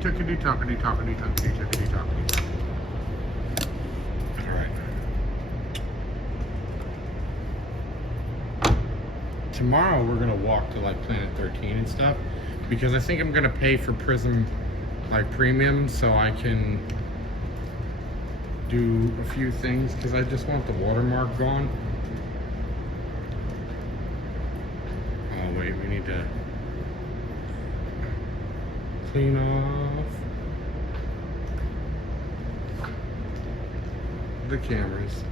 tuckity, tuckity, tuckity, tuckity, tuckity, tuckity. All right. Tomorrow we're gonna walk to like Planet 13 and stuff because I think I'm gonna pay for Prism like premium so I can do a few things because I just want the watermark gone. Oh wait, we need to clean off the cameras.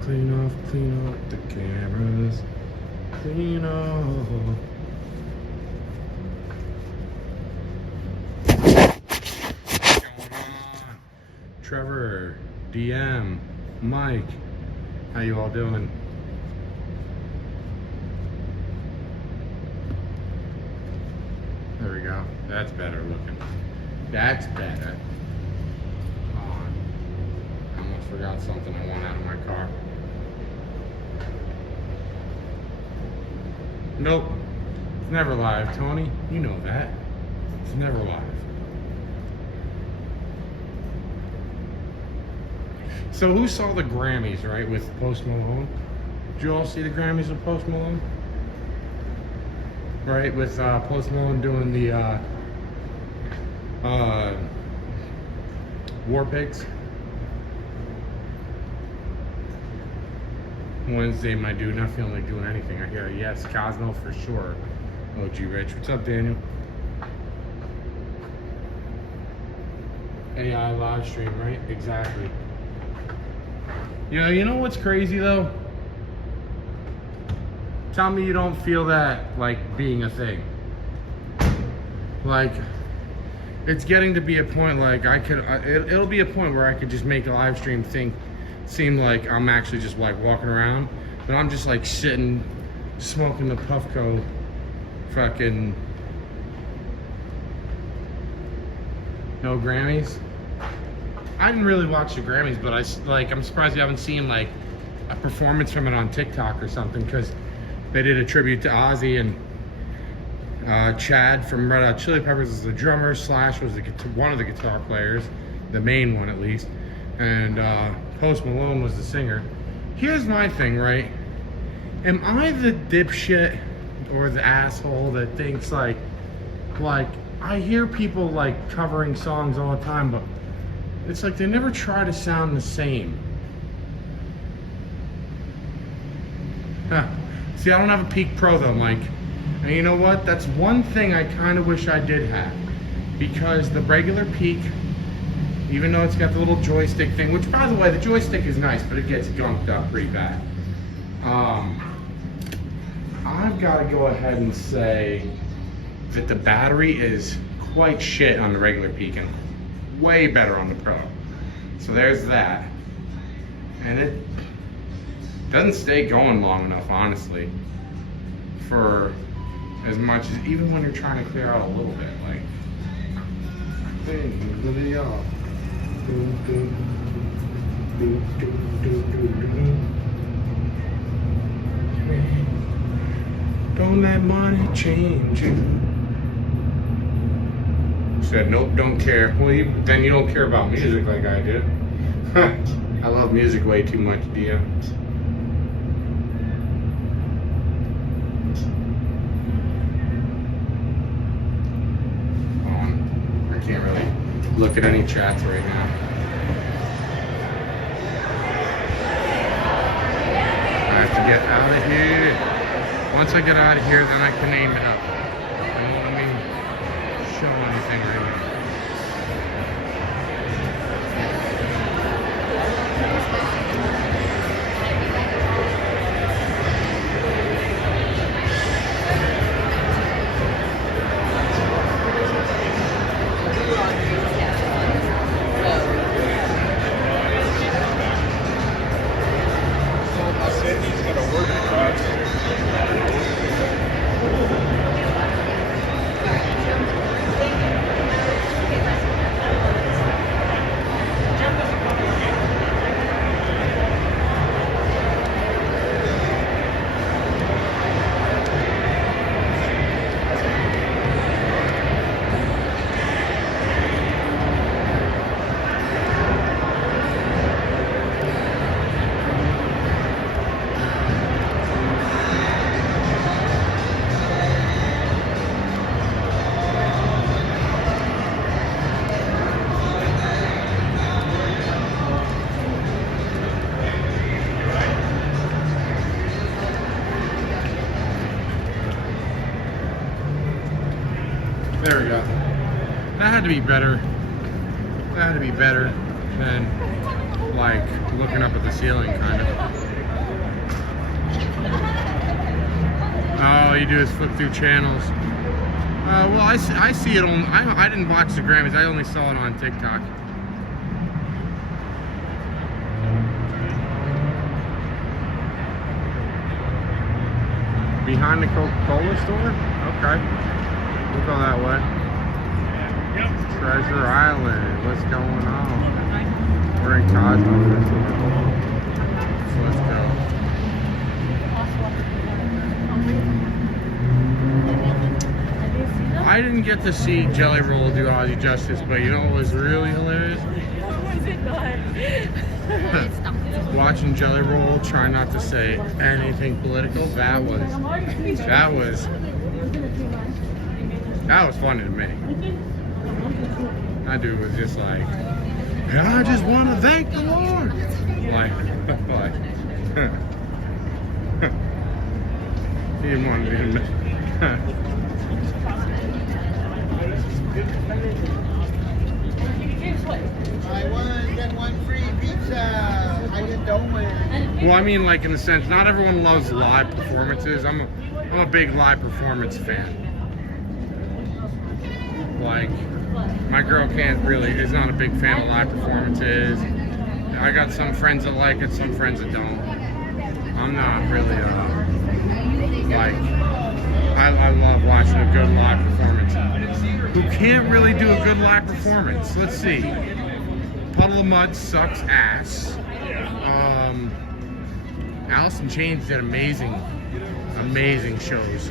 Clean off the cameras. Clean off. What's going on? Trevor, DM, Mike, how you all doing? There we go. That's better looking. That's better. Hold on. I almost forgot something I want out of my car. Nope. It's never live, Tony. You know that. It's never live. So who saw the Grammys, right, with Post Malone? Did you all see the Grammys with Post Malone? Right, with Post Malone doing the War Pigs. Wednesday, my dude, not feeling like doing anything. I hear yes, Cosmo for sure. OG Rich, what's up, Daniel? AI live stream, right? Exactly. You know what's crazy though? Tell me you don't feel that like being a thing. Like, it's getting to be a point like it'll be a point where I could just make a live stream seem like I'm actually just like walking around, but I'm just like sitting, smoking the Puffco fucking no Grammys. I didn't really watch the Grammys, but I'm surprised you haven't seen like a performance from it on TikTok or something, because they did a tribute to Ozzy, and Chad from Red Hot Chili Peppers is the drummer, Slash was one of the guitar players, the main one at least, and Post Malone was the singer. Here's my thing, right? Am I the dipshit or the asshole that thinks like I hear people like covering songs all the time, but it's like they never try to sound the same. Huh. See, I don't have a Peak Pro though, Mike. And you know what? That's one thing I kind of wish I did have, because the regular Peak, even though it's got the little joystick thing, which by the way, the joystick is nice, but it gets gunked up pretty bad. I've got to go ahead and say that the battery is quite shit on the regular Peak and way better on the Pro. So there's that. And it doesn't stay going long enough, honestly, for as much as, even when you're trying to clear out a little bit, like, don't let money change you. Said nope, don't care. Well, then you don't care about music like I do. I love music way too much, Dia. I can't really look at any chats right now. I have to get out of here. Once I get out of here, then I can aim it up. Don't let me show anything right now. to be better. That had to be better than like looking up at the ceiling, kind of. All you do is flip through channels. Well, I see it on. I didn't watch the Grammys. I only saw it on TikTok. Behind the Coca-Cola store? Okay. We'll go that way. Treasure Island. What's going on? We're in Cosmo Festival. Let's go. I didn't get to see Jelly Roll do Ozzy justice, but you know what was really hilarious? Watching Jelly Roll try not to say anything political. That was funny to me. That dude was just like, and I just want to thank the Lord. Like, he didn't want to do that. Buy one, get one free pizza. How you doing? Well, I mean, like in the sense, not everyone loves live performances. I'm a big live performance fan. Like, my girl is not a big fan of live performances. I got some friends that like it, some friends that don't. I'm not really I love watching a good live performance. Who can't really do a good live performance? Let's see. Puddle of Mud sucks ass. Alice in Chains did amazing shows.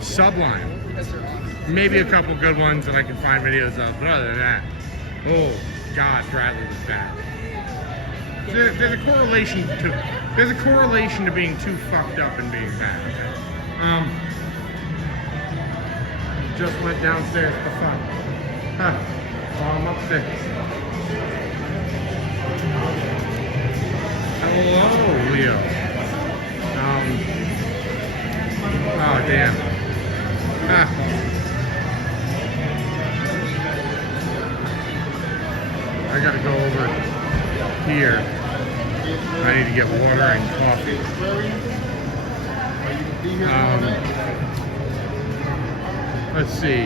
Sublime. Maybe a couple good ones that I can find videos of, but other than that, oh God, Bradley was bad. There's a correlation to being too fucked up and being bad. Just went downstairs for fun. Huh. Oh, I'm upstairs. Hello, Leo. Oh damn. I gotta go over here. I need to get water and coffee. Let's see.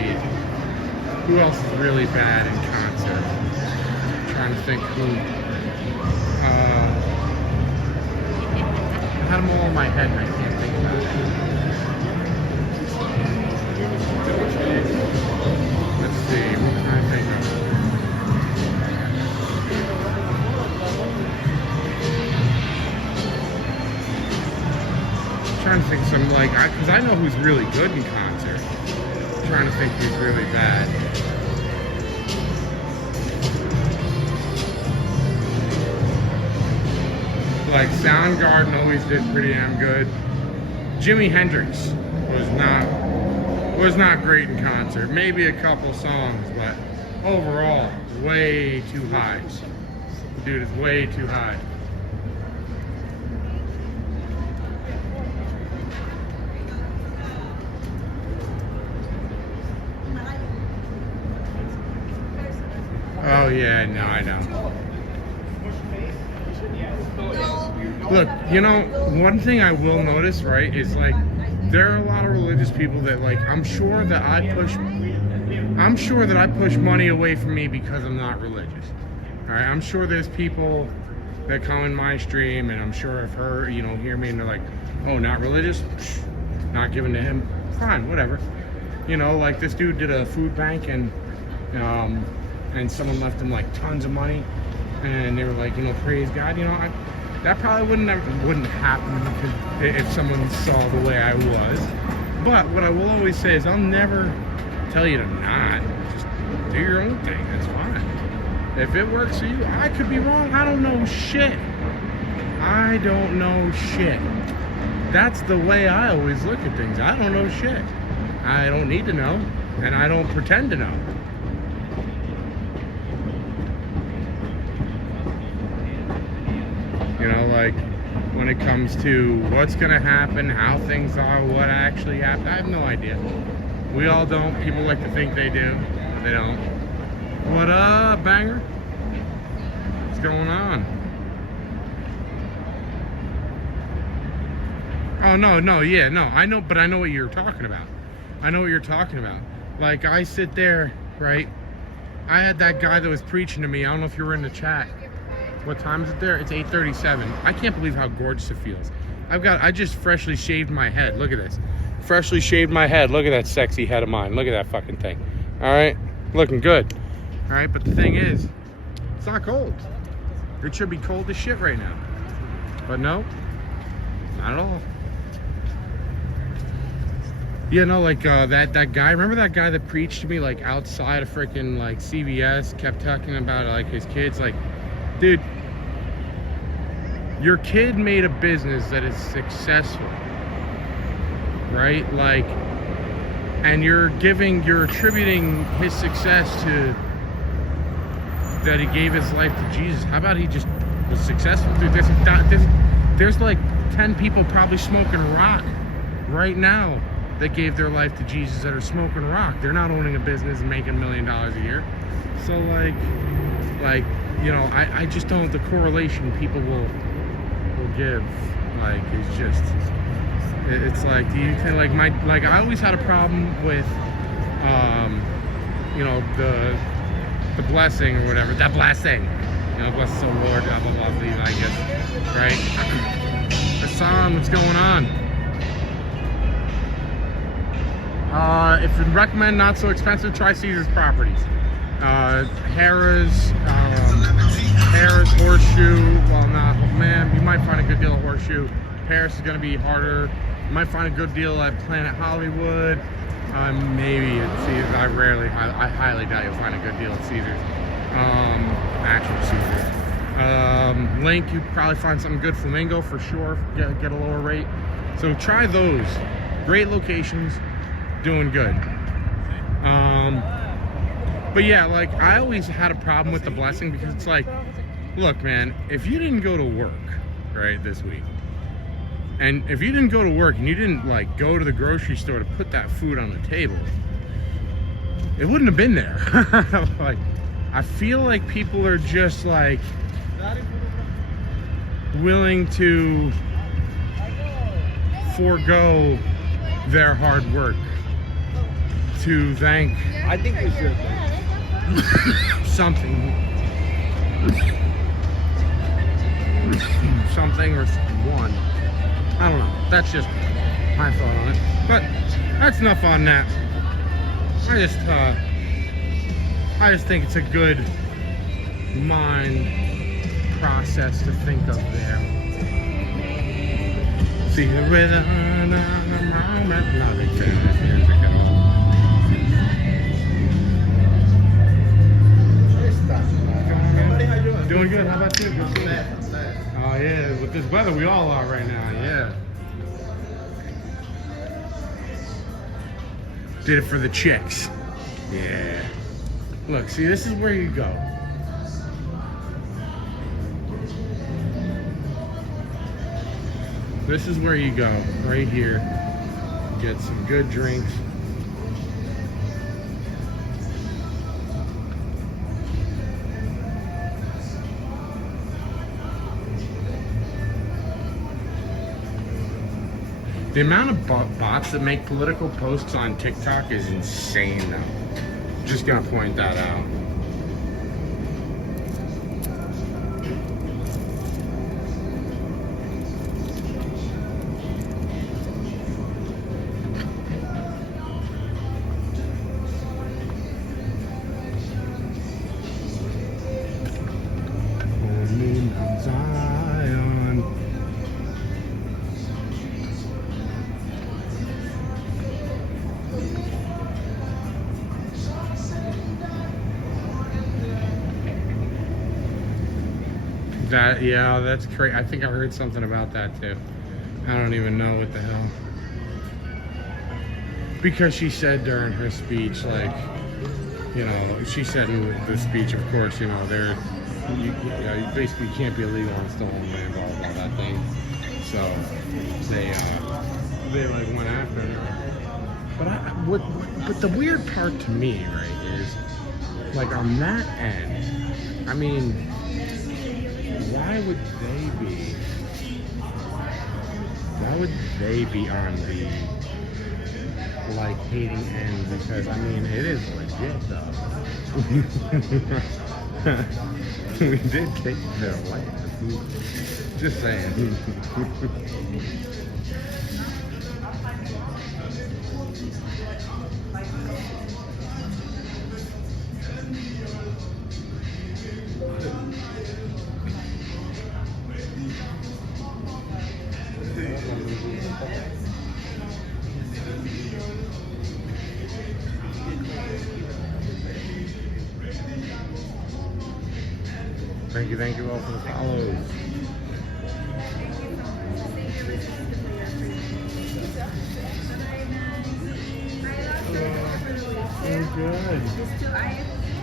Who else is really bad in concert? I'm trying to think who. I had them all in my head and I can't think about it. Let's see. What can I think of? I'm trying to think some because I know who's really good in concert. I'm trying to think who's really bad. Like Soundgarden always did pretty damn good. Jimi Hendrix was not great in concert. Maybe a couple songs, but overall, way too high. Dude is way too high. Oh yeah, no, I know. Look, you know, one thing I will notice, right, is like there are a lot of religious people that I'm sure that I push money away from me because I'm not religious. All right, I'm sure there's people that come in my stream, and I'm sure if hear me and they're like, oh, not religious, not giving to him, fine, whatever. You know, like this dude did a food bank and someone left him like tons of money, and they were like, praise God, that probably wouldn't happen if someone saw the way I was. But what I will always say is I'll never tell you to not. Just do your own thing. That's fine. If it works for you, I could be wrong. I don't know shit. That's the way I always look at things. I don't know shit. I don't need to know, and I don't pretend to know. Like when it comes to what's going to happen, how things are, what actually happened, I have no idea. We all don't. People like to think they do, but they don't. What up, banger? What's going on? Oh, no, yeah, no. I know, but I know what you're talking about. I know what you're talking about. Like, I sit there, right? I had that guy that was preaching to me. I don't know if you were in the chat. What time is it there? It's 8:37. I can't believe how gorgeous it feels. I just freshly shaved my head. Look at this. Freshly shaved my head. Look at that sexy head of mine. Look at that fucking thing. All right? Looking good. All right, but the thing is, it's not cold. It should be cold as shit right now. But no, not at all. Yeah, no, like that guy. Remember that guy that preached to me like outside of freaking like CVS, kept talking about like his kids. Like, dude, your kid made a business that is successful, right? Like, and you're attributing his success to that he gave his life to Jesus. How about he just was successful? Dude, there's like 10 people probably smoking rock right now that gave their life to Jesus that are smoking rock. They're not owning a business and making $1 million a year. So like, you know, I just don't, the correlation people will give, like, is just, it's like, do you think, like I always had a problem with, you know, the blessing or whatever, that blessing, you know, bless the Lord, blah, blah, blah, blah, I guess, right? Hassan, what's going on? If you recommend not so expensive, try Caesar's Properties. Harrah's Horseshoe. Well, not, man, you might find a good deal at Horseshoe. Paris is going to be harder. You might find a good deal at Planet Hollywood. Maybe at Caesars. I highly doubt you'll find a good deal at Caesars. Actual Caesars. Link, you'd probably find something good. Flamingo for sure. Get a lower rate. So try those. Great locations. Doing good. But yeah, like, I always had a problem with the blessing because it's like, look, man, if you didn't go to work, right, this week, and if you didn't go to work and you didn't like go to the grocery store to put that food on the table, it wouldn't have been there. Like, I feel like people are just like willing to forego their hard work to thank, I think we should. something or one. I don't know. That's just my thought on it. But that's enough on that. I just think it's a good mind process to think of there. See the rhythm of the moment. Not a big fan of this music at all. Doing good. How about you? Good seeing you. Oh yeah, with this weather we all are right now. Yeah. Did it for the chicks. Yeah. Look, see, this is where you go. This is where you go, right here. Get some good drinks. The amount of bots that make political posts on TikTok is insane though. Just gonna point that out. That, yeah, that's crazy. I think I heard something about that too. I don't even know what the hell. Because she said during her speech, like, you know, she said in the speech, of course, you know, you basically can't be illegal on stolen land, blah, blah, that thing. So they like went after her. But the weird part to me, right, is like on that end. I mean, why would they be? Why would they be on the like hating end? Because I mean, it is legit though. We did take their land. Just saying. Thank you all for the follows. Oh, good.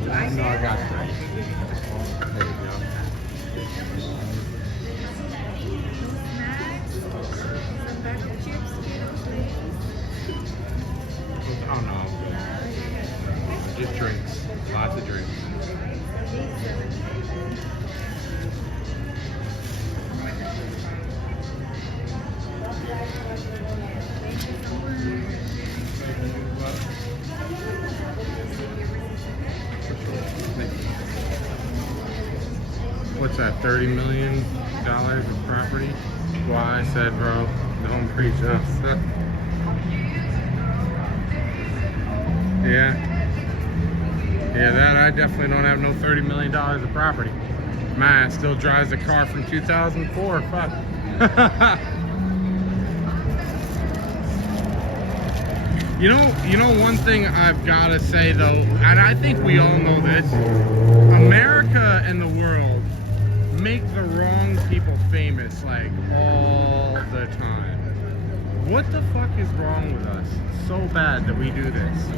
No, I got that. There you go. Oh no, I'm good. Just drinks. Lots of drinks. What's that, $30 million of property? Why, I said, bro, don't preach us. Yeah, that I definitely don't have no $30 million of property. Man, still drives a car from 2004, fuck. You know one thing I've got to say though, and I think we all know this, America and the world make the wrong people famous like all the time. What the fuck is wrong with us? It's so bad that we do this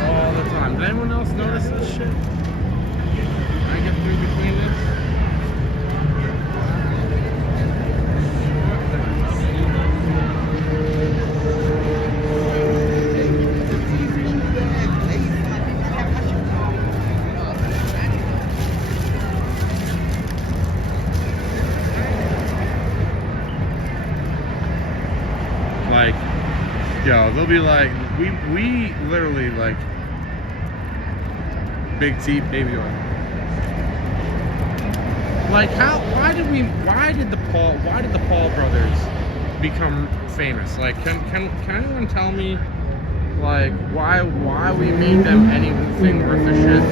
all the time. Did anyone else notice this shit? Can I get through between this? Like, yo, they'll be like, we literally like BigT baby oil. Like why did the Paul brothers become famous? Like can anyone tell me like why we made them anything worth a shit?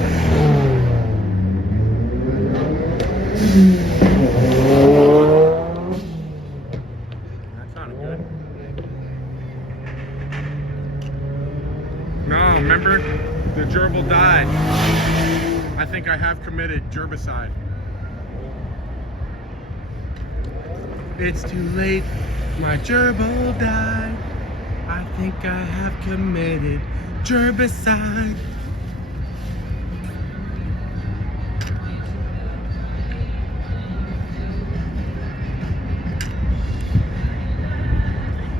No, remember? The gerbil died. I think I have committed gerbicide. It's too late, my gerbil died. I think I have committed gerbicide.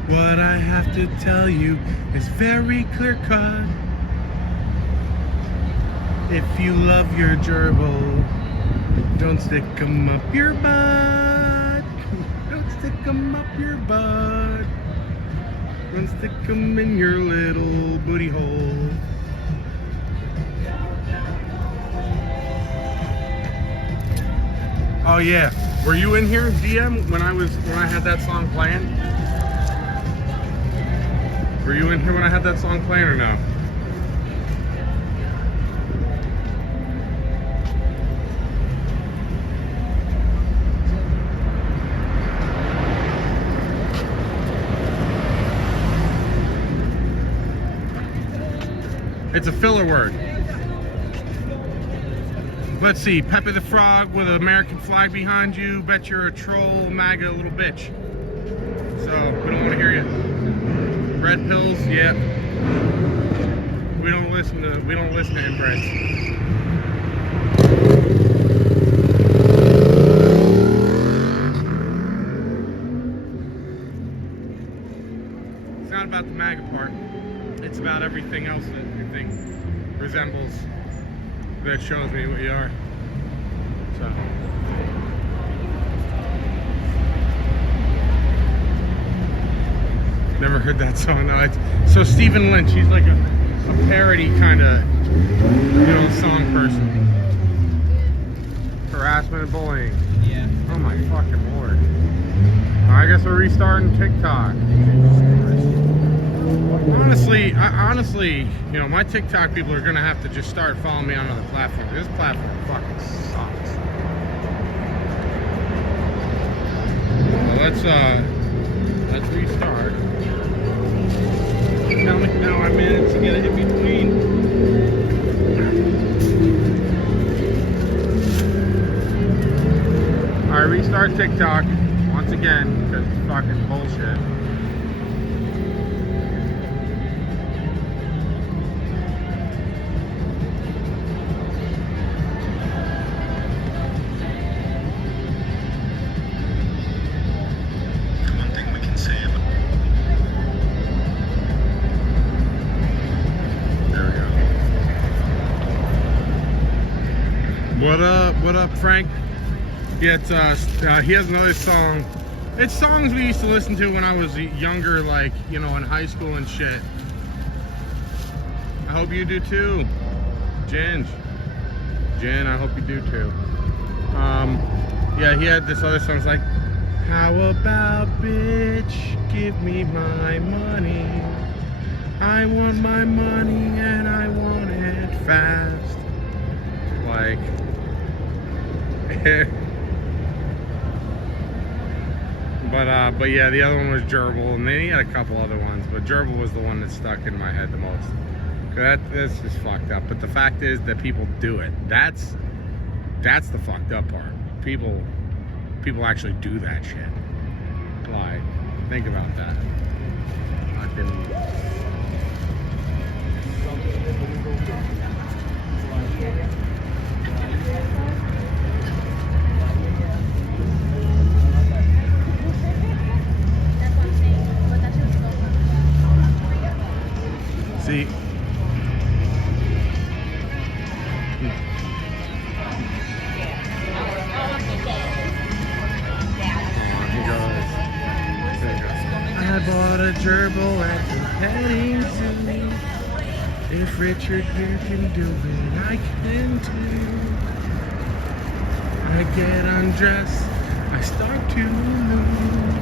What I have to tell you is very clear cut. If you love your gerbil, don't stick 'em up your butt. Don't stick 'em up your butt. Don't stick 'em in your little booty hole. Oh yeah, were you in here, DM, when I had that song playing? Were you in here when I had that song playing or no? It's a filler word. Let's see, Pepe the Frog with an American flag behind you. Bet you're a troll, MAGA little bitch. So, we don't want to hear you. Red pills, yeah. We don't listen to inbreds. It's not about the MAGA part. It's about everything else that you think resembles, that shows me what you are. So. Never heard that song though. So Stephen Lynch, he's like a parody kind of, song person. Harassment and bullying. Yeah. Oh my fucking lord. I guess we're restarting TikTok. Honestly, my TikTok people are gonna have to just start following me on other platforms. This platform fucking sucks. Well, let's restart. Tell me how I managed to get it in between. Alright, restart TikTok once again, because it's fucking bullshit. One thing we can say about What up, Frank? He has another song. It's songs we used to listen to when I was younger, like, in high school and shit. I hope you do too. Jen, I hope you do too. Yeah, he had this other song. It's like, how about, bitch, give me my money. I want my money and I want it fast. Like, but yeah, the other one was Gerbil, and then he had a couple other ones, but Gerbil was the one that stuck in my head the most. That's just fucked up. But the fact is that people do it. That's the fucked up part. People actually do that shit. Like, think about that. See. I bought a gerbil at the petting zoo. If Richard here can do it, I can too. I get undressed, I start to move.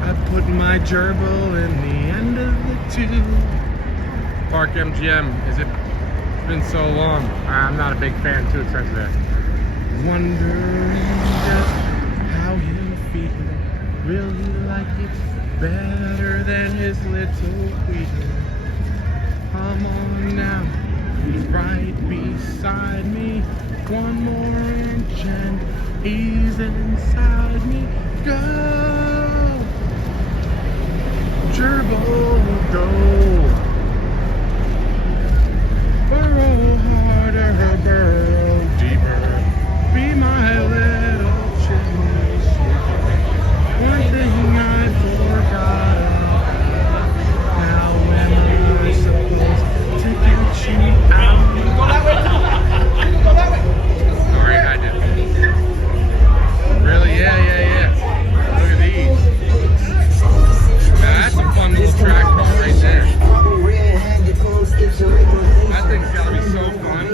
I put my gerbil in the end of the tube. Park MGM, it's been so long. I'm not a big fan, too expensive. Wondering just how he'll feel. Will he like it better than his little wheel? Come on now, he's right beside me. One more inch and he's inside me. Go! Gerbil, go! Burrow harder, burrow deeper. Be my little chimney sweeper. One thing I forgot about. How am I supposed to get you out? Go that way. Go that way. Sorry, I did. Really? Yeah. Look at these. Now that's a fun little track right there. That thing's gotta be so fun.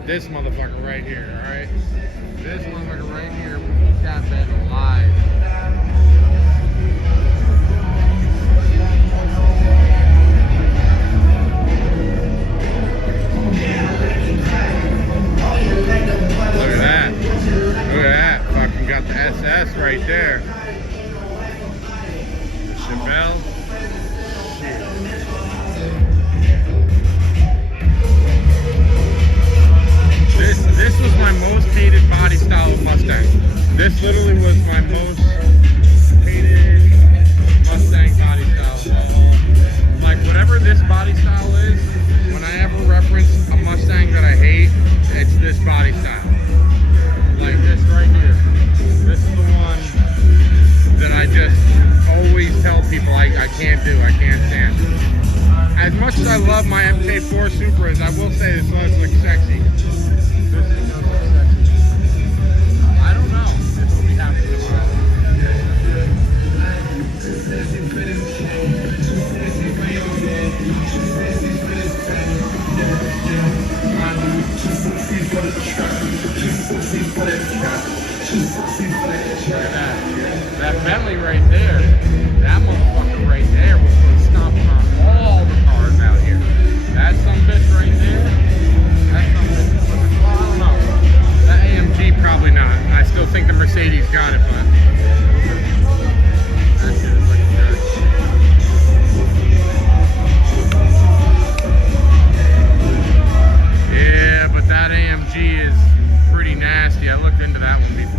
with this motherfucker right here, alright? This motherfucker right here will keep that bed alive. Look at that. Look at that. Fucking got the SS right there. The Chevelle. This was my most hated body style of Mustang. This literally was my most hated Mustang body style. Like whatever this body style is, when I ever reference a Mustang that I hate, it's this body style. Like this right here. This is the one that I just always tell people I can't do, I can't stand. As much as I love my MK4 Supras, I will say this one looks sexy. This thing does look sexy. I don't know. This will be happening tomorrow. Look at that. That Bentley right there, that motherfucker right there was going to stomp on all the cars out here. That some bitch right there, that some bitch, well, I don't know. That AMG probably not. I still think the Mercedes got it, but that shit is looking good. Yeah, but that AMG is pretty nasty. I looked into that one before.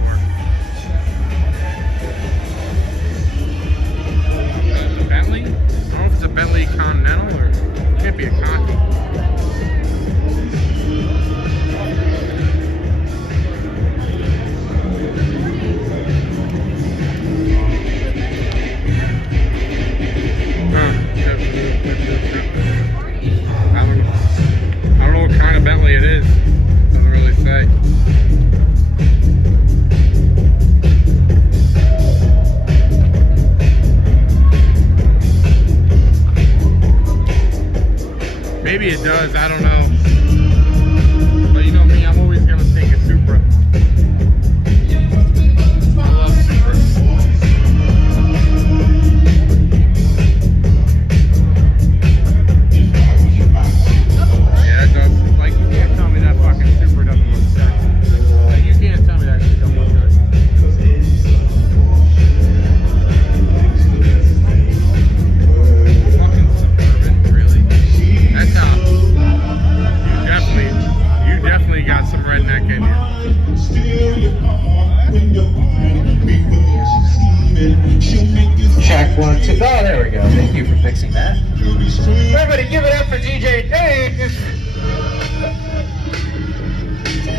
The Bentley? I don't know if it's a Bentley Continental or it can't be a Conti. I don't know what kind of Bentley it is. Doesn't really say. Maybe it does, I don't know. But you know me, I'm always gonna take a Supra. I love Supras. Yeah, it does. Like, you can't tell me that fucking Supra doesn't look sexy. Like, you can't tell me that shit don't look good. Fucking Suburban, really? That's how. You definitely got some redneck in you. Check 1, 2. Oh, there we go. Thank you for fixing that. Everybody give it up for DJ Dave.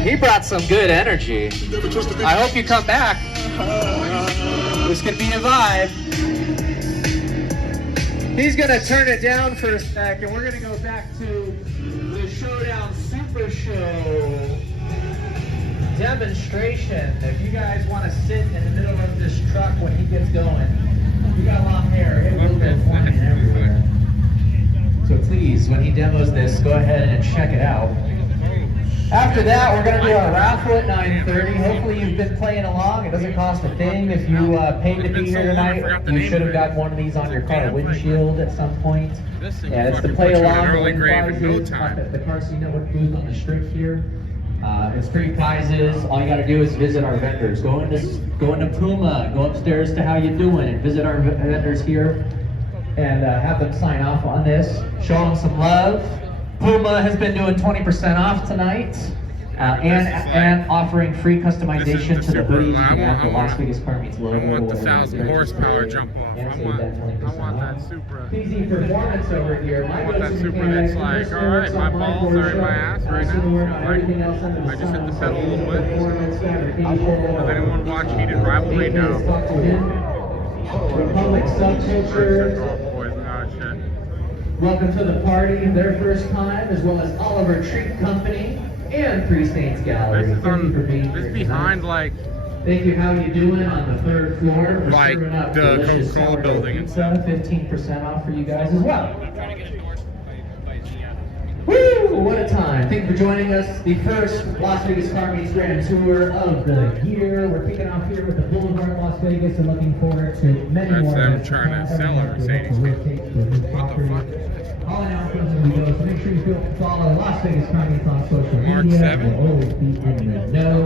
He brought some good energy. I hope you come back. This could be a vibe. He's gonna turn it down for a sec, and we're gonna go back to the Showdown Super Show demonstration. If you guys want to sit in the middle of this truck when he gets going, you got long hair, it will go flying everywhere. So please, when he demos this, go ahead and check it out. After that, we're going to do our raffle at 9:30. Hopefully you've been playing along. It doesn't cost a thing. If you paid to be here tonight, you should have got one of these on your car windshield at some point. And it's to play along with prizes at the Car Seat Network booth on the strip here. It's free prizes. All you got to do is visit our vendors. Go into Puma. Go upstairs to How You Doing and visit our vendors here and have them sign off on this. Show them some love. Puma has been doing 20% off tonight and offering free customization to the hoodies. You can have the Las Vegas Car Meets logo. I want the 1,000 horsepower jump off. I want that Supra. Easy performance over here. I want that Supra that's like, alright, my balls are in my ass right now. I just hit the pedal a little bit. Does anyone watch Heated Rivalry? No. Republic Subculture. Welcome to the party, their first time, as well as Oliver Treat Company and Three Saints Gallery. This is on, this behind like, thank you, How You Doing on the 3rd floor. Like the Coca-Cola building and stuff. 15% off for you guys as well. Woo! What a time. Thank you for joining us. The first Las Vegas Car Meets Grand Tour of the year. We're kicking off here with the Boulevard Las Vegas and looking forward to many That's more. them trying to sell a Mercedes. What the fuck? All announcements as we go, so make sure you follow Las Vegas Car Meets on social Mark media. 7? We'll always be in the know.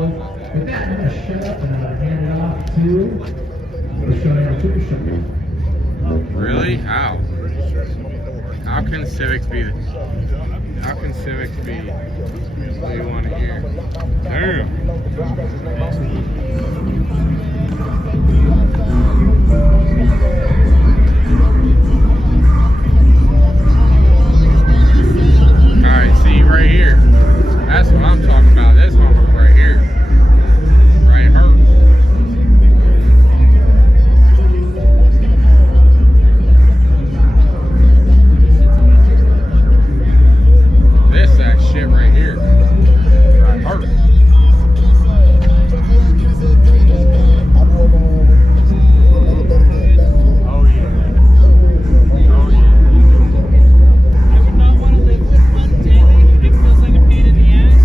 With that, I'm going to shut up and I'm going to hand it off to the show number 2 show. Really? How? How can Civics be How can Civics be what you want to hear? Damn. Alright, see right here. That's what I'm talking about. This one right here. Right here. That shit right here. Right here. Oh yeah. Oh yeah. I would not want to live this one daily. It feels like a pain in the ass.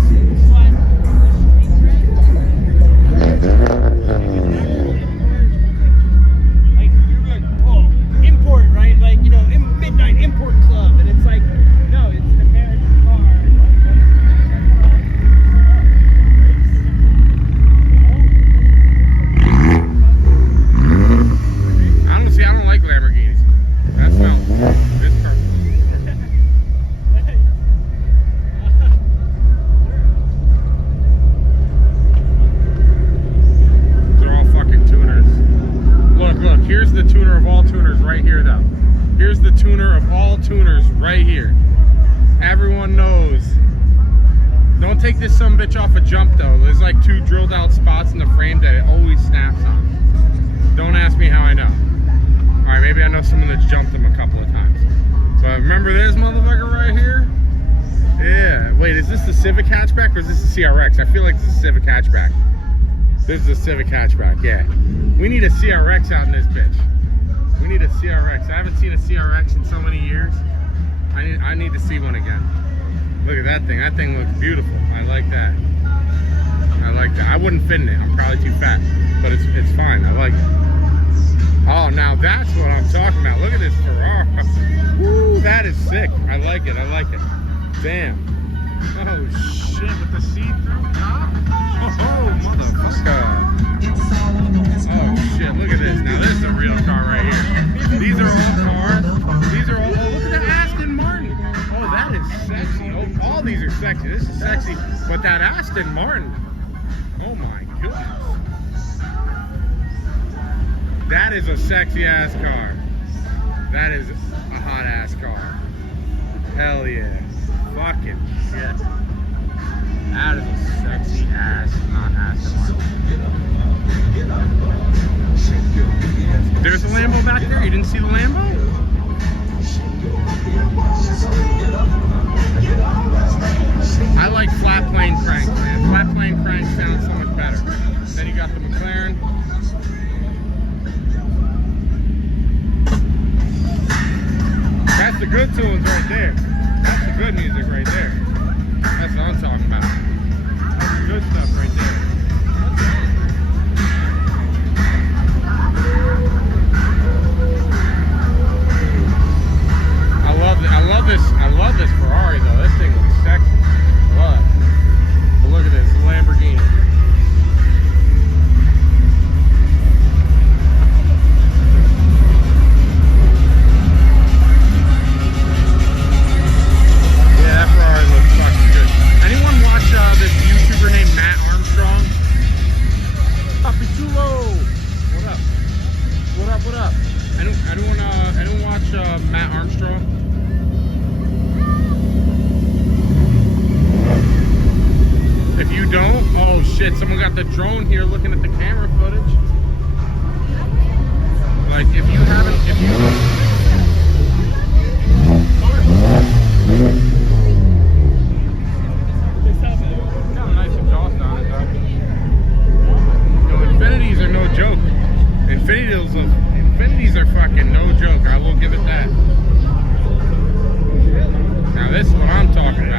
Like you're like, oh, import, right? Like, you know, midnight import club, and it's like, no, it's an American car. I don't like Lamborghinis. That smells. This car. They're all fucking tuners. Look, here's the tuner of all tuners right here though. Here's the tuner of all tuners right here. Everyone knows. Don't take this sumbitch off a jump though. There's like 2 drilled out spots in the frame that it always snaps on. Don't ask me how I know. Alright, maybe I know someone that's jumped them a couple of times. But remember this motherfucker right here? Yeah. Wait, is this the Civic hatchback or is this the CRX? I feel like this is a Civic hatchback. This is a Civic hatchback, yeah. We need a CRX out in this bitch. We need a CRX. I haven't seen a CRX in so many years. I need to see one again. Look at that thing. That thing looks beautiful. I like that. I like that. I wouldn't fit in it. I'm probably too fat. But it's fine. I like it. Oh, now that's what I'm talking about. Look at this Ferrari. Woo, that is sick. I like it. I like it. Damn. Oh, shit. With the see-through top? Oh, motherfucker. Oh, shit. Look at this. Now, this is a real car right here. These are all cars. These are all... Oh, look at the Aston Martin. Oh, that is sexy. Oh, all these are sexy. This is sexy. But that Aston Martin... Oh, my goodness. That is a sexy ass car. That is a hot ass car. Hell yeah. Fucking shit. That is a sexy ass, not Aston Martin. There's a Lambo back there. You didn't see the Lambo? I like flat plane crank, man. Flat plane crank sounds so much better. Then you got the McLaren. That's the good tunes right there. That's the good music right there. That's what I'm talking about. That's the good stuff right there. I love this Ferrari though. This thing looks sexy. I love it. But look at this, the Lamborghini. This YouTuber named Matt Armstrong. Papi Chulo. What up? What up? What up? Anyone watch Matt Armstrong? If you don't, oh shit! Someone got the drone here looking at the camera footage. Like if you haven't, Infinities are no joke. Infinities are fucking no joke. I will give it that. Now this is what I'm talking about.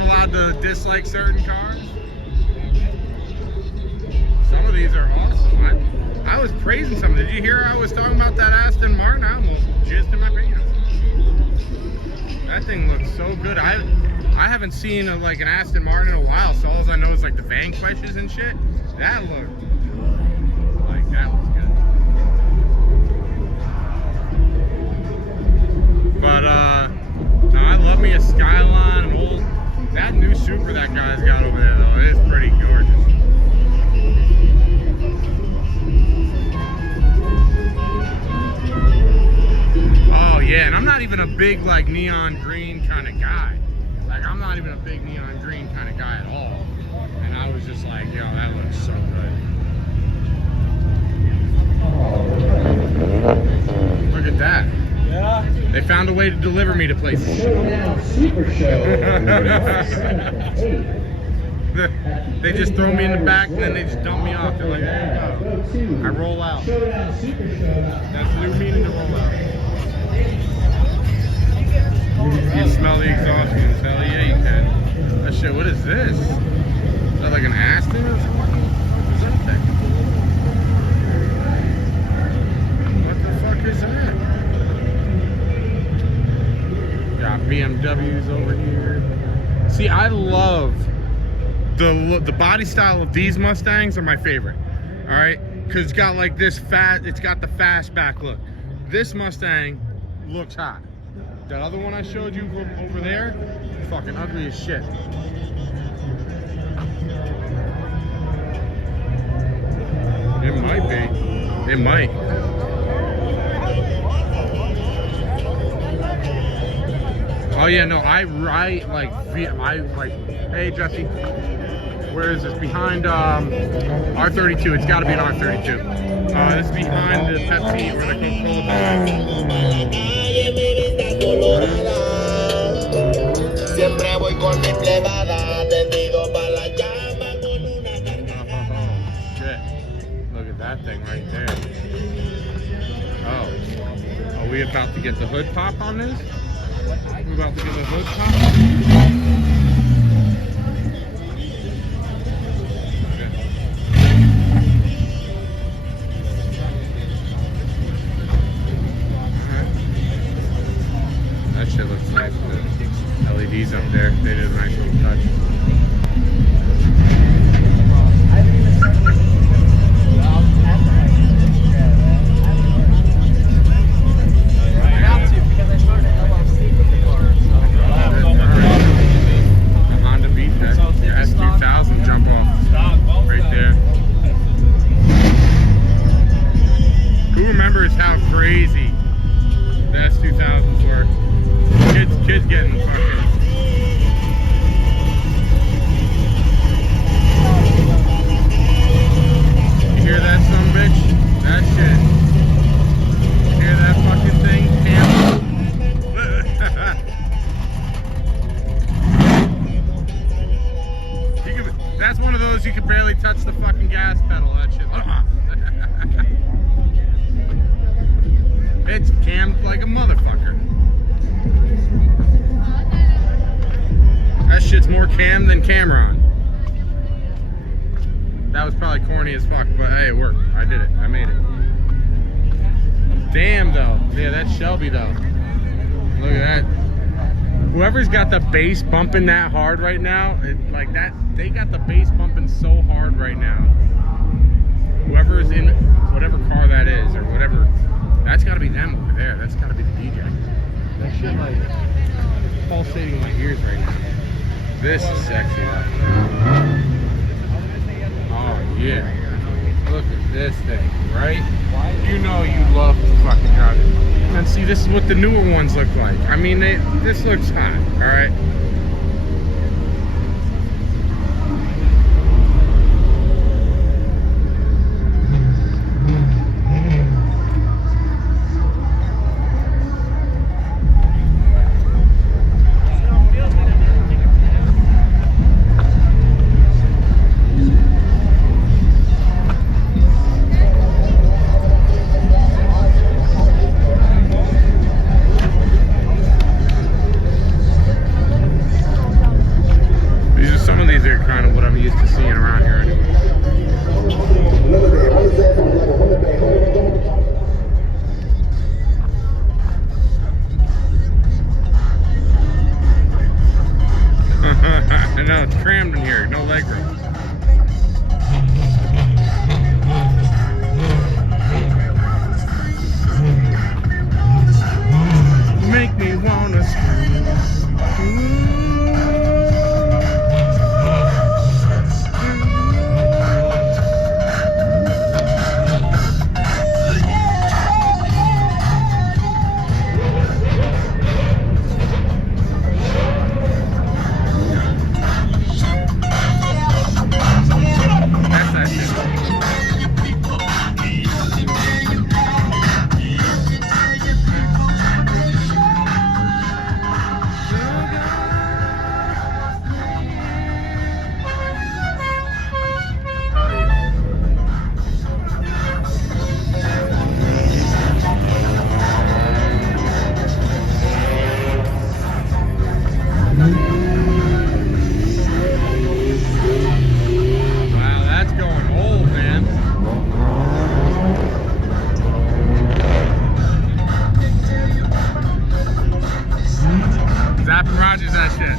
not allowed to dislike certain cars. Some of these are awesome. I was praising some. Did you hear I was talking about that Aston Martin? I almost jizzed in my pants. That thing looks so good. I haven't seen like an Aston Martin in a while, so all I know is like the Vanquishes and shit. That looked like that was good. But no, I love me a Skyline. I'm old. That new Supra that guy's got over there though, it is pretty gorgeous. Oh yeah, and I'm not even a big like neon green kind of guy. Like I'm not even a big neon green kind of guy at all. And I was just like, yo, that looks so good. Look at that. Yeah. They found a way to deliver me to places. Showdown Super Show. They just throw me in the back and then they just dump me off. They're like, there you go. I roll out. Showdown Super Show. That's the new meaning to roll out. You can smell the exhaust fumes. Hell yeah, you can. That shit, what is this? Is that like an Aston or something? What is that thing? What the fuck is that? Got BMWs over here. See, I love the body style of these Mustangs are my favorite. All right, because it's got like this fat. It's got the fastback look. This Mustang looks hot. That other one I showed you from over there, fucking ugly as shit. It might be. It might. Oh yeah, no, I like, hey Jesse, where is this? Behind R32, it's gotta be an R32. This is behind the Pepsi or the Coca-Cola. Siempre voy con mi plebada, tendido para la llama con una carcajada. Shit. Look at that thing right there. Oh. Are we about to get the hood pop on this? We're about to get the hood pop? That shit looks nice with the LEDs up there. They did a nice little touch. The Honda Beat, that S2000 jump off right there. Who remembers how crazy the S2000s were? Kids getting fucking. You hear that, son of a bitch? That shit. You hear that fucking thing? That's one of those you can barely touch the fucking gas pedal. That shit. It's cammed like a motherfucker. That shit's more cam than Cameron. That was probably corny as fuck, but hey, it worked. I did it. I made it. Damn, though. Yeah, that's Shelby, though. Look at that. Whoever's got the bass bumping that hard right now, like that, they got the bass bumping so hard right now. Whoever's in whatever car that is, or whatever, that's got to be them over there. That's got to be the DJ. That shit, like, pulsating in my ears right now. This is sexy. Oh, yeah. Look at this thing, right? You know you love to fucking drive it. And see, this is what the newer ones look like. I mean, this looks hot, all right? they're kind of what I'm used to seeing around here anyway. I know, it's crammed in here, no leg room. Make me wanna scream. That's that shit. Wow, that's going old, man. Zapping Rogers, that shit.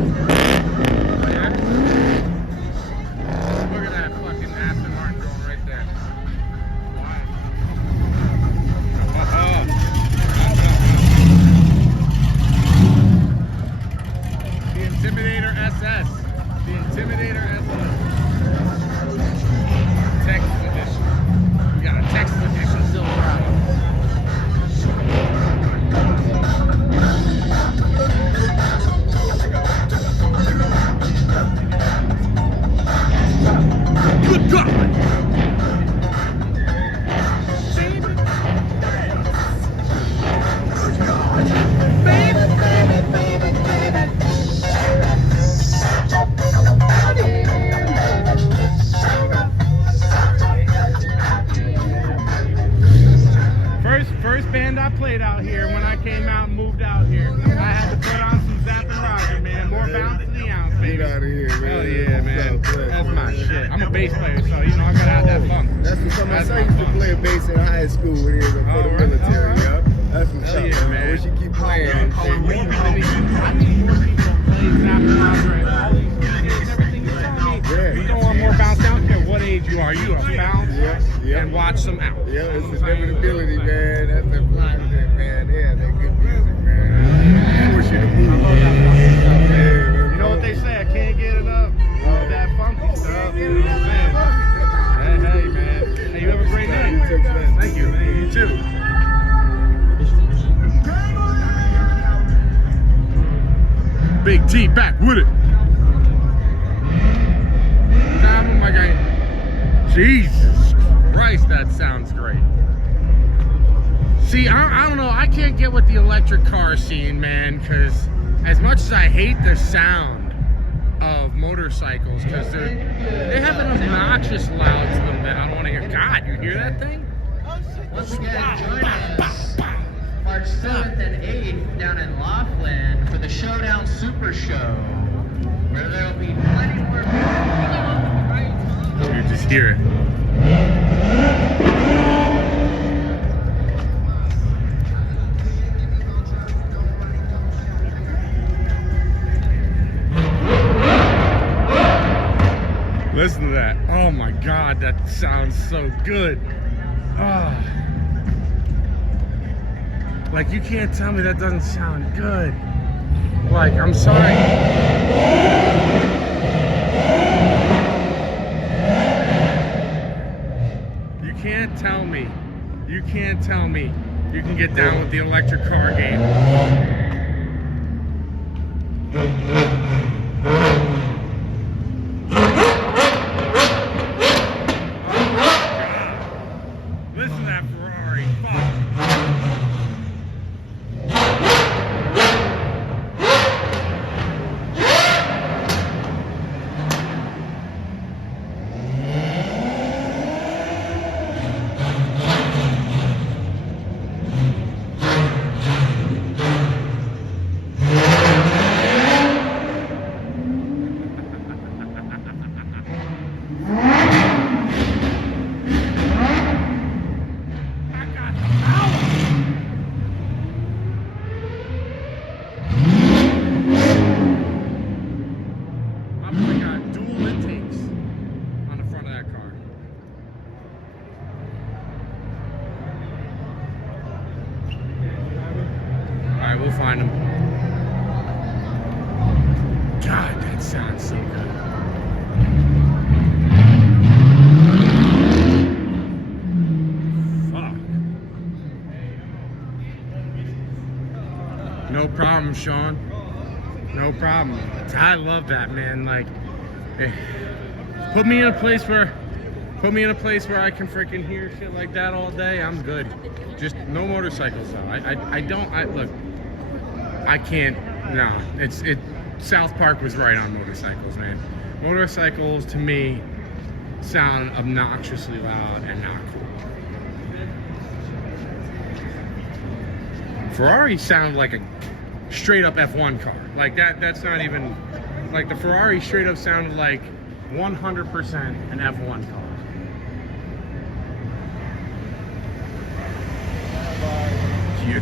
Oh, yeah? Look at that fucking Aston Martin going right there. The Intimidator SS. The Intimidator SS. Texas edition. We got a Texas edition Silverado. Good God! First band I played out here when I came out and moved out here. I had to put on some Zappin' Roger, man. More bounce to the ounce, baby. Get out of here, man. Hell yeah, man. What's up, That's my shit. I'm a bass player, so you know I gotta have that funk. That's what some of That's my my used to funk. play bass in high school when he was for the Alright, military, alright. yup. That's what's Hell up, yeah, man. man. I wish you keep playing. I need more people to play Zappin' Roger at all these DJs and everything. You tell me Yeah. you don't want more bounce. I don't care what age you are. You a bounce Yeah. and watch them out. Yeah, it's You know what I'm saying? inevitability, man. That's the flying thing, man. Yeah, that good music, man. Push you to move. You know what they say? I can't get enough of that funky stuff. You know what I'm saying? Hey, man. Hey, you have a great night. You too, man. Thank you. You too. Big T back with it. Oh my God. Jesus Christ, that sounds great. See, I don't know. I can't get with the electric car scene, man, because as much as I hate the sound of motorcycles, because they have an obnoxious loud to them that I don't want to hear. God, you hear that thing? Once again, join us March 7th and 8th down in Laughlin for the Showdown Super Show, where there will be plenty more people. You just hear it. Listen to that. Oh my God, that sounds so good. Oh. Like, you can't tell me that doesn't sound good. Like, I'm sorry. You can't tell me. You can't tell me you can get down with the electric car game. Listen to that Ferrari. Fuck. We'll find them. God, that sounds so good. Fuck. No problem, Sean. No problem. I love that, man. Like, put me in a place where I can freaking hear shit like that all day. I'm good. Just no motorcycles though. Look, I can't. No, South Park was right on motorcycles, man. Motorcycles to me sound obnoxiously loud and not cool. Ferrari sounded like a straight up F1 car. Like that's not even, like the Ferrari straight up sounded like 100% an F1 car.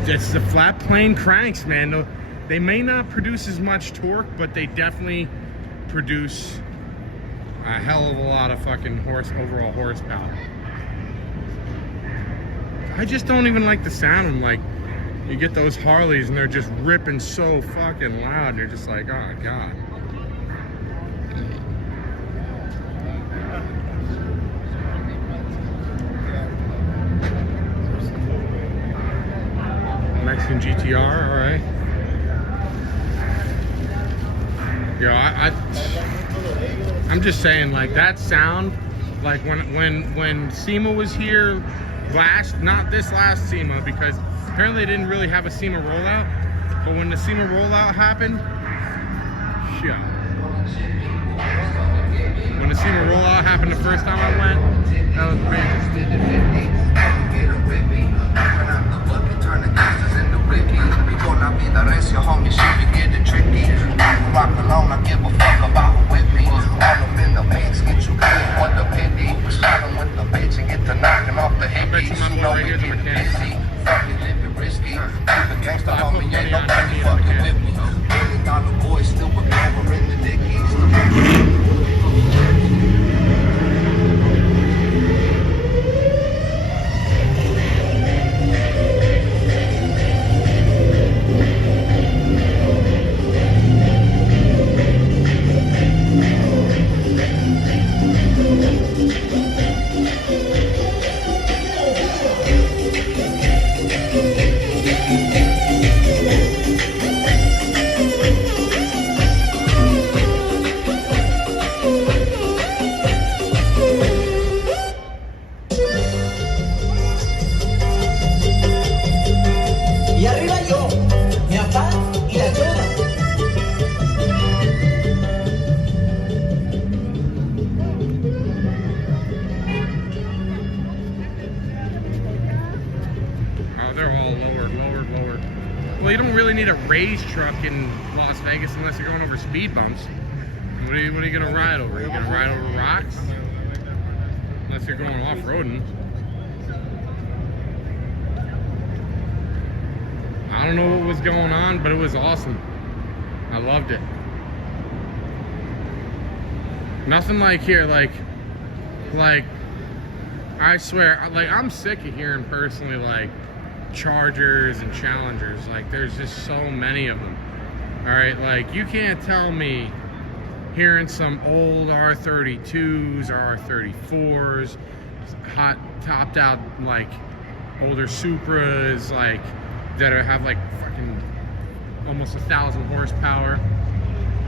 It's the flat plane cranks, man. They may not produce as much torque, but they definitely produce a hell of a lot of fucking overall horsepower. I just don't even like the sound of them. Like, you get those Harleys and they're just ripping so fucking loud, and you're just like, oh god. Mexican GTR, all right. Yeah, I'm just saying, like, that sound, like when SEMA was here not this last SEMA, because apparently they didn't really have a SEMA rollout, but when the SEMA rollout happened, shit. When the SEMA rollout happened the first time I went, that was crazy. Homie, she be getting tricky. Rock alone, I give a fuck about who with me. All them in the mix, get you clean, what the pity. Shot him with the bitch and get to knocking off the hippies. You know we get busy, fucking living risky. Keep a gangsta, homie, ain't nobody fucking with me. $1 boy still with over in the dickies. Well, you don't really need a race truck in Las Vegas unless you're going over speed bumps. What are you gonna ride over? You're gonna ride over rocks? Unless you're going off-roading. I don't know what was going on, but it was awesome. I loved it. Nothing like here, like I swear, like I'm sick of hearing personally like Chargers and Challengers. Like there's just so many of them. All right, like you can't tell me hearing some old R32s or R34s, hot topped out like older Supras, like that have like fucking almost 1,000 horsepower,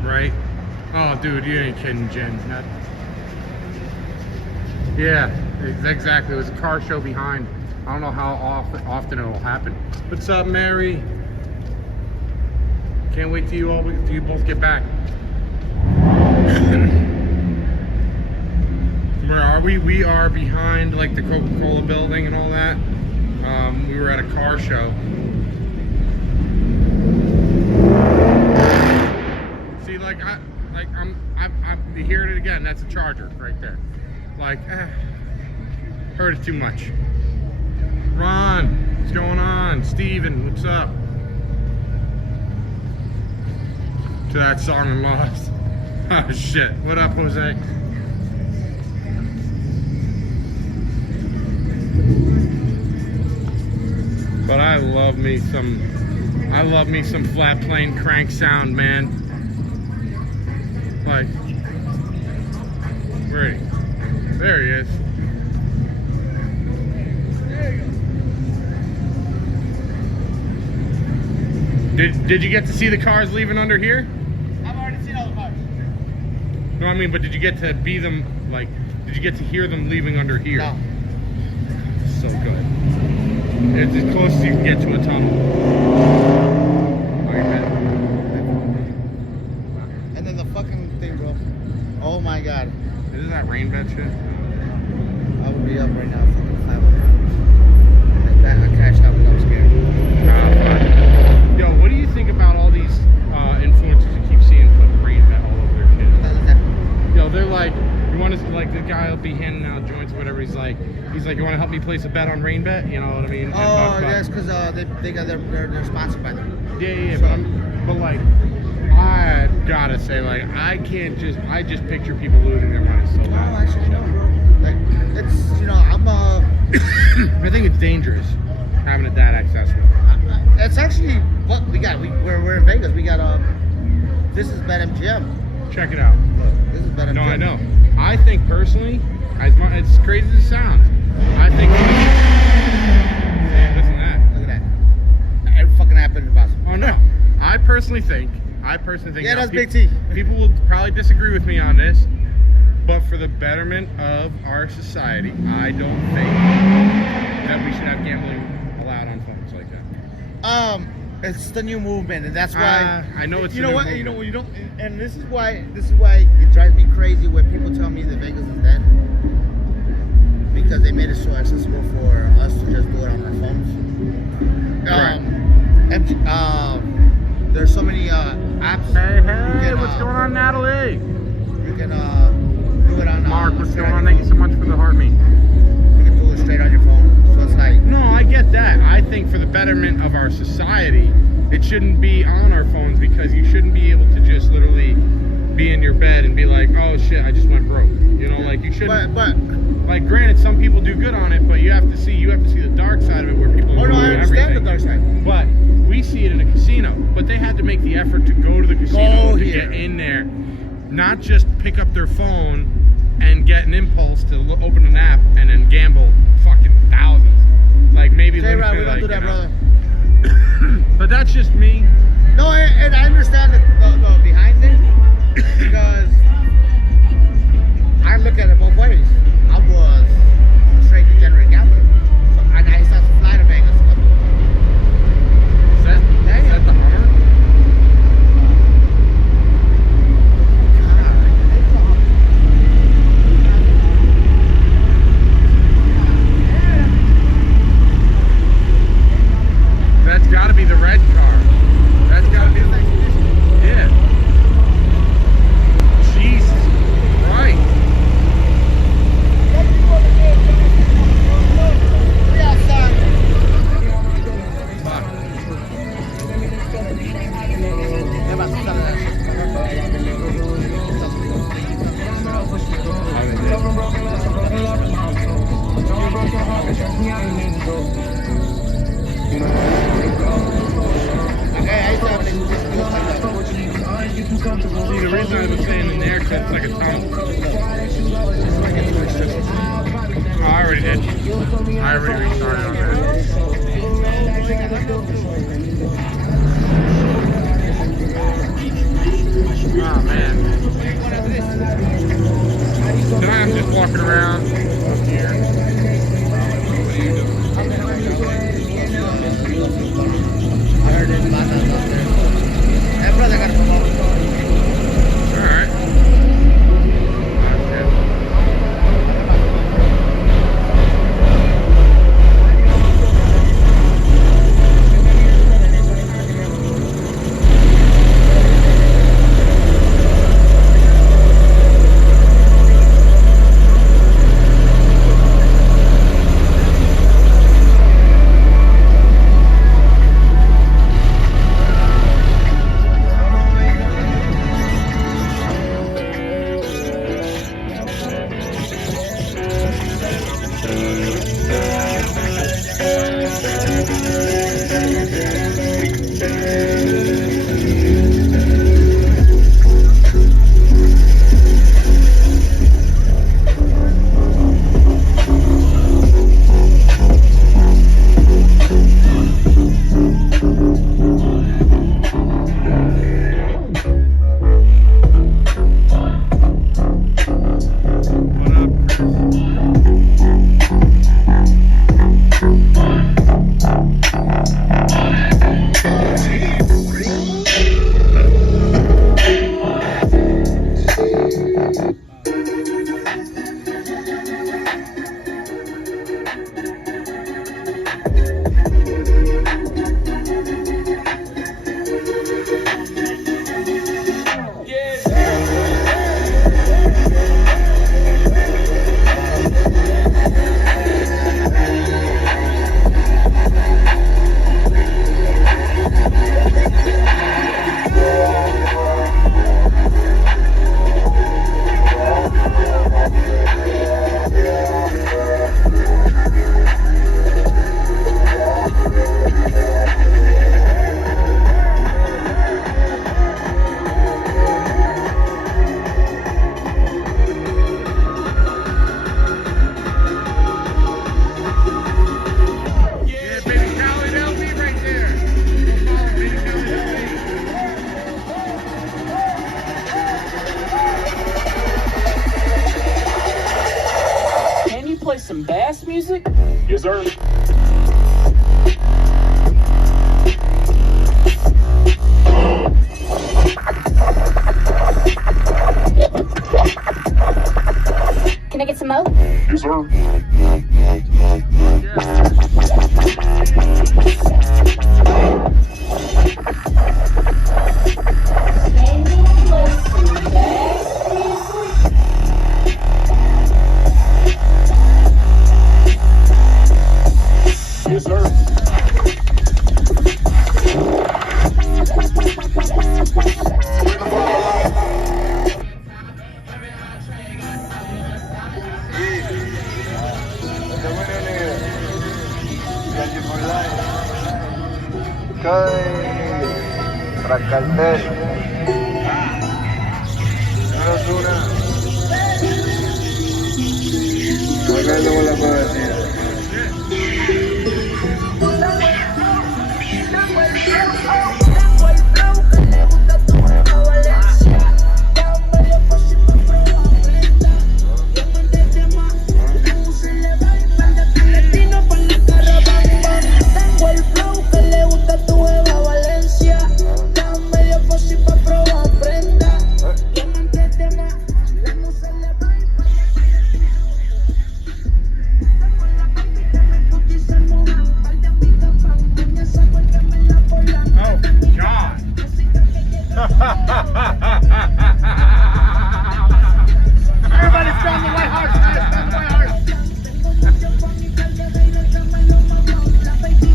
right? Oh, dude, you ain't kidding, Jen. Yeah, exactly. There's a car show behind. I don't know how often it'll happen. What's up, Mary? Can't wait till you both get back. Where are we? We are behind like the Coca-Cola building and all that. We were at a car show. See, like I'm hearing it again. That's a Charger right there. Like, heard it too much. Ron, what's going on? Steven, what's up? To that song and lost. Oh shit. What up, Jose? But I love me some I love me some flat plane crank sound, man. Like, where? There he is. Did you get to see the cars leaving under here? I've already seen all the cars. No, I mean, but did you get to be them, like, did you get to hear them leaving under here? No. So good. It's as close as you can get to a tunnel. Oh, you're heading. And then the fucking thing, bro. Oh my god. Isn't that rain bed shit? I would be up right now, fucking 500 pounds. I crashed out because I was scared. Yo, what do you think about all these influencers you keep seeing put rain bed all over their shit? Yo, they're like, you want to, like, the guy will be handing out joints or whatever. He's like, you want to help me place a bet on rain bet? You know what I mean? Oh, that's because they got they're sponsored by them. Yeah, So- but like, I gotta say, like, I just picture people losing their money so No, bad. actually, no, bro. Like, it's, you know, I'm I think it's dangerous having it that accessible. it's actually what we got. We're in Vegas. We got this is BetMGM. Check it out. Look, this is BetMGM. No, I know. I think personally, as much as crazy as it sounds, I think. Listen to that. Look at that. It fucking happened impossible. Oh no. I personally think. Yeah, now, that's Big T. People will probably disagree with me on this, but for the betterment of our society, I don't think that we should have gambling allowed on phones like that. It's the new movement, and that's why. I know it's You the know new what? movement. You don't. And this is why it drives me crazy when people tell me that Vegas is dead, because they made it so accessible for us to just do it on our phones. There's so many apps. Hey, You can, what's going on, Natalie? You can do it on. Mark, what's straight going on? your Thank you so much for the heart me. phone. You can do it straight on your phone. So it's like. No, I get that. I think for the betterment of our society, it shouldn't be on our phones, because you shouldn't be able to just literally be in your bed and be like, oh shit, I just went broke. You know, like you shouldn't. But Like, granted, some people do good on it, but you have to see the dark side of it, where people. oh no, I ruin understand everything. the dark side. But we see it in a casino. But they had to make the effort to go to the casino to here. get in there, not just pick up their phone and get an impulse to open an app and then gamble fucking thousands. Like maybe. Hey, Rod, we like, don't do that, you know. brother. But that's just me. No, and I understand the behind it, because I look at it both ways. I was a straight degenerate gambler, so I used to have to fly to Vegas. Is that the Hummer? That's got to be the red car. That's got to be the. Yeah. Jesus Christ. Yes, sir. Can I get some more? Yes, sir. Yes, sir. Everybody stand the white horse, guys. Stand the white horse. That's crazy.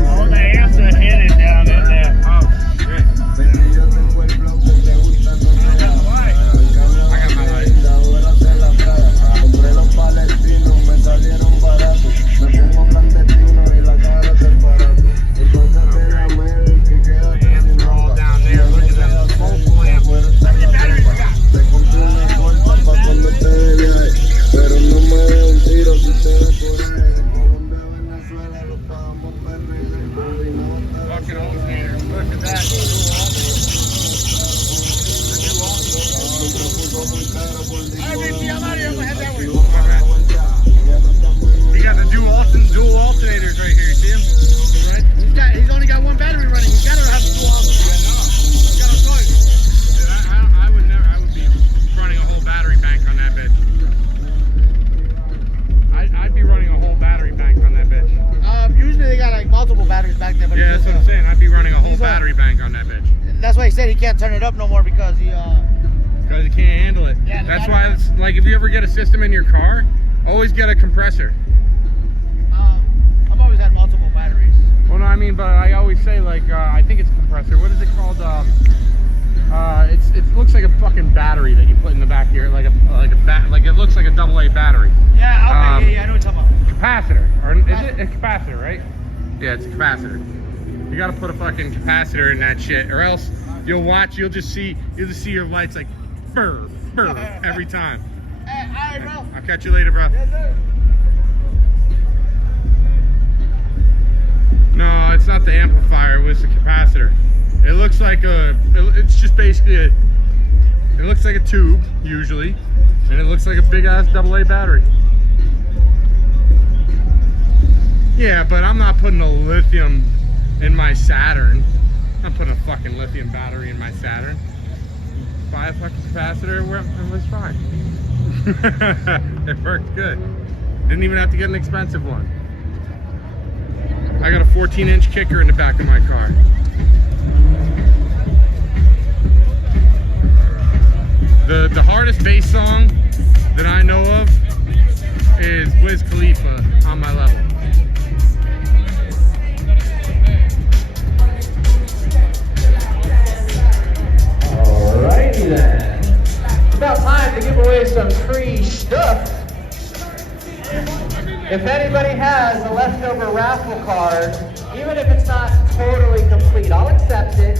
All the ants are hidden down in there. Oh shit. I got my light. The ants are all down there. Look at them. Multiple ants. How many batteries you got? Fucking alternators. Look at that. All right, BigT, I'm out of here. I'm gonna head that way. You got the dual alternators right here. You see them? Right? He's only got one battery running. He's gotta have two of them. I would never. I would be running a whole battery bank on that bitch. I'd be running a whole battery bank on that bitch. Usually they got like multiple batteries back there. But Yeah, that's what I'm saying. I'd be running a whole battery bank on that bitch. That's why he said he can't turn it up no more because he Because you can't handle it. Yeah, That's the why it's like if you ever get a system in your car, always get a compressor. I've always had multiple batteries. Well, no, I mean, but I always say like I think it's a compressor. What is it called? It looks like a fucking battery that you put in the back here, like it looks like a AA battery. Yeah, okay, yeah, I know what you're talking about. Capacitor, or is it a capacitor, right? Yeah, it's a capacitor. You gotta put a fucking capacitor in that shit, or else you'll just see your lights like burr, burr every time. Hey, all right, bro. I'll catch you later, bro. Yes, sir. No, it's not the amplifier. It was the capacitor. It looks like it's just basically it looks like a tube usually, and it looks like a big ass AA battery. Yeah, but I'm not putting a lithium in my Saturn. I'm putting a fucking lithium battery in my Saturn. Buy a fucking capacitor, it was fine. It worked good. Didn't even have to get an expensive one. I got a 14-inch kicker in the back of my car. The hardest bass song that I know of is Wiz Khalifa, On My Level. Alrighty then. It's about time to give away some free stuff. If anybody has a leftover raffle card, even if it's not totally complete, I'll accept it.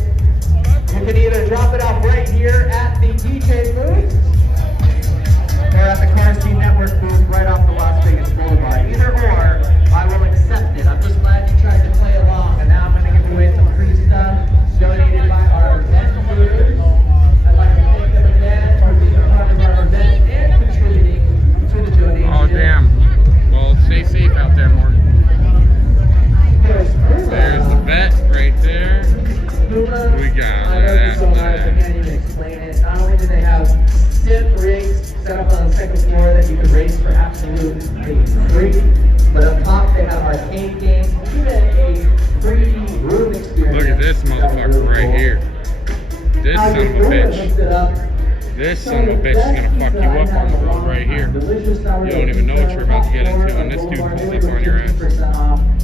You can either drop it off right here at the DJ booth or at the Cars Team Network booth right off the Las Vegas Boulevard. Either or, I will accept it. I'm just glad you tried to play along, and now I'm going to give away some free stuff donated by our event crews. I'd like to thank them again for being a part of our event and contributing to the donation. Oh, damn. Well, stay safe out there, Morgan. There's the vet right there. We got I love you so much, I can't even explain it. Not only do they have sim rigs set up on the second floor that you can race for absolutely free, but up top they have arcade games, even a 3D room experience. Look at this motherfucker right here. This son of a bitch. This son of a bitch is gonna fuck you up on the road right here. You don't even know what you're about to get into, and this dude pulls up on your ass.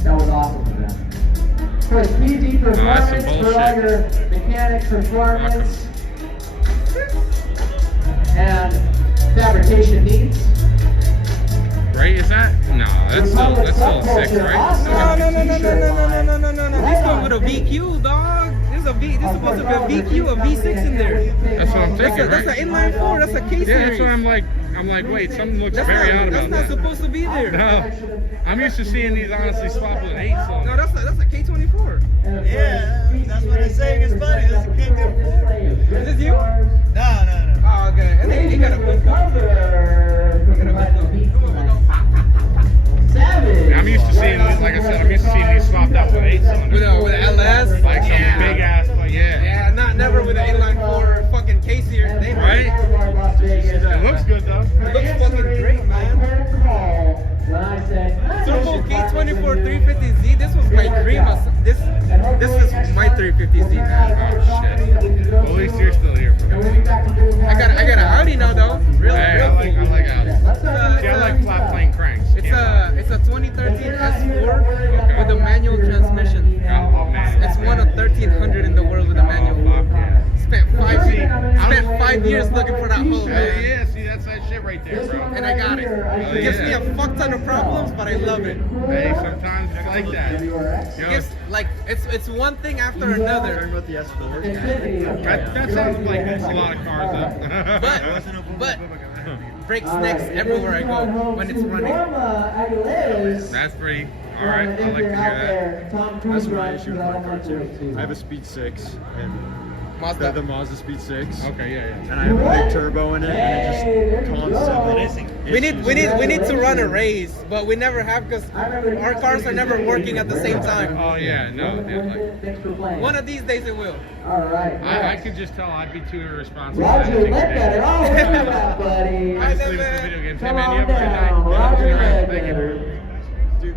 That was awesome for them. Of course, BigT Performance for all your mechanic performance and fabrication needs. Right? Is that? No, that's still 6, right? No. This one with a VQ, dog. This is supposed to be a VQ, a V6 in there. That's what I'm thinking, That's right? an inline 4, that's a K series. Yeah, that's what I'm like, wait, something looks very odd about That's that. not supposed to be there. No, I'm used to seeing these honestly swap with an 8 cylinder. No, that's a K24. Yeah, that's what I'm saying is funny. That's a K24. Is this you? No. Oh, okay. I think he got a good I'm used to seeing, like I said, I'm used to seeing these swapped out with 8 cylinders. With an LS? Like some big ass, like, yeah. Yeah, never with an inline 4 fucking K series. Right? It looks good though. It looks fucking great, man. Turbo K24 350Z. This was my dream. This is my 350Z, man. Oh shit. Well, at least you're still here. I got an Audi now though. Really, Hey, real I cool. like Audi. See, I like flat plane cranks. It's a 2013 S4 with a manual transmission. Oh man. It's one of 1,300 in the world with a manual. Spent 5 years looking for that hole, man. Yeah, see, that's that shit right there, bro. And I got it. It gives me a fuck ton of problems, but I love it. Hey, sometimes it's like that. Yo, It's like it's one thing after another. With the S4. that sounds like a lot of cars though. But brakes next everywhere I go when it's running. That's pretty. All right, I like to hear that. That's my issue with my car too. I have a Speed 6 and Mazda. the Mazda Speed 6. Okay, yeah. And I have a big turbo in it, and it just constantly. We need to run a race, but we never have because our cars are never working at the same time. Oh yeah, no. Like, One of these days it will. I could just tell I'd be too irresponsible. Roger Ledbetter, all over that, buddy. I just leave it for video games. Hey man, you have a good night. Down, Roger Thank Ledbetter. you. Dude.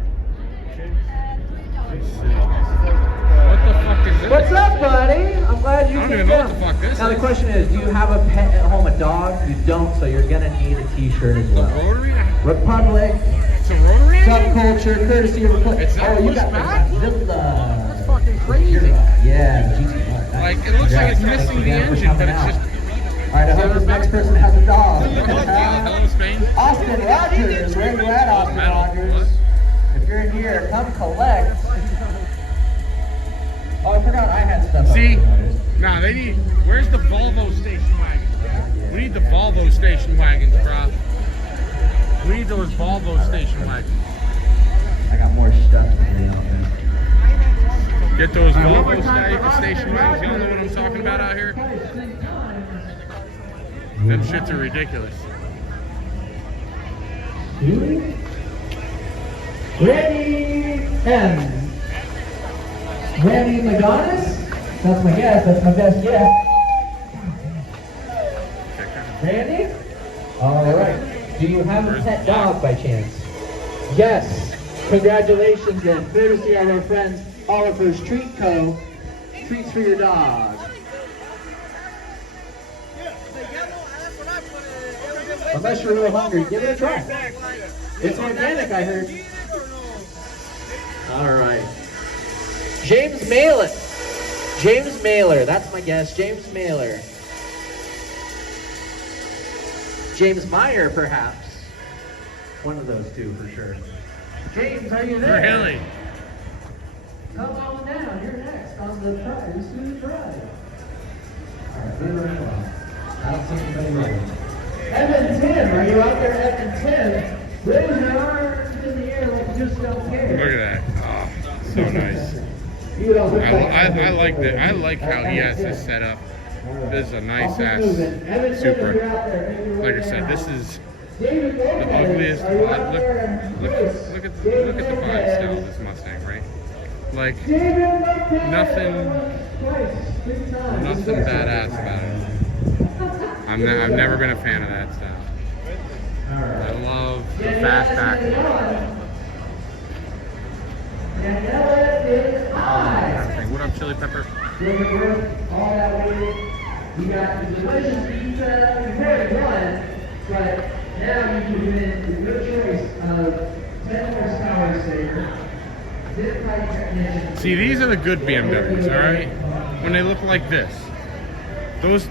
What the fuck is this? What's up, buddy? I'm glad you I don't came even know down. what the fuck this Now the is. question is, do you have a pet at home, a dog? You don't, so you're gonna need a T-shirt as The well. rotary? Republic, It's a rotary? subculture, courtesy of Republic. It's not you pushed got back? Godzilla. That's fucking crazy. Yeah, GT. Like, it looks like it's missing the engine, but it's just... All right, I hope this next person has a dog. Hello, Spain. Austin Rogers, where you at, Austin Metal. Rogers? What? If you're in here, come collect. Oh, I forgot I had stuff. See? Up there. Nah, they need... Where's the Volvo station wagons? We need the Volvo station wagons, bro. We need those Volvo station wagons. I got more stuff to bring out there. Get those Volvo station wagons. Y'all know what I'm talking about out here? Them shits are ridiculous. Randy M. Randy McGonis? That's my guess. That's my best guess. Randy? All right. Do you have a pet dog by chance? Yes. Congratulations then. Courtesy of our friends Oliver's Treat Co. Treats for your dog. Unless you're real hungry, give it a try. It's organic, I heard. All right. James Mailer. James Mailer. That's my guess. James Mailer. James Meyer, perhaps. One of those two for sure. James, are you there? Really? Come on down. You're next on the try. Let's do the try. All right, very well. I don't see anybody ready. Evan Tim, are you out there, Evan Tim? Raise your arms in the air like you just don't care. Look at that. Oh, so nice. You don't look I like that. I like how he has this set up. This is a nice ass super. Like I said, this is the ugliest. Look at the body style of this Mustang, right? Like nothing badass about it. I've never been a fan of that style. I love the fast back. What up, Chili Pepper? All that way. You got the delicious pizza. You've already won, but now you can win the good choice of 10 horsepower saver. Zip pipe technician. See, these are the good BMWs, all right? When they look like this.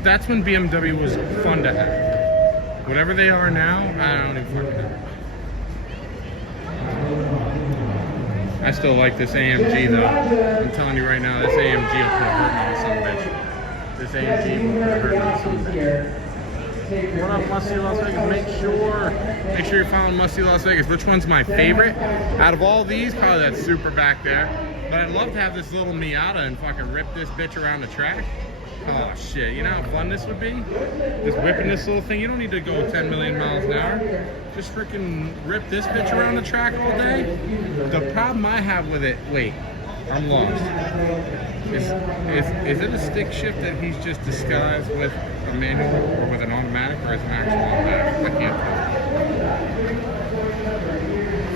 That's when BMW was fun to have. Whatever they are now, I don't even fucking know. I still like this AMG though. I'm telling you right now, this AMG will put a hurt on some bitch. This AMG will put a hurt on some bitch. What up, Musty Las Vegas? Make sure you're following Musty Las Vegas. Which one's my favorite? Out of all these, probably that Super back there. But I'd love to have this little Miata and fucking rip this bitch around the track. Oh shit, you know how fun this would be? Just whipping this little thing. You don't need to go 10 million miles an hour. Just freaking rip this bitch around the track all day. The problem I have with it, wait, I'm lost. Is it a stick shift that he's just disguised with a manual or with an automatic, or is it an actual automatic? I can't tell.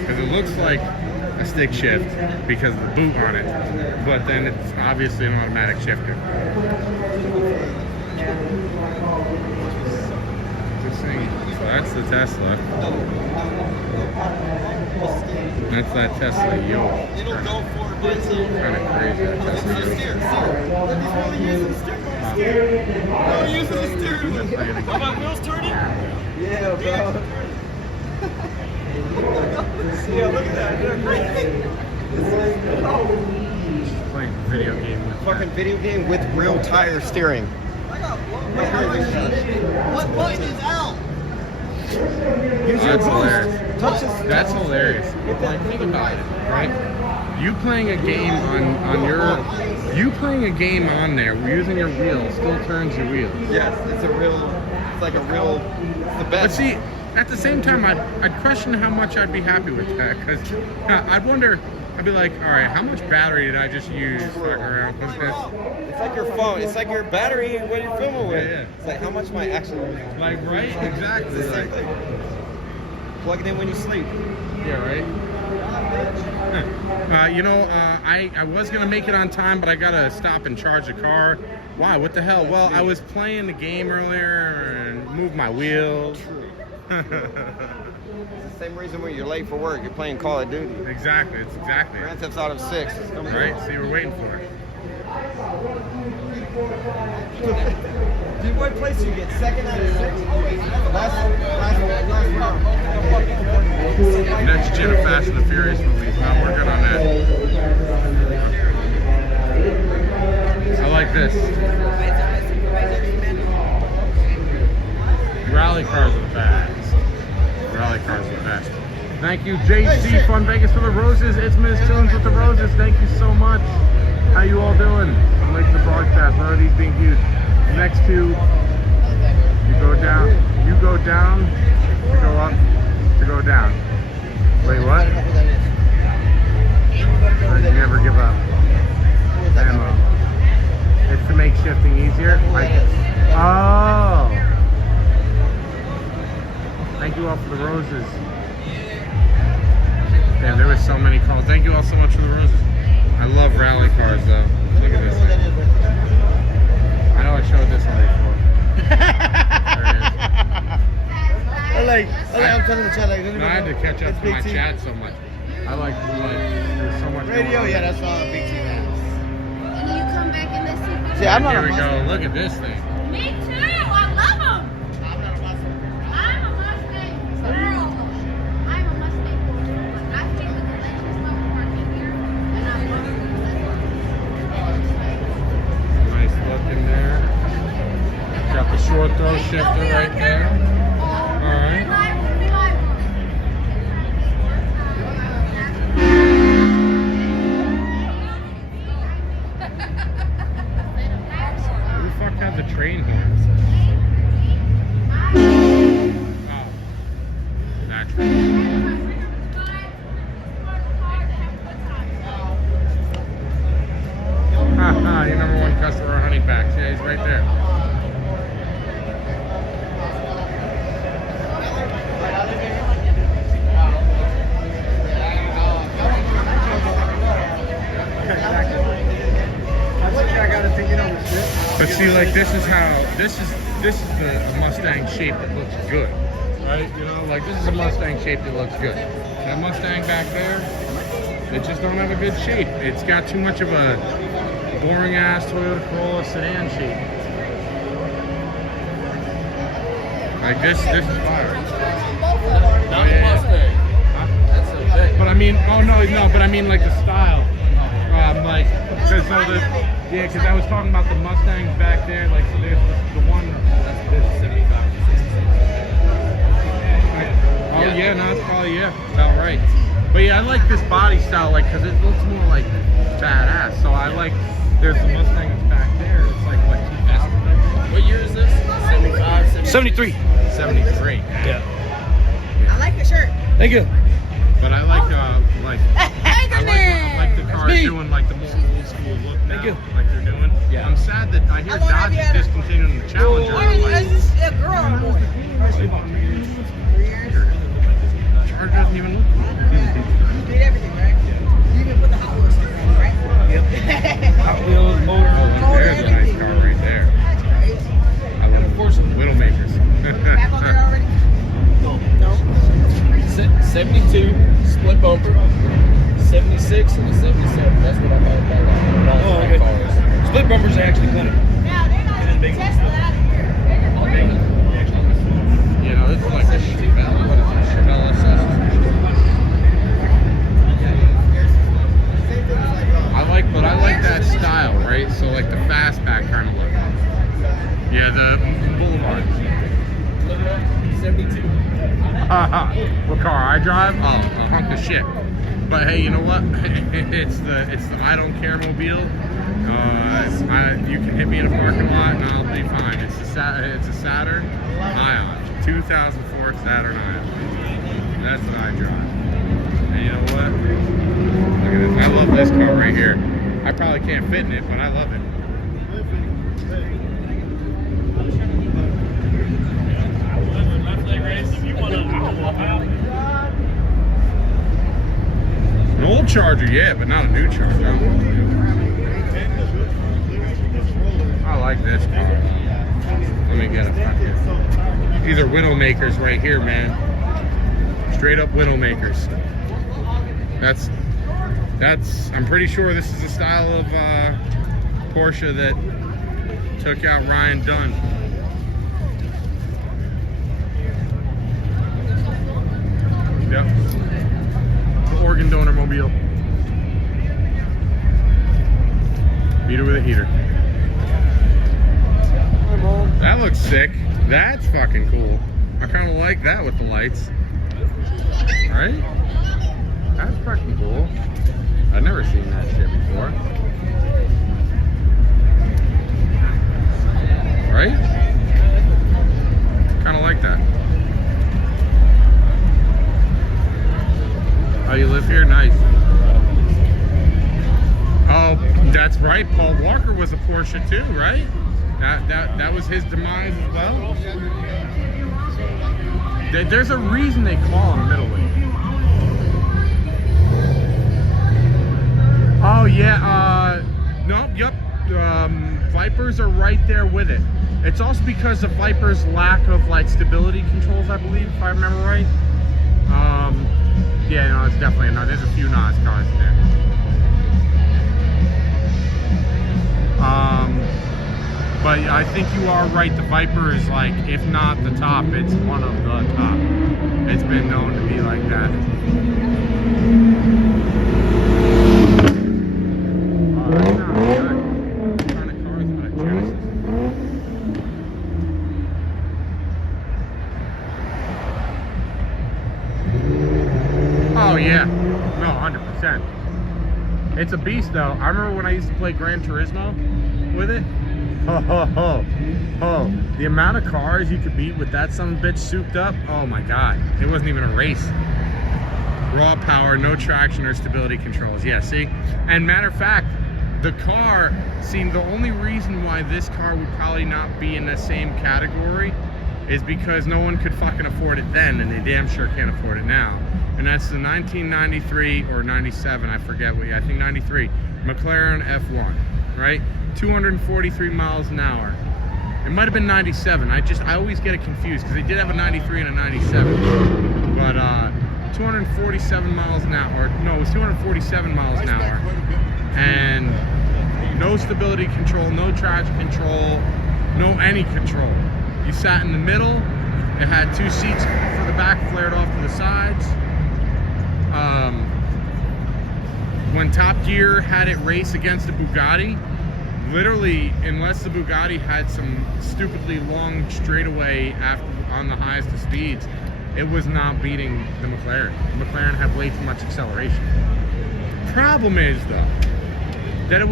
Because it looks like a stick shift because of the boot on it, but then it's obviously an automatic shifter. This thing, so that's the Tesla. That's that Tesla yoke. It'll go forward by itself. Kind of crazy. That Tesla yoke. He's using the steering wheel. How about wheels turning? Yeah, bro. Yeah, look at that. They're great. Playing a video game with Fucking video game with real tire steering. What button is L? That's hilarious. That's hilarious. Like, think about it, right? You playing a game on your, you playing a game on there, using your wheel still turns your wheels. Yes, it's like a real, it's the But best. see, at the same time, I'd question how much I'd be happy with that, because I'd wonder, I'd be like, all right, how much battery did I just use fucking around with this? It's like your phone. It's like your battery when you're filming with. Yeah. It's like how much am I actually Like, right? Exactly. It's the same thing. Plug it in when you sleep. Yeah, right? I was going to make it on time, but I got to stop and charge the car. Why? What the hell? Well, I was playing the game earlier and moved my wheels. It's the same reason when you're late for work. You're playing Call of Duty. Exactly. It's exactly. Grand Theft Auto 6 is coming. Right? See, we're waiting for it. Dude, what place do you get? Second out of 6? Last round. Next gen of Fast and the Furious movies. No, we're good on that. I like this. Rally cars are the best. Rally cars are the best. Thank you, JC Fun Vegas for the roses. It's Ms. Tunes with the roses. Thank you so much. How you all doing? I'm late to the broadcast. One of these being huge. Next two, you go down, to go up, to go down. Wait, what? You never give up. Ammo. It's to make shifting easier. Oh! Thank you all for the roses. Damn, there were so many calls. Thank you all so much for the roses. I love rally cars though. Look at this thing. I know I showed this already before. There it is. I'm telling the chat like No, I had to catch up to my chat so much. I like there's so much radio. going on. Yeah, that's all BigT man. And you come back and listen. See, I'm not Here a we Mustang. go. Look at this thing. Me too. I love them. I'm a Mustang girl. I'm a Mustang. I think the throw shifter right there. All right. Who the fuck had the train horns? Oh, that Haha, your number one customer, honey packs. Yeah, he's right there. But see, like this is the Mustang shape that looks good, right? You know, like this is a Mustang shape that looks good. That Mustang back there, it just don't have a good shape. It's got too much of a boring ass Toyota Corolla sedan shape. Like this is fire. Not a Mustang. That's so big. But I mean, oh no, but I mean like the style. Like, because because I was talking about the Mustangs back there. Like, so there's the one. That's 75, 66. Oh yeah, no, that's probably about right. But yeah, I like this body style, like, because it looks more like badass. So I like. There's the Mustang that's back there. It's like what 2000. What year is this? 75, 73. 73. Yeah. I like your shirt. Thank you. But I like I like the cars doing like the more old school look now. Thank you. Like they're doing. Yeah. I'm sad that I hear Dodge is discontinuing the Challenger. Is this a girl or a boy? Charger doesn't even look cool. You did everything, right? You even put the Hot Wheels sticker on, right? Yep. Hot Wheels, motor. There's a nice car right there. That's crazy. I love Widowmakers. Back on there already? No. 72, split bumper, 76, and a 77. That's what I like about all okay. cars. Split bumpers are actually plenty. Now, they're not big Tesla out of here. You know, it's like a Chevelle. What is it? Chevelle SS. I like that style, right? So like the fastback kind of look. Yeah, the Boulevard. 72. What car I drive? Oh, a hunk of shit. But hey, you know what? it's the I don't care mobile. You can hit me in a parking lot and I'll be fine. It's a Saturn Ion, 2004 Saturn Ion. That's what I drive. And you know what? Look at this. I love this car right here. I probably can't fit in it, but I love it. An old Charger, yeah, but not a new Charger. I like this car. Let me get it. These are Widowmakers right here, man. Straight up Widowmakers. That's. I'm pretty sure this is the style of Porsche that took out Ryan Dunn. Yep. Organ donor mobile. Beater with a heater. That looks sick. That's fucking cool. I kind of like that with the lights. Right? That's fucking cool. I've never seen that shit before. Right? Kind of like that. Oh, you live here? Nice. Oh, that's right. Paul Walker was a Porsche too, right? That was his demise as well. There's a reason they call him middleweight. Oh yeah, nope, yep. Vipers are right there with it. It's also because of Viper's lack of like stability controls, I believe, if I remember right. Yeah, no, it's definitely not. There's a few Nas cars there. But I think you are right. The Viper is like, if not the top, it's one of the top. It's been known to be like that. That sounds good. What kind of car is that? Genesis? yeah, no, 100%. It's a beast though. I remember when I used to play Gran Turismo with it. The amount of cars you could beat with that son of a bitch souped up. Oh my god, it wasn't even a race. Raw power, no traction or stability controls. Yeah, see? And matter of fact, the car seemed the only reason why this car would probably not be in the same category is because no one could fucking afford it then, and they damn sure can't afford it now. And that's the 1993 or 97, I forget what, I think 93, McLaren F1, right? 243 miles an hour. It might have been 97. I always get it confused because they did have a 93 and a 97. But 247 miles an hour. No, it was 247 miles an hour. And no stability control, no traction control, no any control. You sat in the middle. It had 2 seats for the back, flared off to the sides. When Top Gear had it race against the Bugatti, literally, unless the Bugatti had some stupidly long straightaway on the highest of speeds, it was not beating the McLaren. The McLaren had way too much acceleration. Problem is though, that it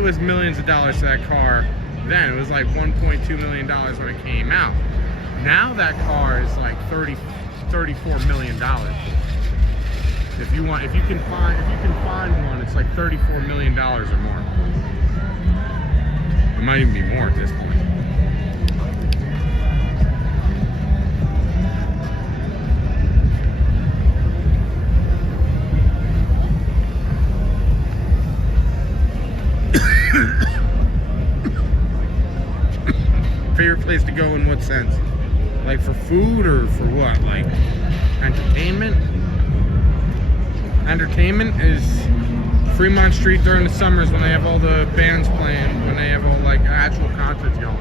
was millions of dollars to that car then. It was like $1.2 million when it came out. Now that car is like $34 million. If you can find one, it's like $34 million or more. It might even be more at this point. Favorite place to go in what sense? Like for food or for what? Like entertainment? Entertainment is Fremont Street during the summers when they have all the bands playing, when they have all like actual concerts going.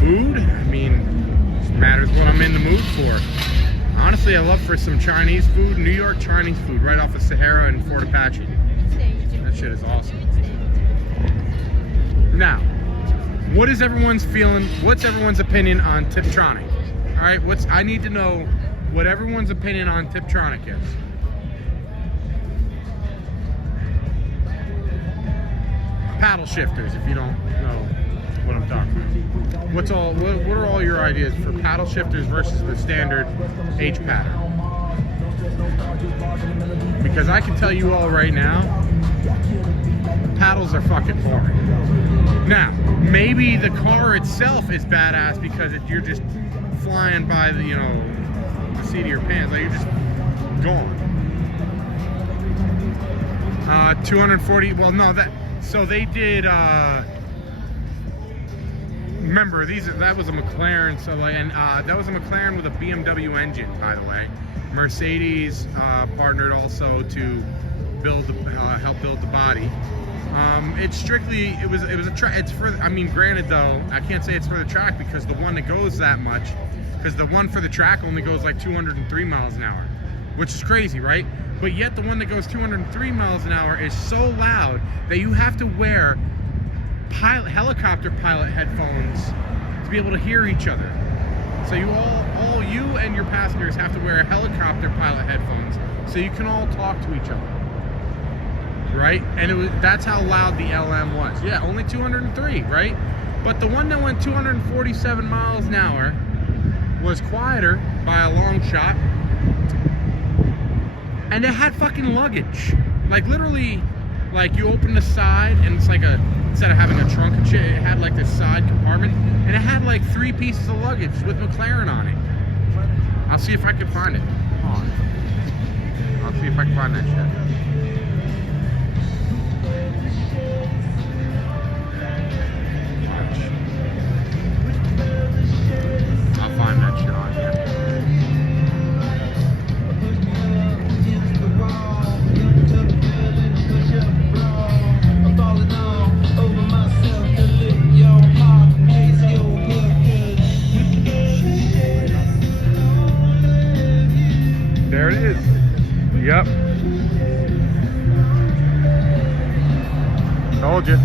Food? I mean, it matters what I'm in the mood for. Honestly, I love for some Chinese food, New York Chinese food, right off of Sahara and Fort Apache. That shit is awesome. Now, what is everyone's feeling? What's everyone's opinion on Tiptronic? All right, I need to know what everyone's opinion on Tiptronic is. Paddle shifters, if you don't know what I'm talking about. What are all your ideas for paddle shifters versus the standard H pattern? Because I can tell you all right now, paddles are fucking boring. Now, maybe the car itself is badass because you're just flying by the, the seat of your pants, like you're just going. 240. Well, no, so they did. Remember, that was a McLaren. So that was a McLaren with a BMW engine, by the way. Mercedes partnered also to help build the body. It's strictly, it's for, I mean, granted though, I can't say it's for the track because the one that goes that much, because the one for the track only goes like 203 miles an hour, which is crazy, right? But yet the one that goes 203 miles an hour is so loud that you have to wear helicopter pilot headphones to be able to hear each other. So you and your passengers have to wear helicopter pilot headphones so you can all talk to each other. Right? And that's how loud the LM was. Yeah, only 203, right? But the one that went 247 miles an hour was quieter by a long shot. And it had fucking luggage. Like literally, like you open the side and it's like instead of having a trunk and shit, it had like this side compartment and it had like 3 pieces of luggage with McLaren on it. I'll see if I can find it. Hold on. I'll see if I can find that shit. I'll find that shit on here. There it is. Yep. Told you.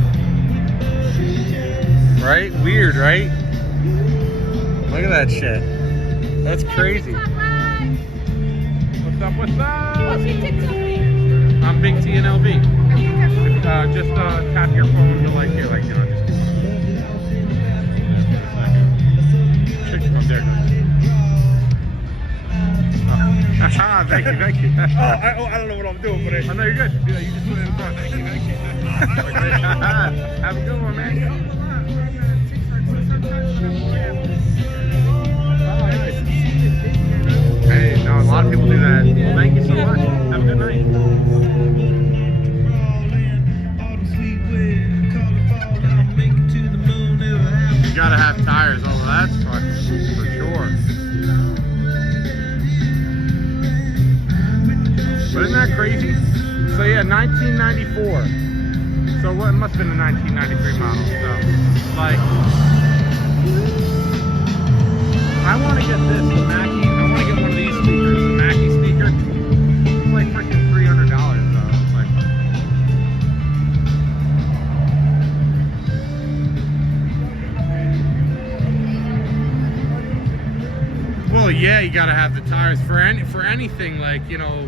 Right? Weird, right? Look at that shit. That's crazy. What's up? What's up? What's your TikTok name? I'm BigT and LV. Just tap your phone to like it, like just. Chick from there. Thank you. I don't know what I'm doing, but I know you're good. Yeah, you just put it in front. Thank you. Have a good one, man. Hey, no, a lot of people do that. Well, thank you so much. Have a good night. You gotta have tires. Oh, that's fucking for sure. But isn't that crazy? So yeah, 1994. So what? It must have been the 1993 model. So, like, I want to get this, the Mackie. I want to get one of these speakers, the Mackie speaker. It's like freaking $300 though. It's like. Well, yeah, you gotta have the tires for anything, like, you know.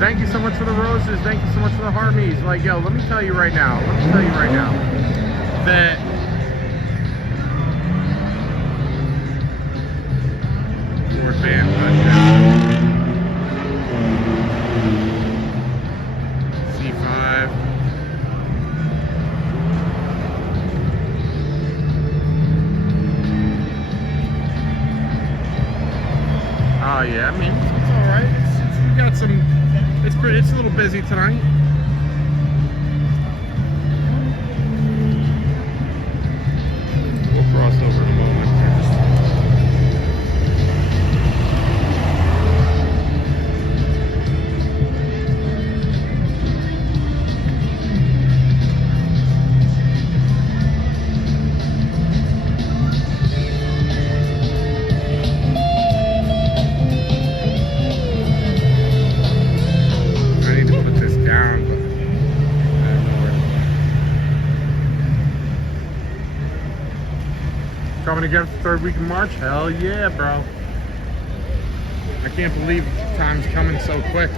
Thank you so much for the roses. Thank you so much for the harmies. Like, yo, let me tell you right now. That we're fan C5. Oh yeah, I mean it's all right. We got some. It's a little busy tonight. We'll cross over in a moment. Coming again for the third week of March? Hell yeah, bro. I can't believe time's coming so quick.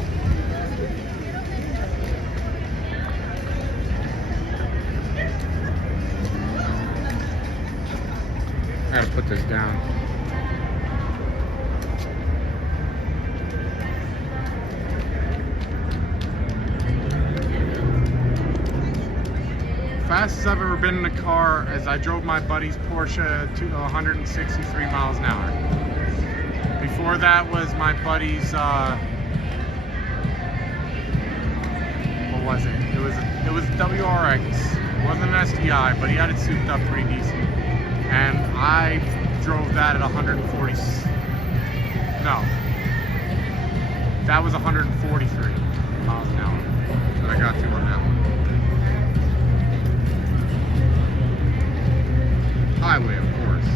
I gotta put this down. Fastest I've ever been in a car as I drove my buddy's Porsche to 163 miles an hour. Before that was my buddy's, what was it? It was WRX. It wasn't an STI, but he had it souped up pretty decent. And I drove that at 140. No, that was 143 miles an hour that I got to on that one. Highway, of course.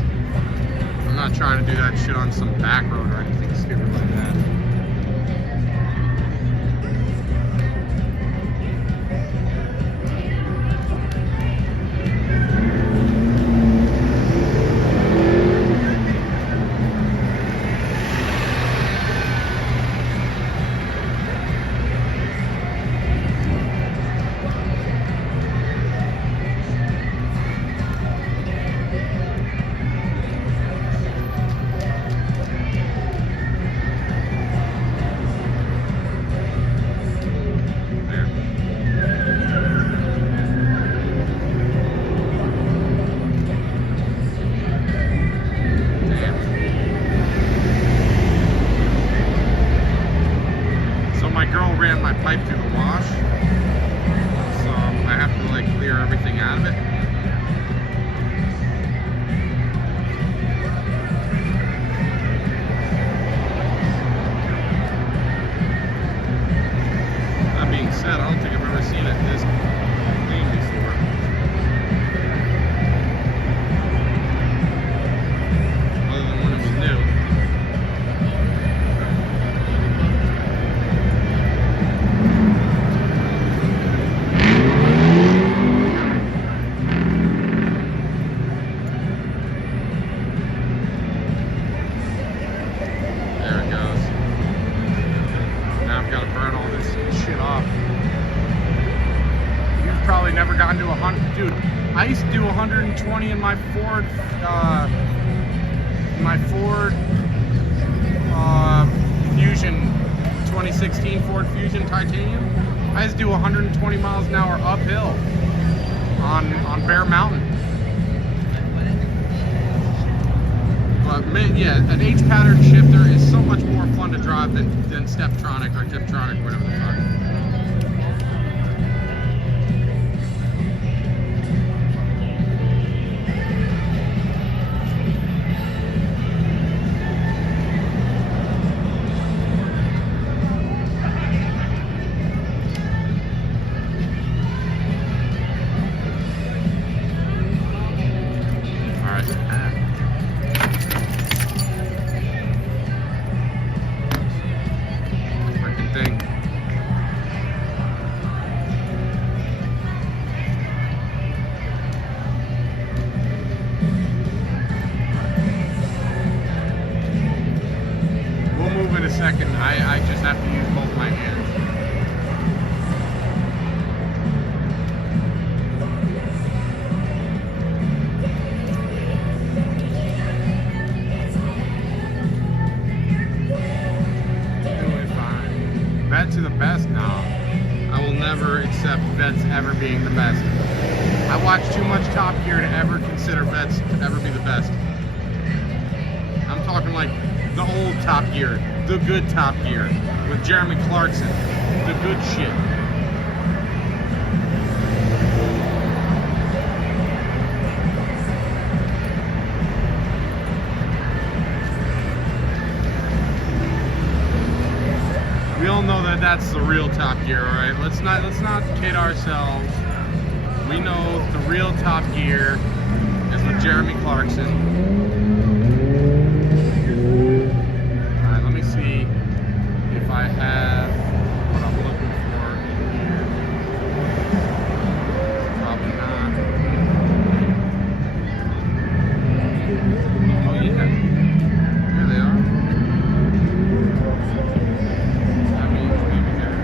I'm not trying to do that shit on some back road or anything stupid like that. Ran my pipe through the wash, so I have to like clear everything out of it. That being said, I don't think I've ever seen it this clean before. Other than when it was new. gotten to 100. Dude, I used to do 120 in my Ford, Fusion, 2016 Ford Fusion Titanium. I used to do 120 miles an hour uphill on Bear Mountain. But man, yeah, an H-pattern shifter is so much more fun to drive than Steptronic or Tiptronic, whatever the fuck. Second, I just have to use both my hands. Doing fine. Vets are the best now. I will never accept Vets ever being the best. I watch too much Top Gear to ever consider Vets to ever be the best. I'm talking like the old Top Gear. The good Top Gear with Jeremy Clarkson. The good shit. We all know that that's the real Top Gear, all right? Let's not kid ourselves. We know the real Top Gear is with Jeremy Clarkson. I have what I'm looking for here. Probably not. Oh yeah. Here they are. That means maybe there.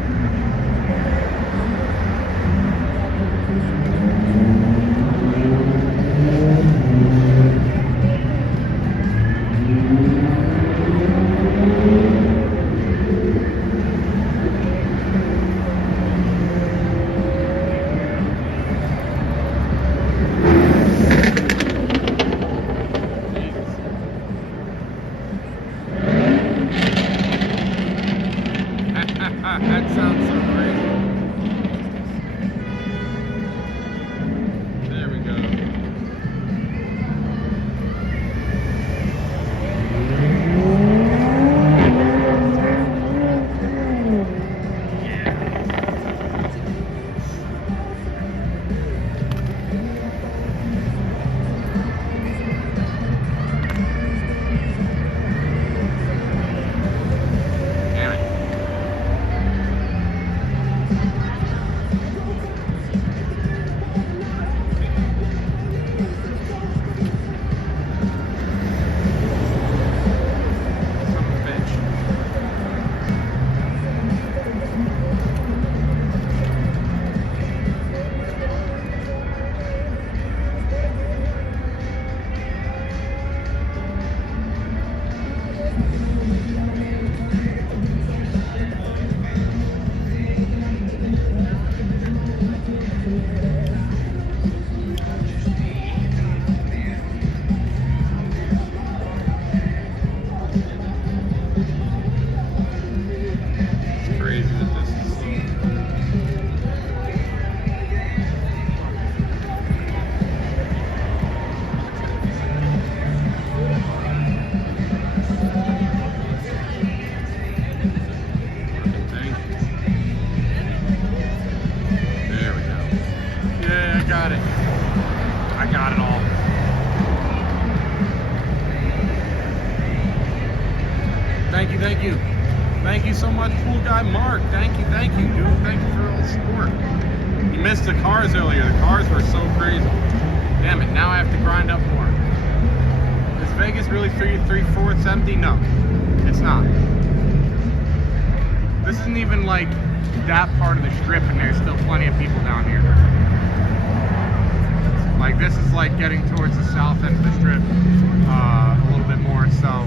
That sounds so great. There we go. Thank you. Thank you so much, Pool Guy Mark. Thank you, dude. Thank you for all the support. You missed the cars earlier. The cars were so crazy. Damn it, now I have to grind up more. Is Vegas really 3/4 empty? No, it's not. This isn't even like that part of the strip, and there's still plenty of people down here. Like this is like getting towards the south end of the strip a little bit more. So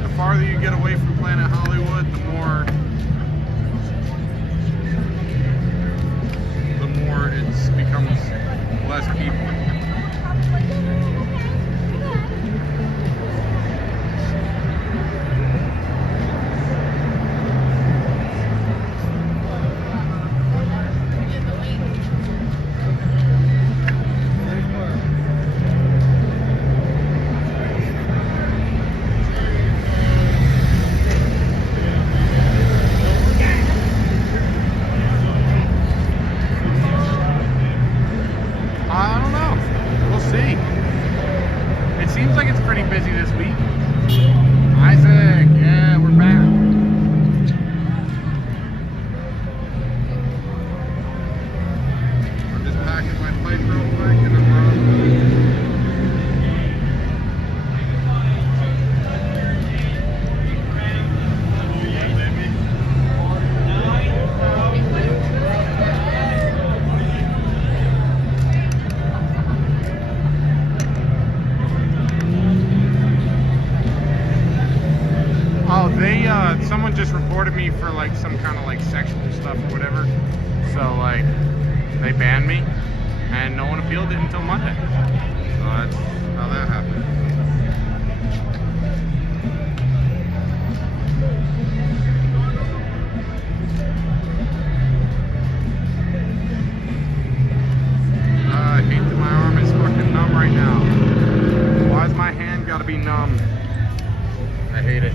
the farther you get away from Planet Hollywood, the more it becomes less people. I don't know. We'll see. It seems like it's pretty busy this week. Isaac, yeah, we're back. I'm just packing my plate real quick and I'm running. Oh, someone just reported me for like some kind of like sexual stuff or whatever. So like, they banned me and no one appealed it until Monday. So that's how that happened. I hate that my arm is fucking numb right now. Why's my hand gotta be numb? I hate it.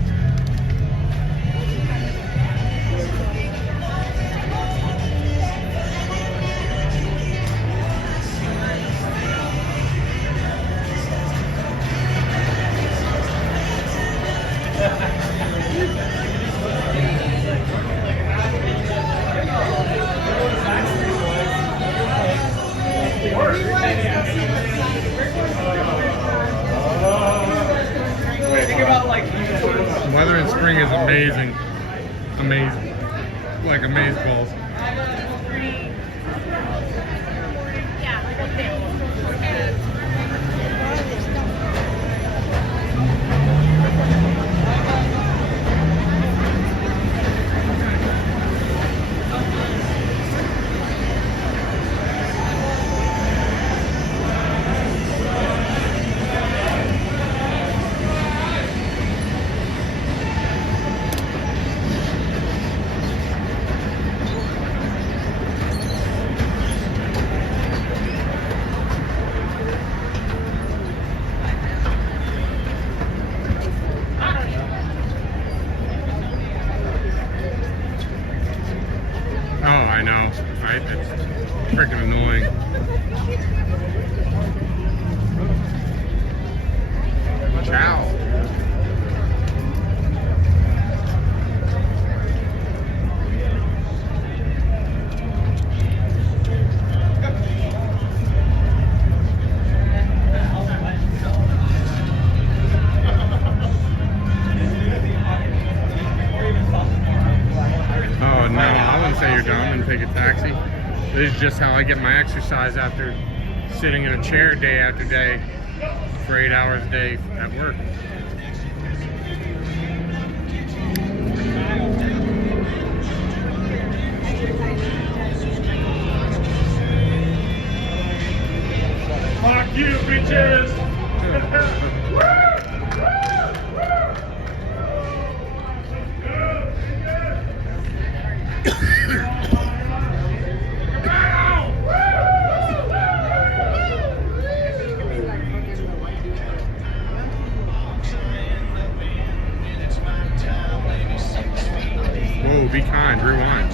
The weather in spring is amazing. Amazing. Like amazeballs. I know, right? It's freaking annoying. Ciao. Oh no, I wouldn't say you're dumb and take a taxi. This is just how I get my exercise after sitting in a chair day after day for 8 hours a day at work. Fuck you, bitches! Whoa, be kind, rewind.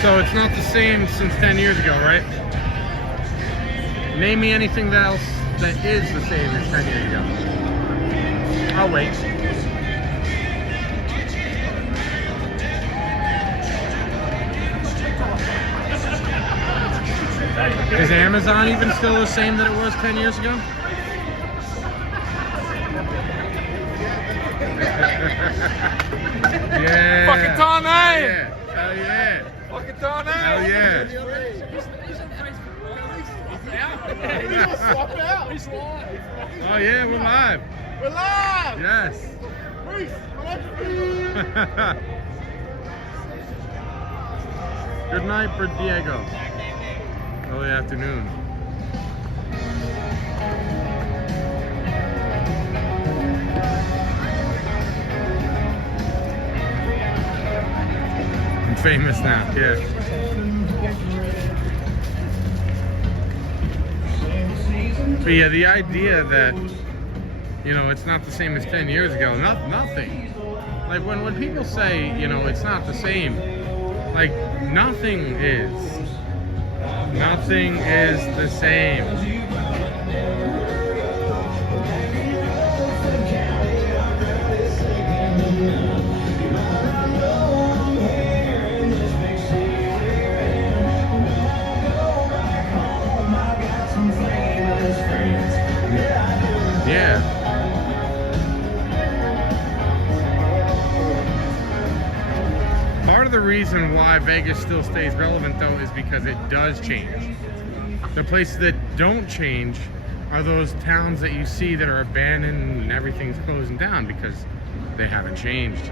So it's not the same since 10 years ago, right? Name me anything else that is the same as 10 years ago. I'll wait. Is Amazon even still the same that it was 10 years ago? Yeah. Fucking Tom, eh? Yeah. Hell yeah. Fucking Tom, Hell yeah. Swap it out. Oh yeah, we're live. We're live. Yes. Good night for Diego. Early afternoon. I'm famous now, yeah. But yeah, the idea that, you know, it's not the same as 10 years ago, nothing. Like when people say, you know, it's not the same, like nothing is. Nothing is the same. Yeah. Part of the reason why Vegas still stays relevant, though, is because it does change. The places that don't change are those towns that you see that are abandoned and everything's closing down because they haven't changed.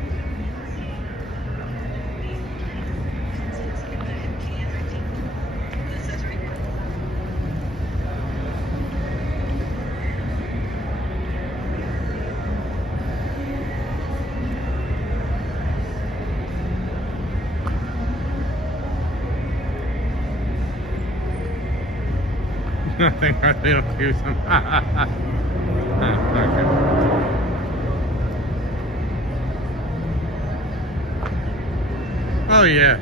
Nothing, they don't do some. Okay. Oh yeah.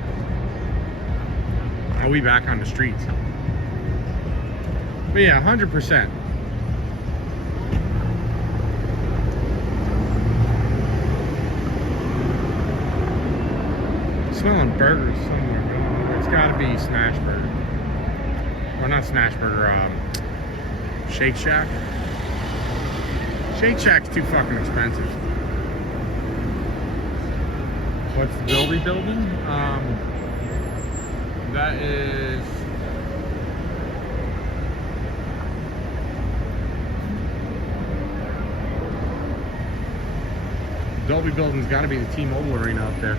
Are we back on the streets? But yeah, 100%. Smelling burgers somewhere. It's got to be Smash Burger. Or not Smash Burger, Shake Shack. Shake Shack's too fucking expensive. What's the Dolby building? That is... Dolby building's got to be the T-Mobile Arena up there.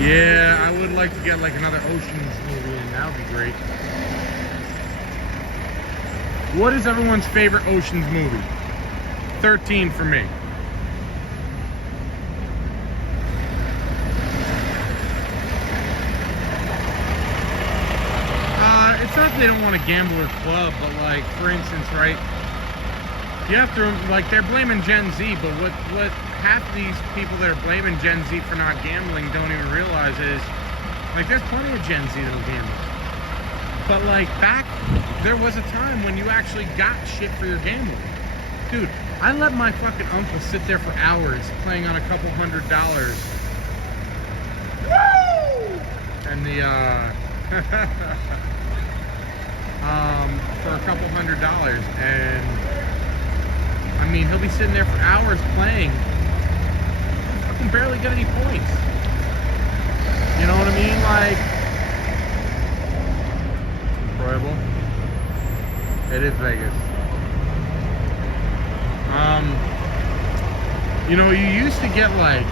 Yeah, I would like to get like another Oceans movie in. That would be great. What is everyone's favorite Oceans movie? 13 for me. It's not that they don't want a gambler club, but like, for instance, right? You have to, like, they're blaming Gen Z, but what half of these people that are blaming Gen Z for not gambling don't even realize is, like, there's plenty of Gen Z that'll gamble. But, like, there was a time when you actually got shit for your gambling. Dude, I let my fucking uncle sit there for hours playing on a couple $100. Woo! And the, for a couple $100, and I mean, he'll be sitting there for hours playing. Fucking barely get any points. You know what I mean? Like, enjoyable. It is Vegas. You know, you used to get like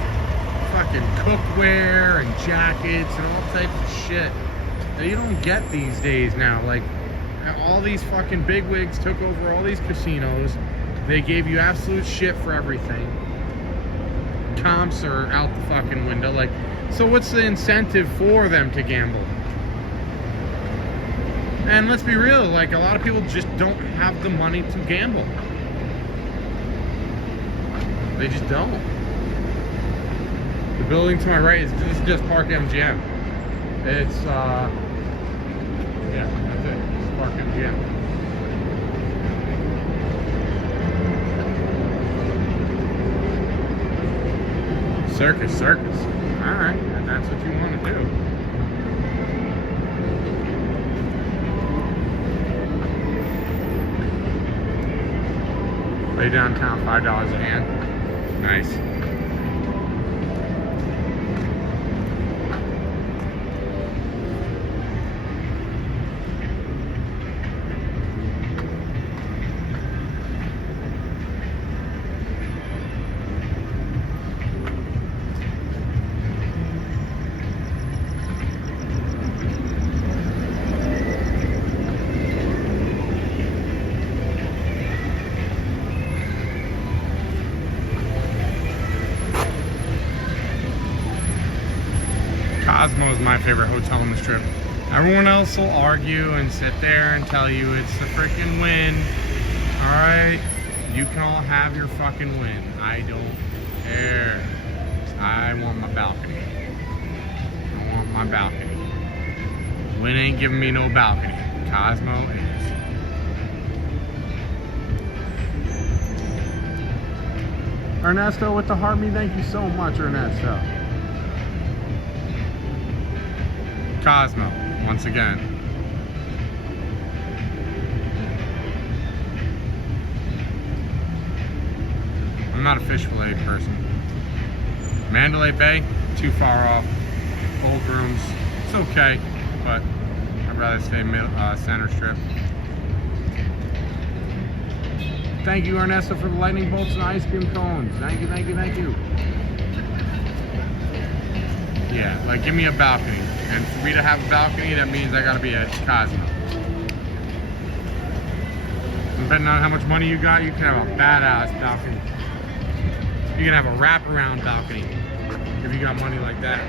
fucking cookware and jackets and all types of shit that you don't get these days now. Like, all these fucking bigwigs took over all these casinos. They gave you absolute shit for everything. Comps are out the fucking window. Like, so what's the incentive for them to gamble? And let's be real, like, a lot of people just don't have the money to gamble. They just don't. The building to my right is just Park MGM. It's, yeah, that's it. It's Park MGM. Circus. Alright, and that's what you want to do. Lay downtown, $5 a hand. Nice. Cosmo is my favorite hotel on the strip. Everyone else will argue and sit there and tell you it's the freaking win. Alright, you can all have your fucking win. I don't care. I want my balcony. I want my balcony. Win ain't giving me no balcony. Cosmo is. Ernesto with the heart me, thank you so much, Ernesto. Cosmo, once again. I'm not a fish fillet person. Mandalay Bay, too far off. Old rooms, it's okay, but I'd rather stay center strip. Thank you, Ernesto, for the lightning bolts and ice cream cones. Thank you, thank you, thank you. Yeah, like give me a balcony. And for me to have a balcony, that means I gotta be at Cosmo. Depending on how much money you got, you can have a badass balcony. You can have a wraparound balcony if you got money like that.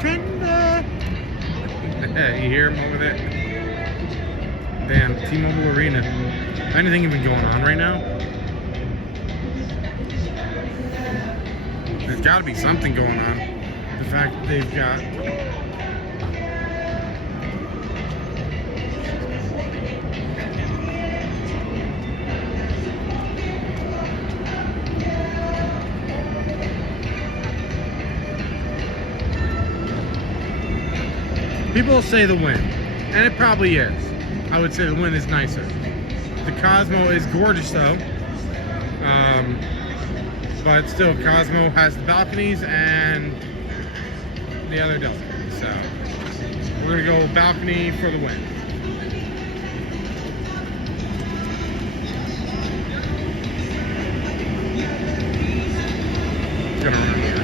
Tender. You hear him over there? Damn, T-Mobile Arena. Anything even going on right now? There's got to be something going on. The fact that they've got people say the Wynn, and it probably is. I would say the Wynn is nicer. The Cosmo is gorgeous though. But still, Cosmo has the balconies and the other doesn't. So we're gonna go balcony for the win. Gonna run here.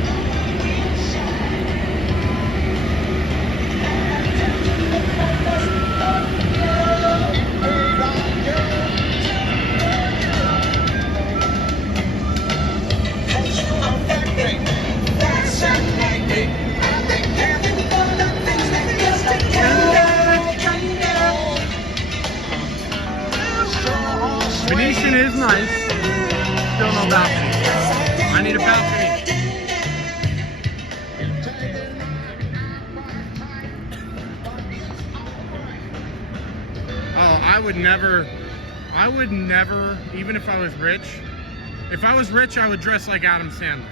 Venetian is nice. Still no balcony. I need a balcony. Oh, I would never, even if I was rich, I would dress like Adam Sandler.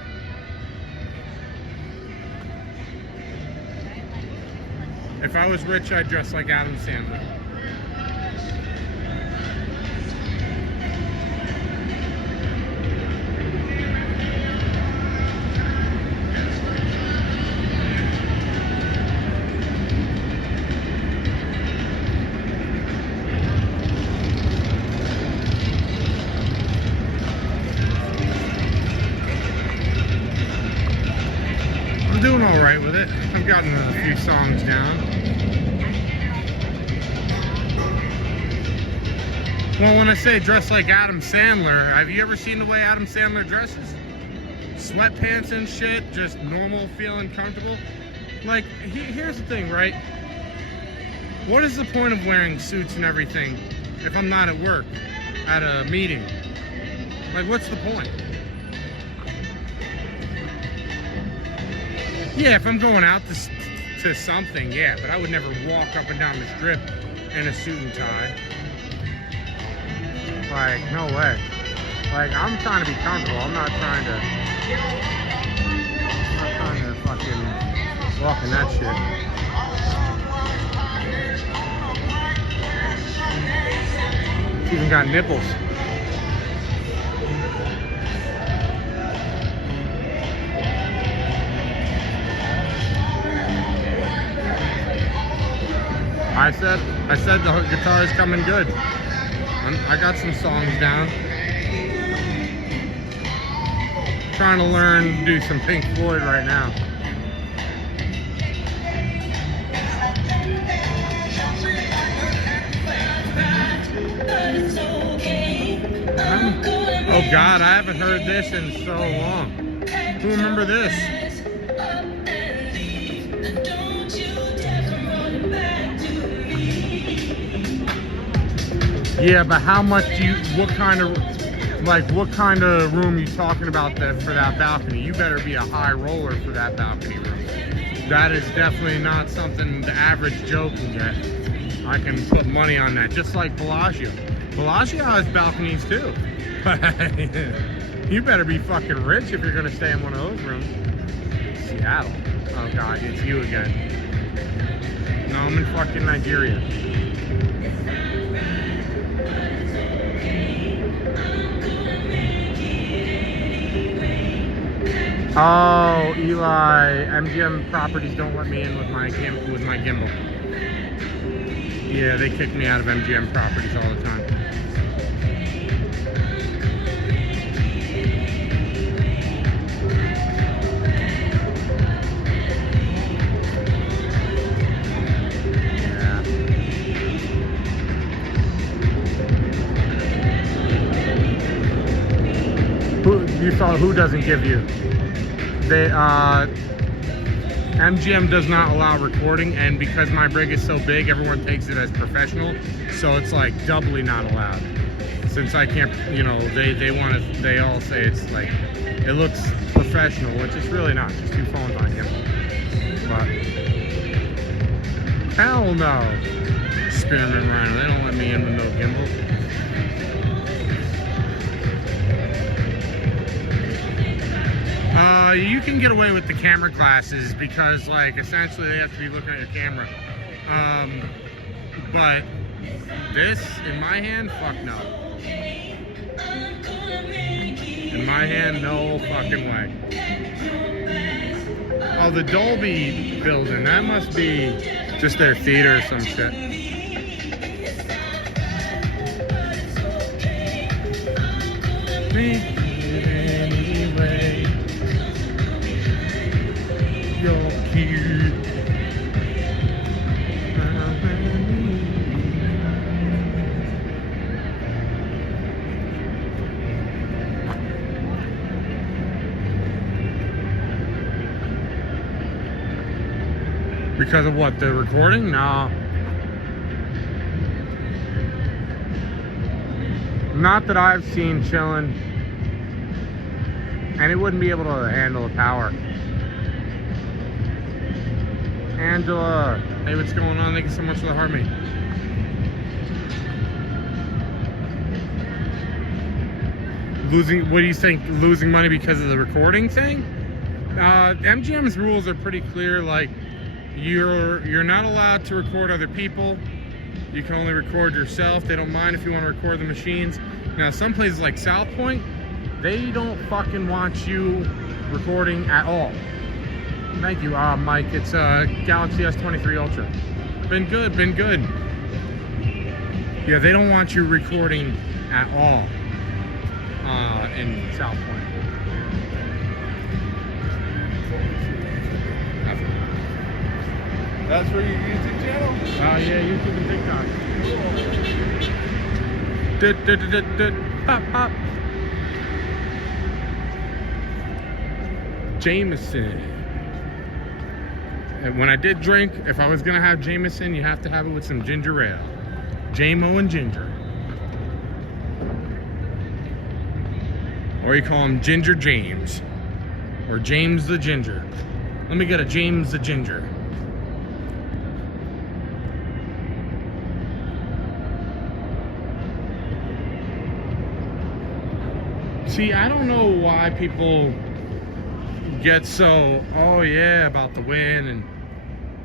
If I was rich, I'd dress like Adam Sandler. I'm doing all right with it. I've gotten a few songs down. Well, when I say dress like Adam Sandler, have you ever seen the way Adam Sandler dresses? Sweatpants and shit, just normal, feeling comfortable. Like, here's the thing, right? What is the point of wearing suits and everything if I'm not at work, at a meeting? Like, what's the point? Yeah, if I'm going out to something, yeah, but I would never walk up and down the strip in a suit and tie. Like, no way. Like, I'm trying to be comfortable. I'm not trying to fucking walk in that shit. Even got nipples. I said the guitar is coming good. I got some songs down. Trying to learn to do some Pink Floyd right now. Oh God, I haven't heard this in so long. Who remember this? Yeah, but how much do you, what kind of room you talking about that for that balcony? You better be a high roller for that balcony room. That is definitely not something the average Joe can get. I can put money on that, just like Bellagio. Bellagio has balconies too. You better be fucking rich if you're gonna stay in one of those rooms. Seattle. Oh God, it's you again. No, I'm in fucking Nigeria. Oh, Eli, MGM properties don't let me in with my gimbal. Yeah, they kick me out of MGM properties all the time. You saw who doesn't give you? They MGM does not allow recording, and because my rig is so big, everyone takes it as professional, so it's like doubly not allowed. Since I can't, you know, they all say it's like it looks professional, which it's really not. Just two phones on gimbal. But hell no, Spearman Rhino. They don't let me in with no gimbal. You can get away with the camera classes because, like, essentially they have to be looking at your camera. But this, in my hand, fuck no. In my hand, no fucking way. Oh, the Dolby building, that must be just their theater or some shit. Make it anyway. You're cute. Because of what? The recording? No. Not that I've seen chilling. And it wouldn't be able to handle the power. Angela, hey, what's going on? Thank you so much for the harmony. Losing, what do you think? Losing money because of the recording thing? MGM's rules are pretty clear. Like, you're not allowed to record other people. You can only record yourself. They don't mind if you want to record the machines. Now, some places like South Point, they don't fucking want you recording at all. Thank you, Mike. It's Galaxy S23 Ultra. Been good, been good. Yeah, they don't want you recording at all in South Point. That's where your YouTube channel? Yeah, YouTube and TikTok. Pop, pop. Jameson. And when I did drink, if I was gonna have Jameson, you have to have it with some ginger ale. J-Mo and ginger. Or you call him Ginger James. Or James the Ginger. Let me get a James the Ginger. See, I don't know why people get so, oh yeah, about the win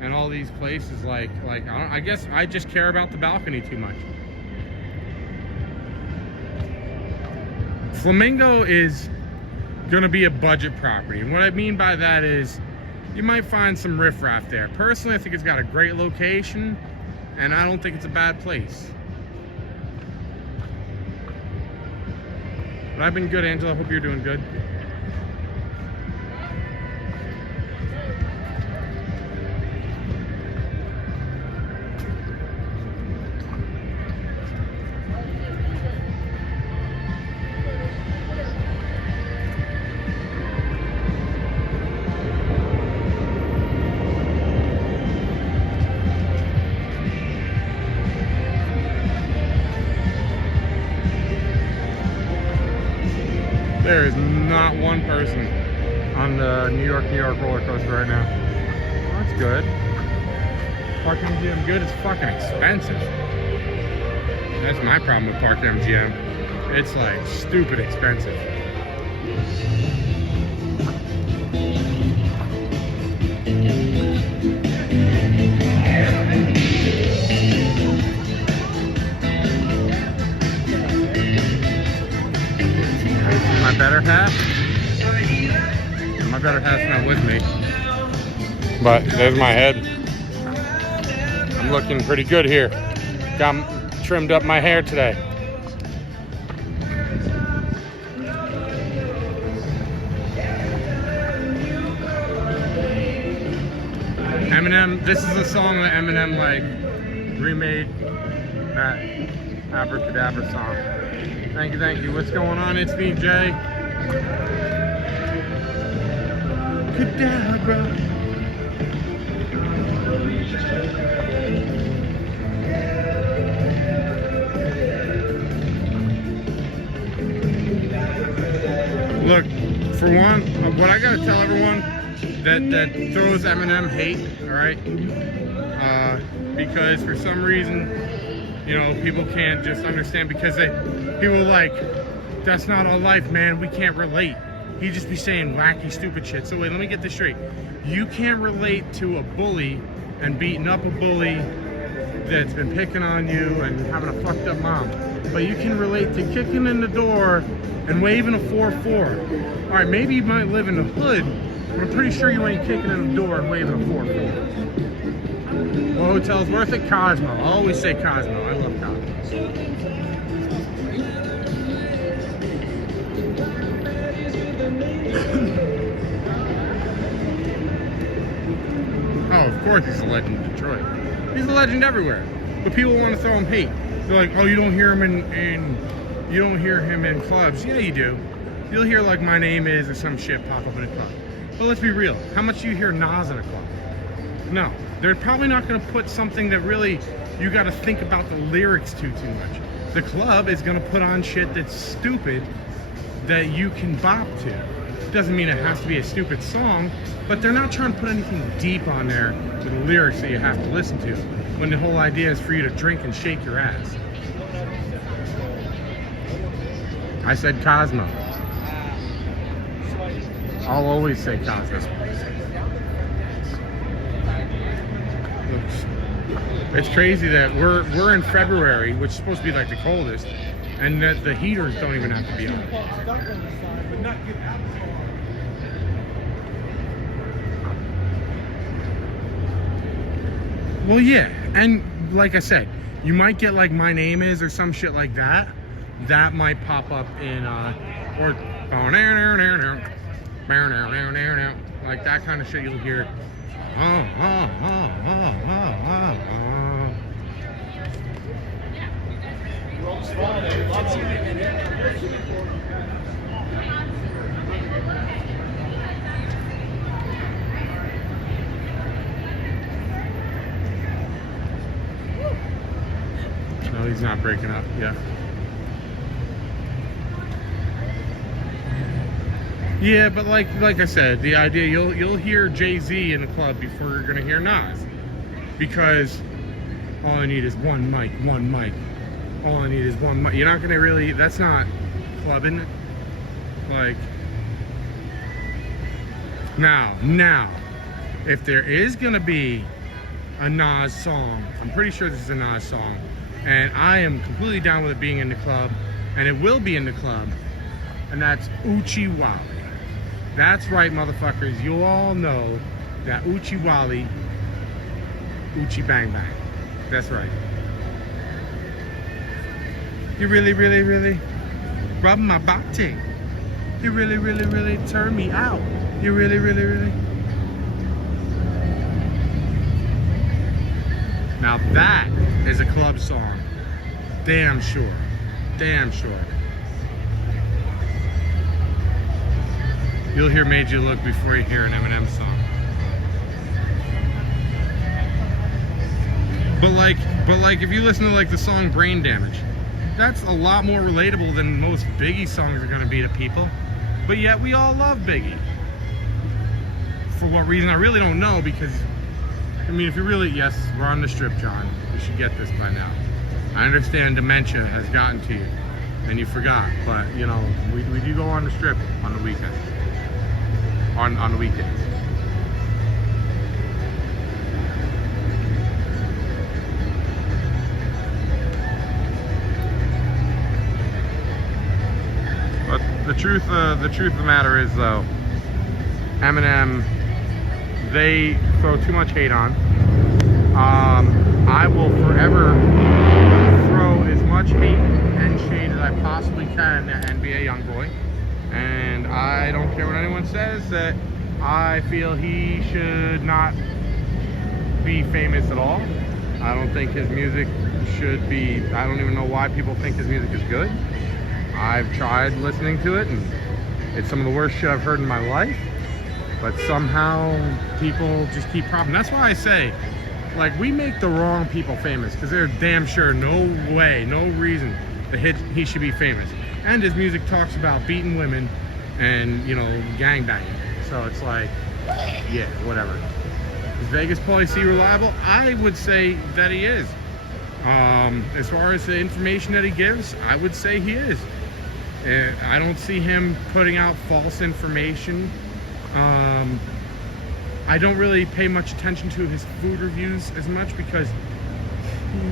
and all these places. Like I guess I just care about the balcony too much. Flamingo is gonna be a budget property. And what I mean by that is you might find some riffraff there. Personally, I think it's got a great location, and I don't think it's a bad place. But I've been good, Angela. Hope you're doing good. There is not one person on the New York roller coaster right now. Well, that's good. Park MGM good. It's fucking expensive. That's my problem with Park MGM. It's like stupid expensive. My better half? My better half's not with me. But there's my head. I'm looking pretty good here. Trimmed up my hair today. Eminem, this is a song that Eminem like remade that Abracadabra song. Thank you. What's going on? It's me, Jay. Cadabra. Look, for one, what I gotta tell everyone that throws Eminem hate, all right? Because for some reason, you know, people can't just understand because people like, that's not our life, man. We can't relate. He just be saying wacky, stupid shit. So wait, let me get this straight. You can't relate to a bully and beating up a bully that's been picking on you and having a fucked up mom. But you can relate to kicking in the door and waving a 4-4. All right, maybe you might live in the hood, but I'm pretty sure you ain't kicking in the door and waving a 4-4. What hotel's worth it? Cosmo. I always say Cosmo. I love Cosmo. Oh, of course he's a legend in Detroit. He's a legend everywhere. But people want to throw him hate. They're like, oh, you don't hear him in clubs. Yeah, you do. You'll hear like My Name Is or some shit pop up in a club. But let's be real. How much do you hear Nas in a club? No. They're probably not going to put something that really you got to think about the lyrics too much. The club is going to put on shit that's stupid that you can bop to. It doesn't mean it has to be a stupid song, but they're not trying to put anything deep on there with the lyrics that you have to listen to, when the whole idea is for you to drink and shake your ass. I said Cosmo. I'll always say Cosmo. It's crazy that we're in February, which is supposed to be like the coldest, and that the heaters don't even have to be on. Well, yeah, and like I said, you might get like My Name Is or some shit like that. That might pop up in or like that kind of shit you'll hear. No, he's not breaking up. Yeah. Yeah, but like I said, the idea you'll hear Jay-Z in the club before you're gonna hear Nas, because all I need is one mic. All I need is one mic. You're not gonna really. That's not clubbing. Like now, if there is gonna be a Nas song, I'm pretty sure this is a Nas song, and I am completely down with it being in the club, and it will be in the club. and that's Uchi Wally. That's right, motherfuckers. You all know that Uchi Wally, Uchi Bang Bang. That's right. You really, really, really rub my body. You really, really, really turn me out. You really, really, really. Now that is a club song. Damn sure. Damn sure. You'll hear Made You Look before you hear an Eminem song. But like if you listen to like the song Brain Damage, that's a lot more relatable than most Biggie songs are gonna be to people. But yet we all love Biggie. For what reason, I really don't know, because I mean, if you really, yes, we're on the strip, John. You should get this by now. I understand dementia has gotten to you and you forgot, but you know, we do go on the strip on the weekends. On the weekdays. But the truth of the matter is, though, Eminem, they throw too much hate on. I will forever throw as much hate and shade as I possibly can at NBA Youngboy. And I don't care what anyone says, that I feel he should not be famous at all. I don't think his music should be, I don't even know why people think his music is good. I've tried listening to it and it's some of the worst shit I've heard in my life. But somehow people just keep propping. That's why I say, like, we make the wrong people famous, because they're damn sure no way, no reason that he should be famous. And his music talks about beating women and, you know, gangbanging. So it's like, yeah, whatever. Is Vegas policy reliable? I would say that he is. As far as the information that he gives, I would say he is. I don't see him putting out false information. I don't really pay much attention to his food reviews as much, because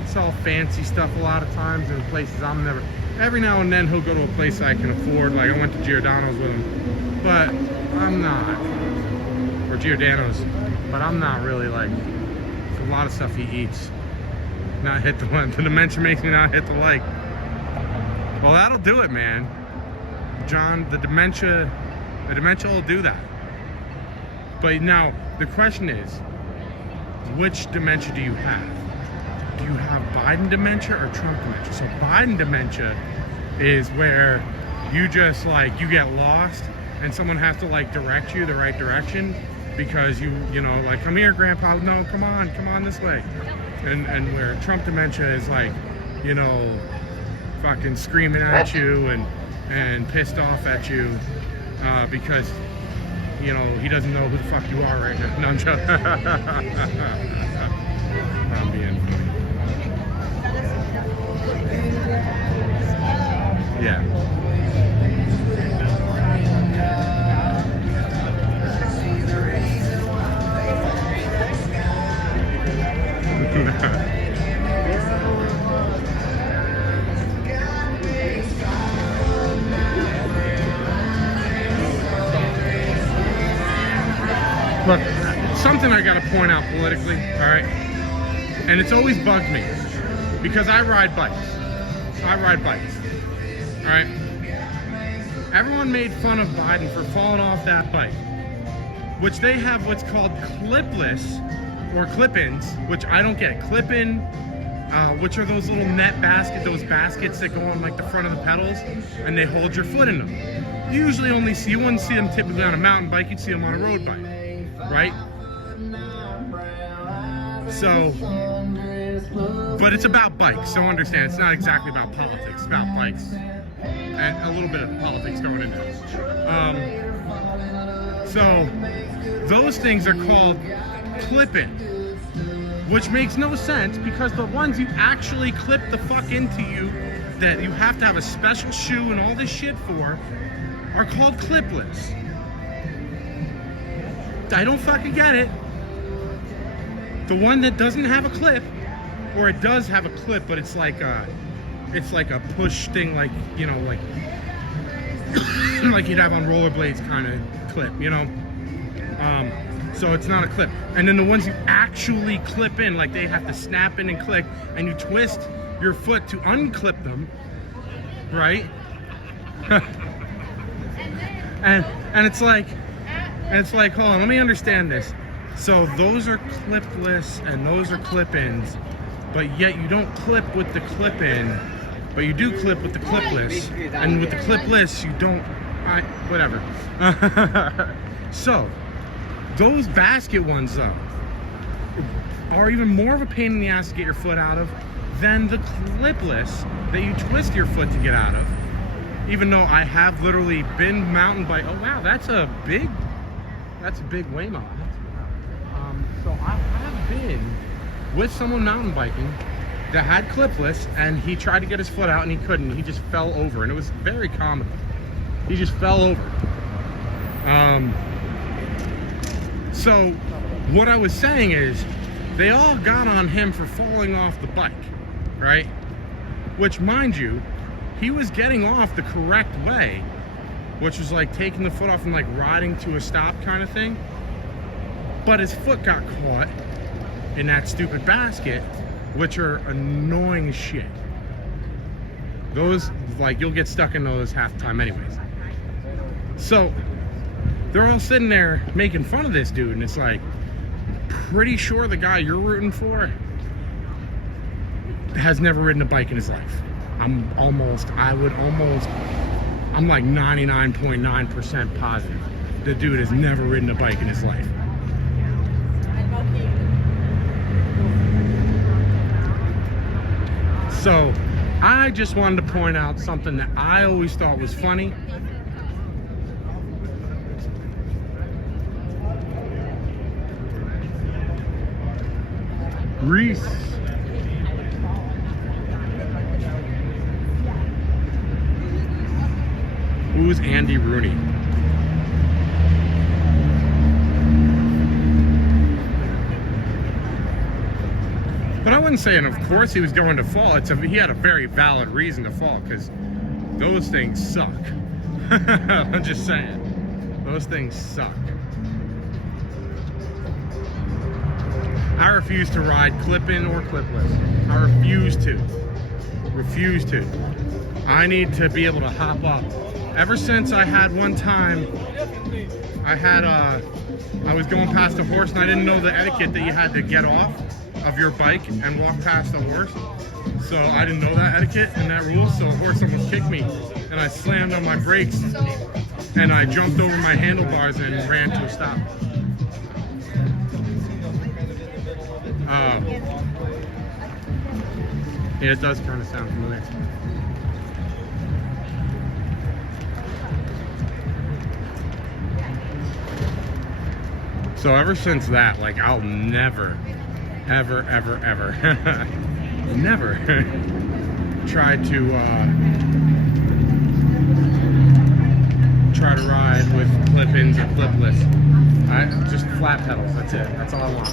it's all fancy stuff a lot of times in places I'm never. Every now and then he'll go to a place I can afford. Like I went to Giordano's with him, but I'm not, or Giordano's, but I'm not really like, a lot of stuff he eats. Not hit the one. The dementia makes me not hit the like. Well, that'll do it, man. John, the dementia will do that. But now the question is, which dementia do you have? Do you have Biden dementia or Trump dementia? So Biden dementia is where you just like, you get lost and someone has to like direct you the right direction, because you know, like, come here, Grandpa. No, come on this way. And where Trump dementia is like, you know, fucking screaming at you and pissed off at you because, you know, he doesn't know who the fuck you are right now. No, I'm joking. I'm being funny. Yeah. Look, something I gotta point out politically, all right? And it's always bugged me, because I ride bikes, all right? Everyone made fun of Biden for falling off that bike, which they have what's called clipless, or clip-ins, which I don't get. Clip-in, which are those little net basket, those baskets that go on like the front of the pedals, and they hold your foot in them. You usually only see, you wouldn't see them typically on a mountain bike, you'd see them on a road bike. Right? So, but it's about bikes, so understand, it's not exactly about politics, it's about bikes. And a little bit of politics going into it. So, those things are called clip-in, which makes no sense, because the ones you actually clip the fuck into you, that you have to have a special shoe and all this shit for, are called clipless. I don't fucking get it. The one that doesn't have a clip, or it does have a clip, but it's like a push thing, like, you know, like like he'd have on rollerblades kind of clip, you know. So it's not a clip. And then the ones you actually clip in, like they have to snap in and click, and you twist your foot to unclip them, right? and it's like, hold on, let me understand this. So those are clipless and those are clip-ins, but yet you don't clip with the clip-in, but you do clip with the clipless, and with the clipless you don't. Whatever. So those basket ones though are even more of a pain in the ass to get your foot out of than the clipless that you twist your foot to get out of. Even though I have literally been mountain bike. Oh wow, that's a big Waymo. So I have been with someone mountain biking that had clipless, and he tried to get his foot out and he couldn't. He just fell over, and it was very comical. He just fell over. So what I was saying is, they all got on him for falling off the bike, right? Which, mind you, he was getting off the correct way, which was like taking the foot off and like riding to a stop kind of thing. But his foot got caught in that stupid basket, which are annoying as shit. Those, like, you'll get stuck in those half the time anyways. So they're all sitting there making fun of this dude, and it's like, pretty sure the guy you're rooting for has never ridden a bike in his life. I'm like 99.9% positive the dude has never ridden a bike in his life. So I just wanted to point out something that I always thought was funny. Reese. Who's Andy Rooney? But I wouldn't say, and of course he was going to fall. He had a very valid reason to fall, because those things suck. I'm just saying, those things suck. I refuse to ride clip-in or clipless. I refuse to. Refuse to. I need to be able to hop up. Ever since I had one time, I was going past a horse and I didn't know the etiquette that you had to get off of your bike and walk past the horse. So I didn't know that etiquette and that rule, so a horse almost kicked me. And I slammed on my brakes and I jumped over my handlebars and ran to a stop. Yeah, it does kind of sound familiar. So ever since that, like, I'll never, ever, ever, ever, never try to ride with clip-ins or clipless. Just flat pedals, that's it. That's all I want.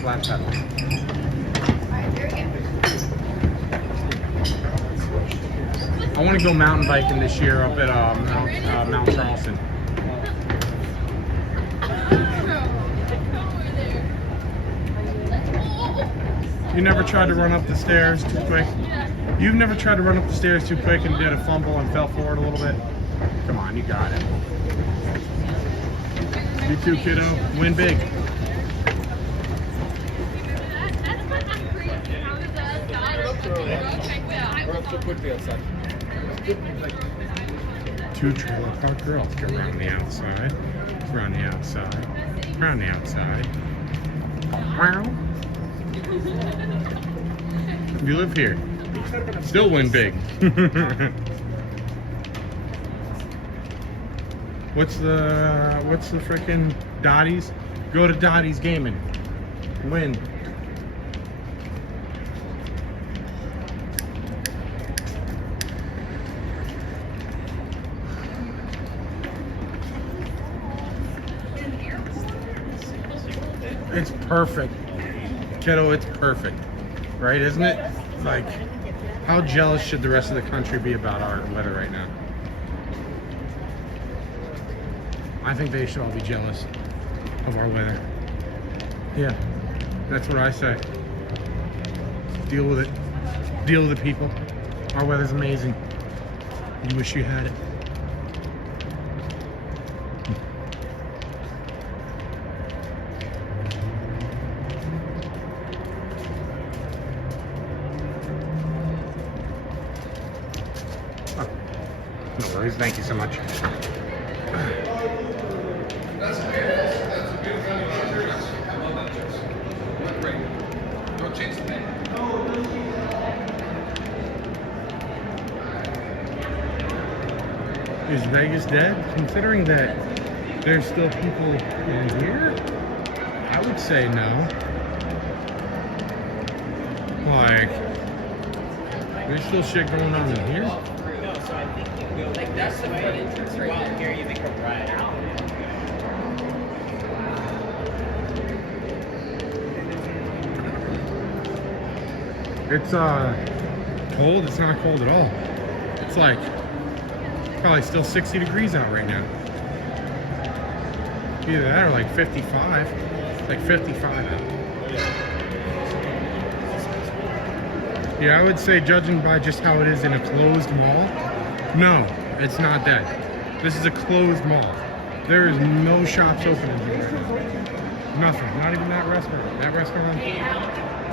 Flat pedals. I want to go mountain biking this year up at Mount Charleston. You never tried to run up the stairs too quick? You've never tried to run up the stairs too quick and did a fumble and fell forward a little bit? Come on, you got it. You too, kiddo. Win big. Two trailer park girls go around the outside, around the outside, around the outside. Wow. You live here. Still win big. What's the frickin' Dottie's? Go to Dottie's Gaming. Win. It's perfect. Kiddo, it's perfect. Right, isn't it? Like, how jealous should the rest of the country be about our weather right now? I think they should all be jealous of our weather. Yeah, that's what I say. Deal with it. Deal with it, people. Our weather's amazing. You wish you had it. Oh, no worries. Thank you so much. Is Vegas dead? Considering that there's still people in here, I would say no. Like, there's still shit going on in here. No, so I think you go like that's the main entrance right out here. You make a right. It's cold. It's not cold at all. It's like probably still 60 degrees out right now. Either that or like 55. Like 55 out. Yeah, I would say, judging by just how it is in a closed mall, no, it's not that. This is a closed mall. There is no shops open in here right now. Nothing. Not even that restaurant. That restaurant,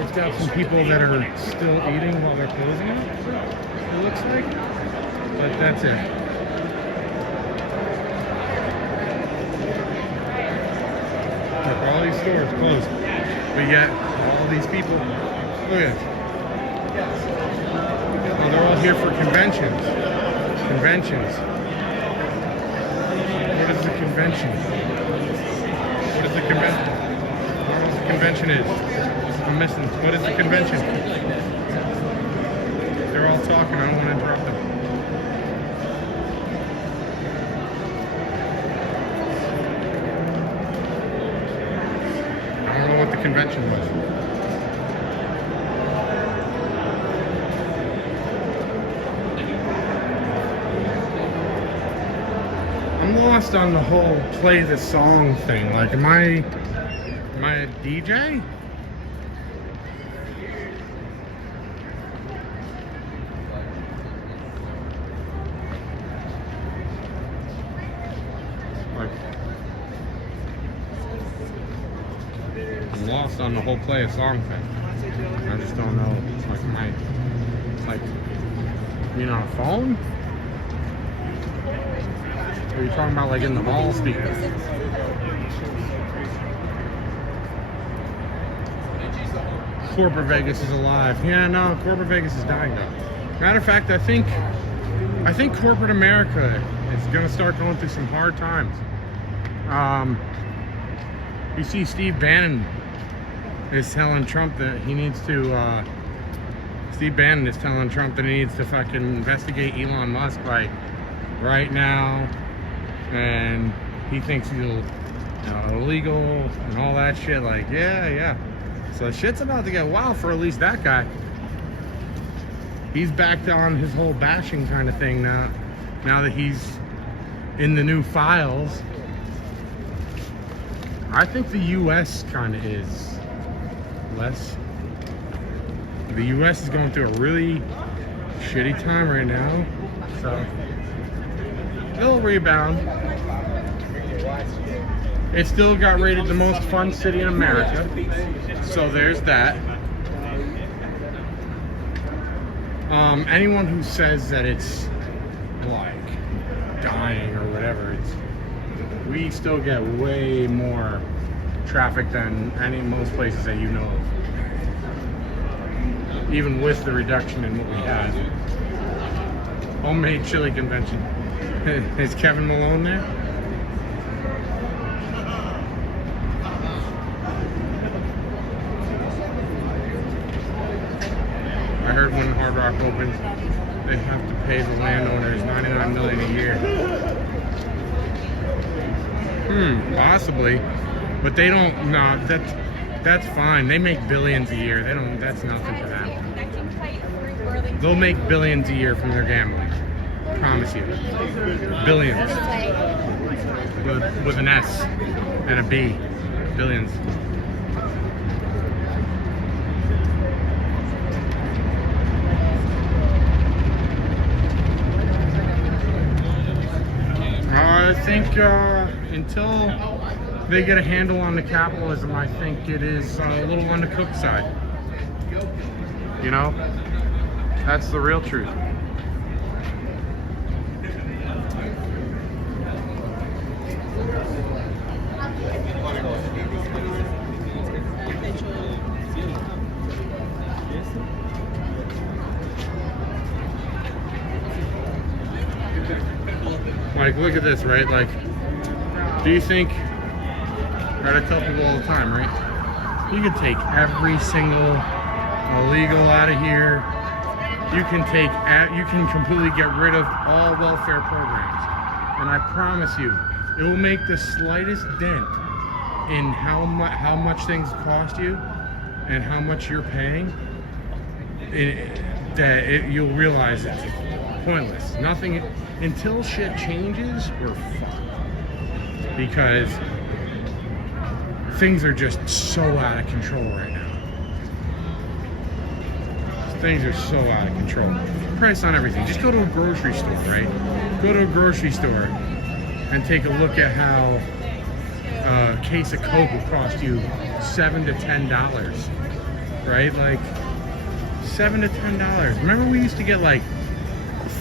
it's got some people that are still eating while they're closing it, it looks like. But that's it. Look, all these stores closed. But yet, all these people, look at it. Oh, they're all here for conventions. Conventions. What is the convention? What is the convention? What is the convention is? I'm missing. What is the convention? They're all talking. I don't want to interrupt them. I don't know what the convention was. I'm lost on the whole play the song thing. Like, am I a DJ? Like, I'm lost on the whole play a song thing. I just don't know. Like, am I, like, being on a phone? Are you talking about like in the mall speakers? Corporate Vegas is alive. Yeah, no, corporate Vegas is dying though. Matter of fact, I think corporate America is gonna start going through some hard times. You see Steve Bannon is telling Trump that he needs to Steve Bannon is telling Trump that he needs to fucking investigate Elon Musk like right now. And he thinks he'll, illegal and all that shit. Like, yeah. So shit's about to get wild for at least that guy. He's backed on his whole bashing kind of thing now. Now that he's in the new files. I think the U.S. kind of is less. The U.S. is going through a really shitty time right now. So it'll rebound. It still got rated the most fun city in America. So there's that. Anyone who says that it's like dying or whatever, we still get way more traffic than most places that you know of. Even with the reduction in what we had. Homemade chili convention. Is Kevin Malone there? I heard when Hard Rock opens, they have to pay the landowners $99 million a year. Possibly, but they don't. No, that's fine. They make billions a year. They don't. That's nothing for them. They'll make billions a year from their gambling. I promise you, billions. with an S and a B. Billions. I think until they get a handle on the capitalism, I think it is a little on the cook side. You know? That's the real truth. Like, look at this, right? Like, do you think, right, I tell people all the time, right? You can take every single illegal out of here. You can completely get rid of all welfare programs. And I promise you, it will make the slightest dent in how much things cost you and how much you're paying. You'll realize it's pointless. Nothing. Until shit changes, we're fucked. Because things are just so out of control right now. Things are so out of control. Price on everything. Just go to a grocery store, right? Go to a grocery store and take a look at how a case of Coke will cost you $7 to $10, right? Like $7 to $10. Remember we used to get like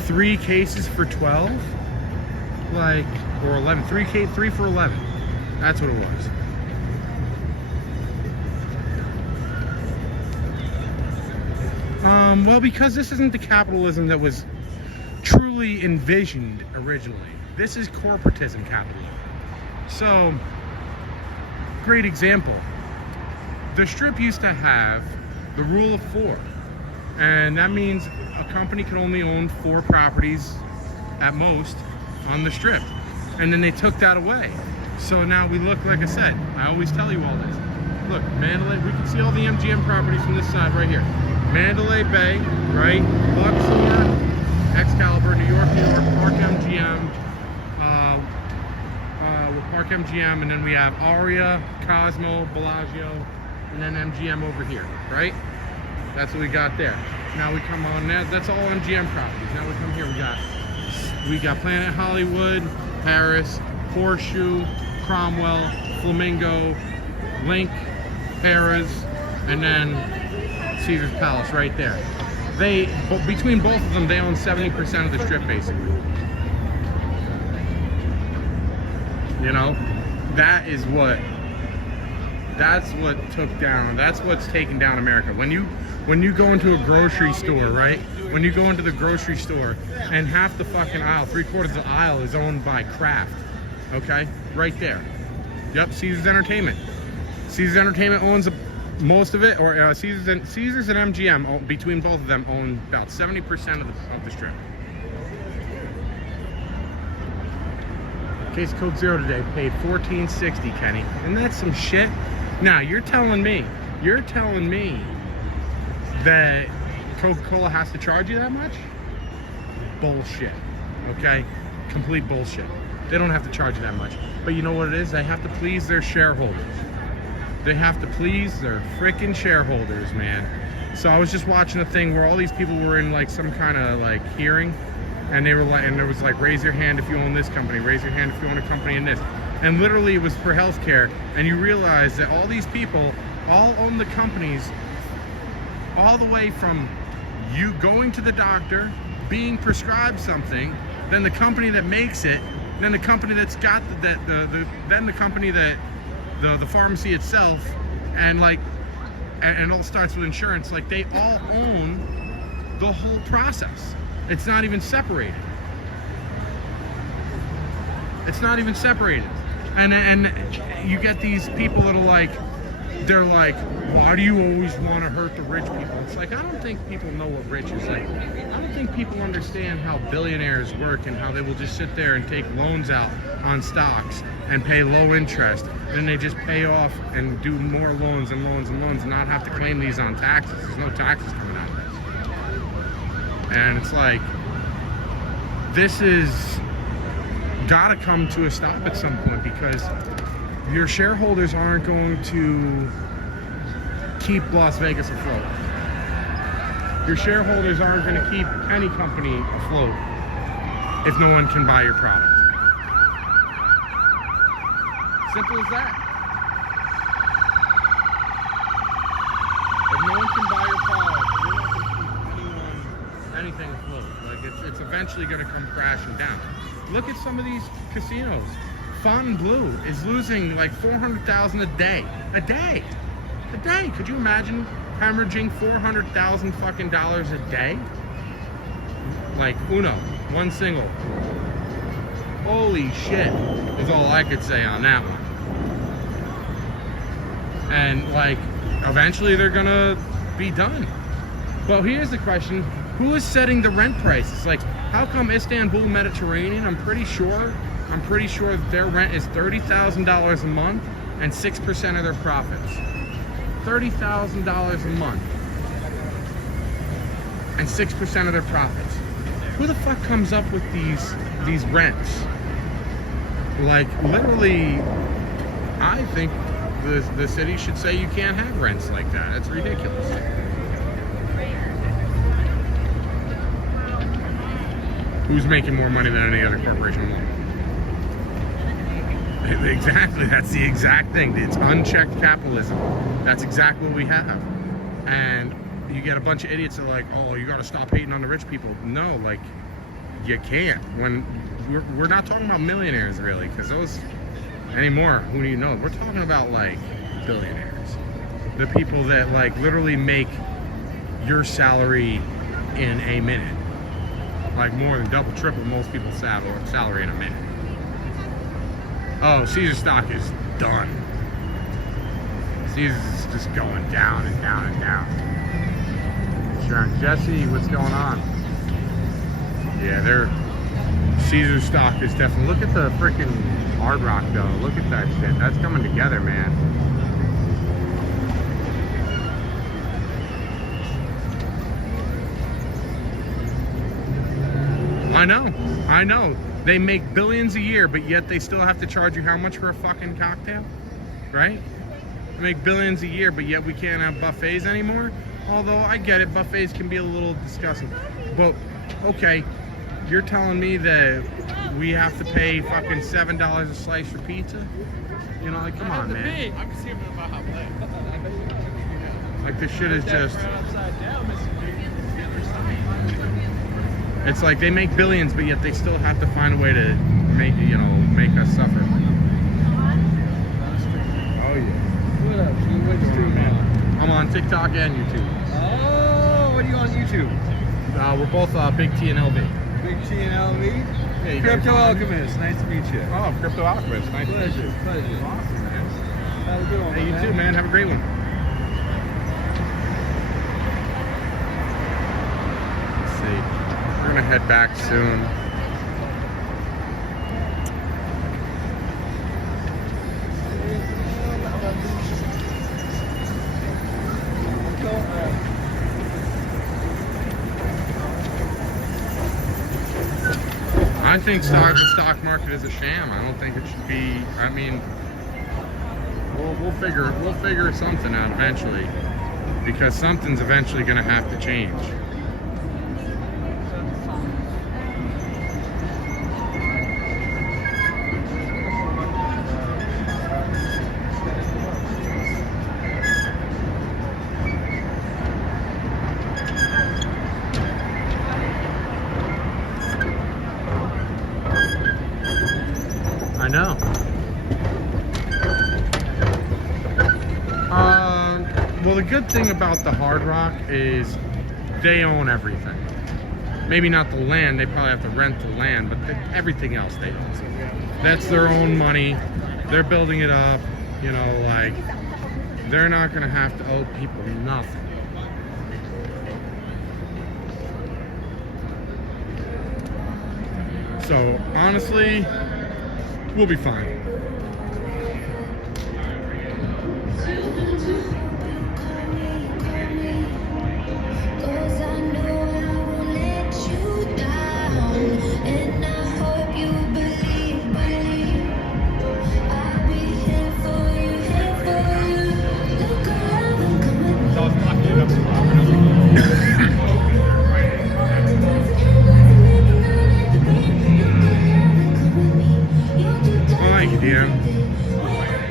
3 cases for 12, like, or 11. 3 for 11. That's what it was. Well, because this isn't the capitalism that was truly envisioned originally. This is corporatism capitalism. So, great example. The Strip used to have the rule of 4. And that means a company can only own 4 properties at most on the Strip. And then they took that away. So now we look, like I said, I always tell you all this. Look, Mandalay, we can see all the MGM properties from this side right here. Mandalay Bay, right? Luxor, Excalibur, New York, Park MGM, Park MGM, and then we have Aria, Cosmo, Bellagio, and then MGM over here, right? That's what we got there. Now we come on, that's all MGM properties. Now we come here, we got Planet Hollywood, Paris, Horseshoe, Cromwell, Flamingo, Link, Paris, and then Caesar's Palace right there. Between both of them, they own 70% of the Strip, basically. You know, that's what took down, that's what's taken down America. When you go into a grocery store, right? When you go into the grocery store and half the fucking aisle, 3/4 of the aisle is owned by Kraft, okay? Right there. Yep, Caesar's Entertainment. Caesar's Entertainment owns most of it, or Caesar's and MGM, between both of them, own about 70% of the Strip. Case Coke Zero today paid $14.60, Kenny, and that's some shit. Now you're telling me that Coca-Cola has to charge you that much? Bullshit. Okay, complete bullshit. They don't have to charge you that much, but you know what it is? They have to please their shareholders. They have to please their freaking shareholders, man. So I was just watching a thing where all these people were in like some kind of like hearing, and they were like, and there was like, raise your hand if you own this company, raise your hand if you own a company in this, and literally it was for healthcare. And you realize that all these people all own the companies, all the way from you going to the doctor, being prescribed something, then the company that makes it, then the company that's got then the company that the pharmacy itself, and like, and it all starts with insurance. Like, they all own the whole process. It's not even separated. It's not even separated. And you get these people that are like, they're like, why do you always want to hurt the rich people? It's like, I don't think people know what rich is like. I don't think people understand how billionaires work and how they will just sit there and take loans out on stocks and pay low interest. Then they just pay off and do more loans and loans and loans and not have to claim these on taxes. There's no taxes coming out of this. And it's like, this is got to come to a stop at some point, because your shareholders aren't going to keep Las Vegas afloat. Your shareholders aren't going to keep any company afloat if no one can buy your product. Simple as that. If no one can buy your product, you're not going to keep anything afloat. Like, it's eventually going to come crashing down. Look at some of these casinos. Fontainebleau is losing like $400,000 a day. A day. A day. Could you imagine hemorrhaging $400,000 fucking dollars a day? Like uno, one single. Holy shit is all I could say on that one. And like, eventually they're gonna be done. Well, here's the question: who is setting the rent prices? Like, how come Istanbul Mediterranean? I'm pretty sure that their rent is $30,000 a month and 6% of their profits. $30,000 a month and 6% of their profits. Who the fuck comes up with these rents? Like, literally, I think the city should say you can't have rents like that. It's ridiculous. Who's making more money than any other corporation will? Exactly, that's the exact thing. It's unchecked capitalism. That's exactly what we have. And you get a bunch of idiots that are like, oh, you gotta stop hating on the rich people. No, like, you can't. When we're not talking about millionaires really, because those anymore, who do you know? We're talking about like billionaires. The people that like literally make your salary in a minute. Like more than double, triple most people's salary in a minute. Oh, Caesar stock is done. Caesar's just going down and down and down. Sharon, Jesse, what's going on? Yeah, Caesar stock is definitely. Look at the freaking Hard Rock though. Look at that shit. That's coming together, man. I know. They make billions a year, but yet they still have to charge you how much for a fucking cocktail? Right? They make billions a year, but yet we can't have buffets anymore? Although, I get it, buffets can be a little disgusting. But, okay, you're telling me that we have to pay fucking $7 a slice for pizza? You know, like, come on, man. Like, this shit is just... It's like they make billions, but yet they still have to find a way to make us suffer. Oh yeah. What up? What you doing, man? I'm on TikTok and YouTube. Oh, what are you on YouTube? We're both BigT and LV. BigT and LV? Yeah, Crypto Alchemist, nice to meet you. Oh, Crypto Alchemist, nice to meet you. Pleasure. Awesome, man. Have a good one. Hey, you too, man. Have a great one. Let's see. We're gonna head back soon. I think the stock market is a sham. I don't think it should be. I mean, we'll figure something out eventually, because something's eventually gonna have to change. I know. Well, the good thing about the Hard Rock is they own everything. Maybe not the land, they probably have to rent the land, but everything else they own. That's their own money. They're building it up, you know, like, they're not gonna have to owe people nothing. So, honestly, we'll be fine. And I hope you believe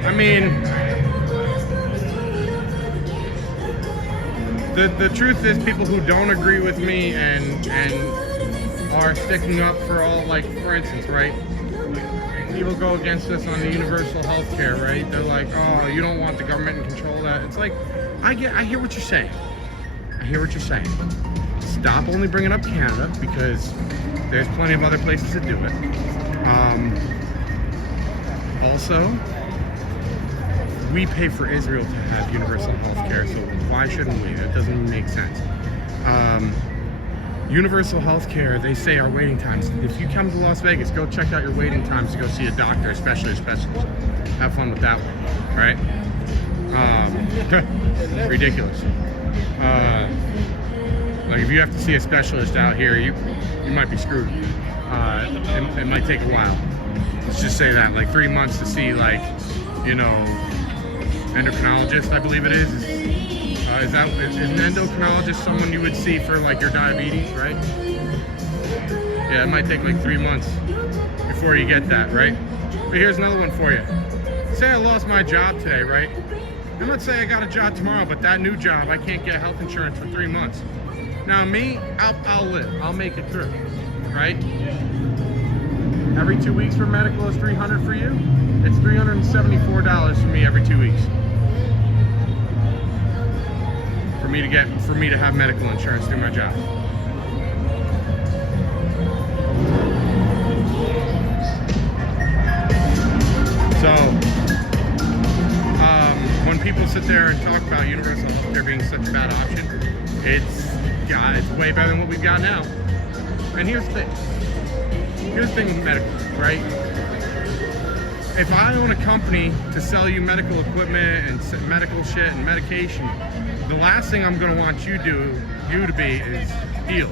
I mean, the truth is, people who don't agree with me and are sticking up for all, like, for instance, right? People go against us on the universal health care, right? They're like, oh, you don't want the government to control that. It's like, I hear what you're saying. I hear what you're saying. Stop only bringing up Canada, because there's plenty of other places to do it. Also, we pay for Israel to have universal health care, so why shouldn't we? That doesn't make sense. Universal health care, they say our waiting times. If you come to Las Vegas, go check out your waiting times to go see a doctor, especially a specialist. Have fun with that one, right? Ridiculous. Like, if you have to see a specialist out here, you might be screwed. It might take a while. Let's just say that, like 3 months to see, like, you know, endocrinologist, I believe it is. Is an endocrinologist someone you would see for, like, your diabetes, right? Yeah, it might take like 3 months before you get that, right? But here's another one for you. Say I lost my job today, right? I'm not saying I got a job tomorrow, but that new job, I can't get health insurance for 3 months. Now me, I'll live. I'll make it through, right? Every 2 weeks for medical is $300 for you. It's $374 for me every 2 weeks. For me to have medical insurance through my job. So, when people sit there and talk about universal health care being such a bad option, it's way better than what we've got now. And here's the thing. Here's the thing with medical, right? If I own a company to sell you medical equipment and medical shit and medication, the last thing I'm gonna want you to be is healed.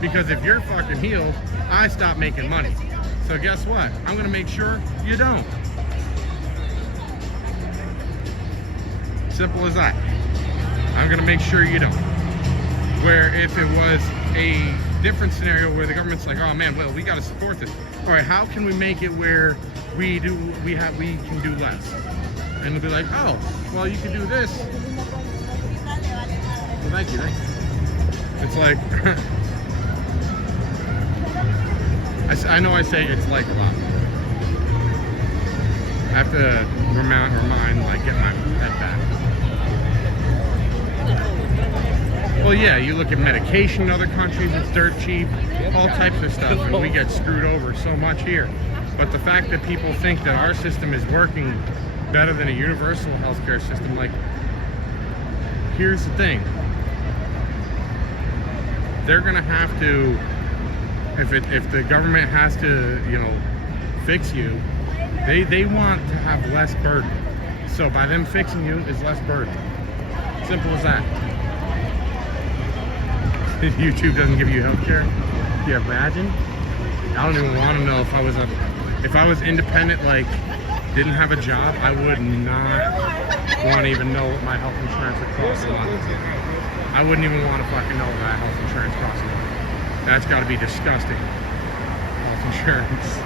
Because if you're fucking healed, I stop making money. So guess what? I'm gonna make sure you don't. Simple as that. I'm gonna make sure you don't. Where if it was a different scenario where the government's like, oh man, well, we gotta support this. All right, how can we make it where we can do less? And they'll be like, oh, well, you can do this. Well, thank you. It's like, I know I say it's like a lot. I have to remind, like, get my head back. Well, yeah, you look at medication in other countries, it's dirt cheap, all types of stuff, and we get screwed over so much here. But the fact that people think that our system is working better than a universal healthcare system, like, here's the thing. They're gonna have to, if the government has to, you know, fix you, they want to have less burden. So by them fixing you is less burden. Simple as that. YouTube doesn't give you health care. Can you imagine? I don't even want to know if I was independent, like, didn't have a job, I would not want to even know what my health insurance would cost a month. I wouldn't even want to fucking know what my health insurance costs a month. That's got to be disgusting. Health insurance.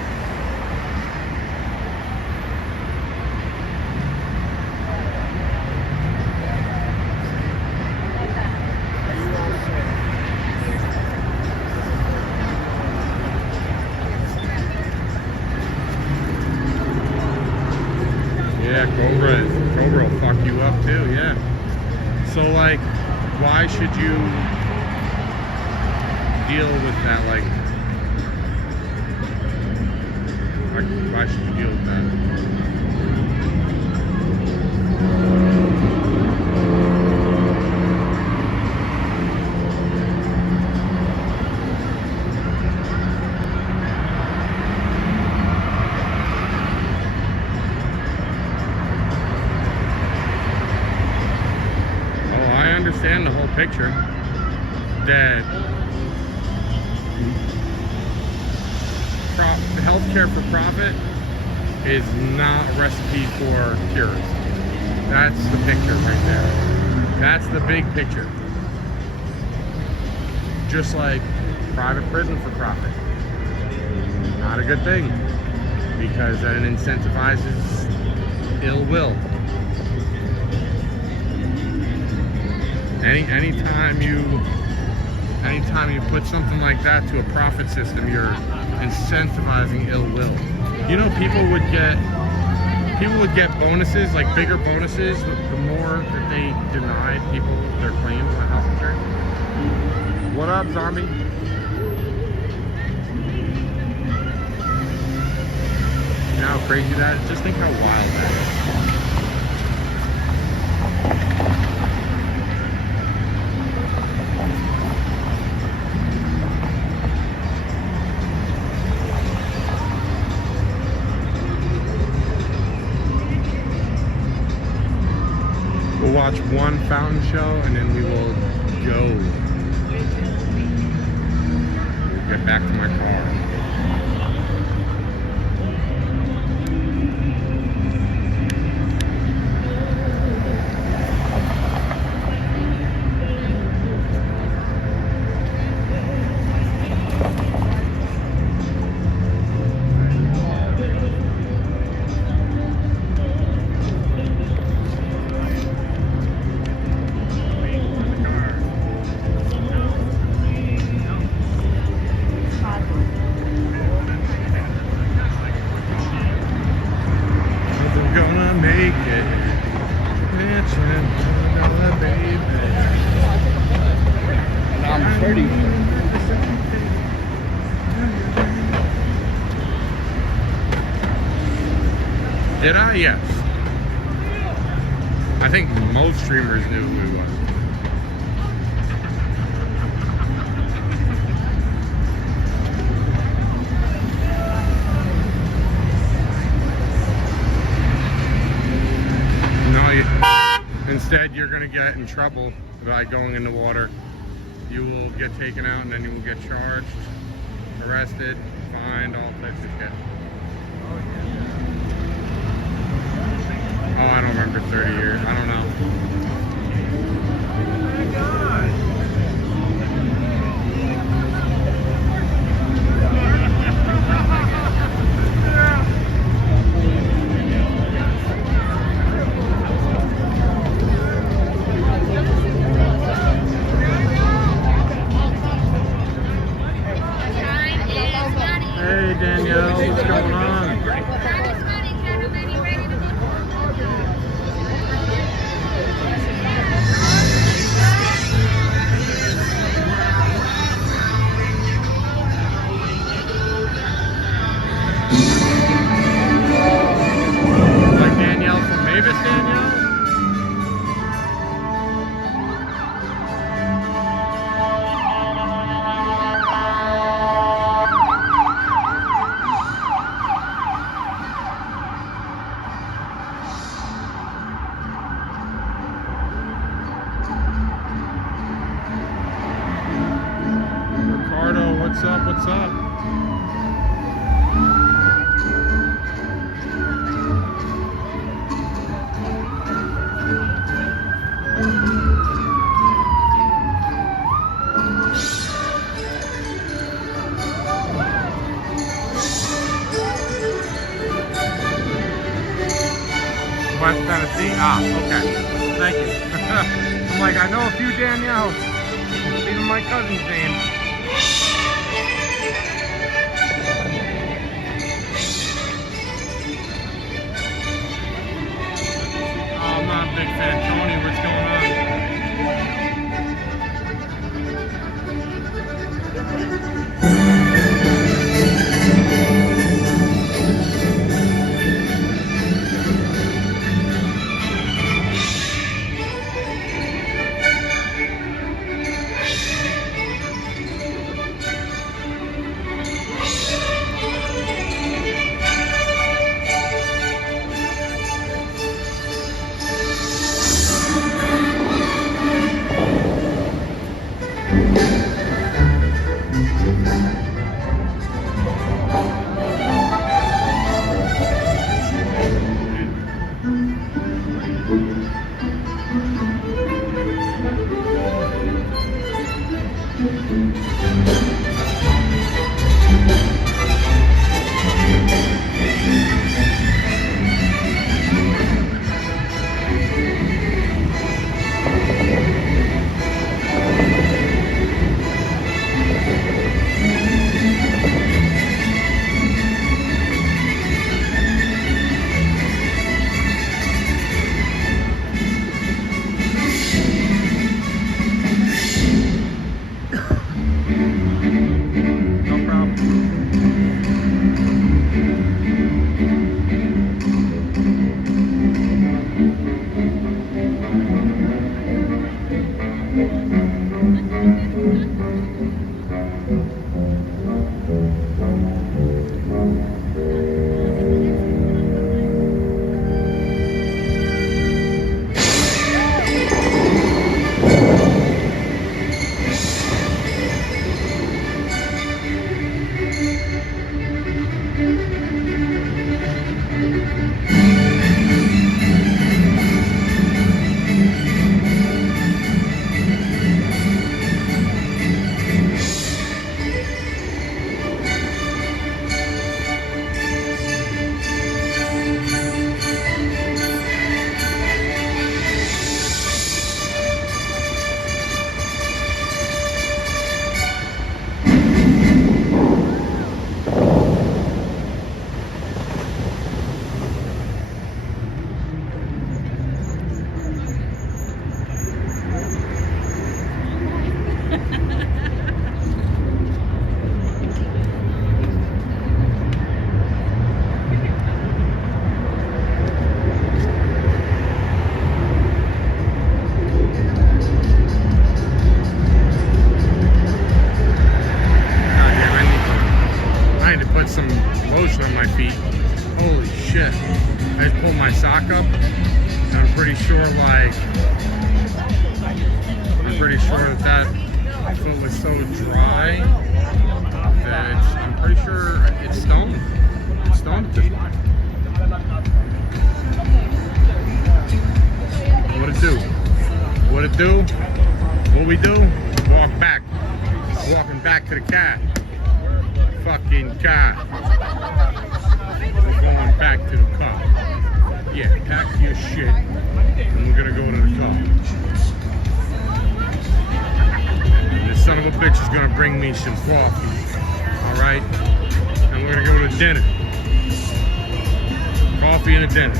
Yeah, Cobra will fuck you up too, yeah. So, like, why should you deal with that? Like, why should you deal with that? Understand the whole picture that healthcare for profit is not a recipe for cures. That's the picture right there. That's the big picture. Just like private prison for profit. Not a good thing, because then it incentivizes ill will. Anytime you put something like that to a profit system, you're incentivizing ill will. You know, people would get bonuses, like bigger bonuses, the more that they denied people their claims on health insurance. What up, zombie? You know how crazy that is? Just think how wild that is. We'll watch one fountain show and then we will go. We'll get back to my car. Did I? Yes. I think most streamers knew who he was. No, instead you're going to get in trouble by going in the water. You will get taken out and then you will get charged, arrested, fined, all types of shit. Oh, I don't remember 30 years. I don't know. Oh my God. Hey Danielle, what's going on? Like Danielle from Mavis, Danielle? Ricardo, what's up? What's up? West Tennessee. Ah, okay. Thank you. I'm like, I know a few Danielles. Even my cousin's name. Oh, I'm not a big fan. Tony, what's going backup. And I'm pretty sure that foot was so dry that I'm pretty sure it's stoned. It's stoned at this point. What it do? What it do? What we do? Walk back. Walking back to the car. Fucking car. We're going back to the car. Yeah, pack your shit. And we're gonna go to the car. This son of a bitch is gonna bring me some coffee. Alright? And we're gonna go to dinner. Coffee and a dinner.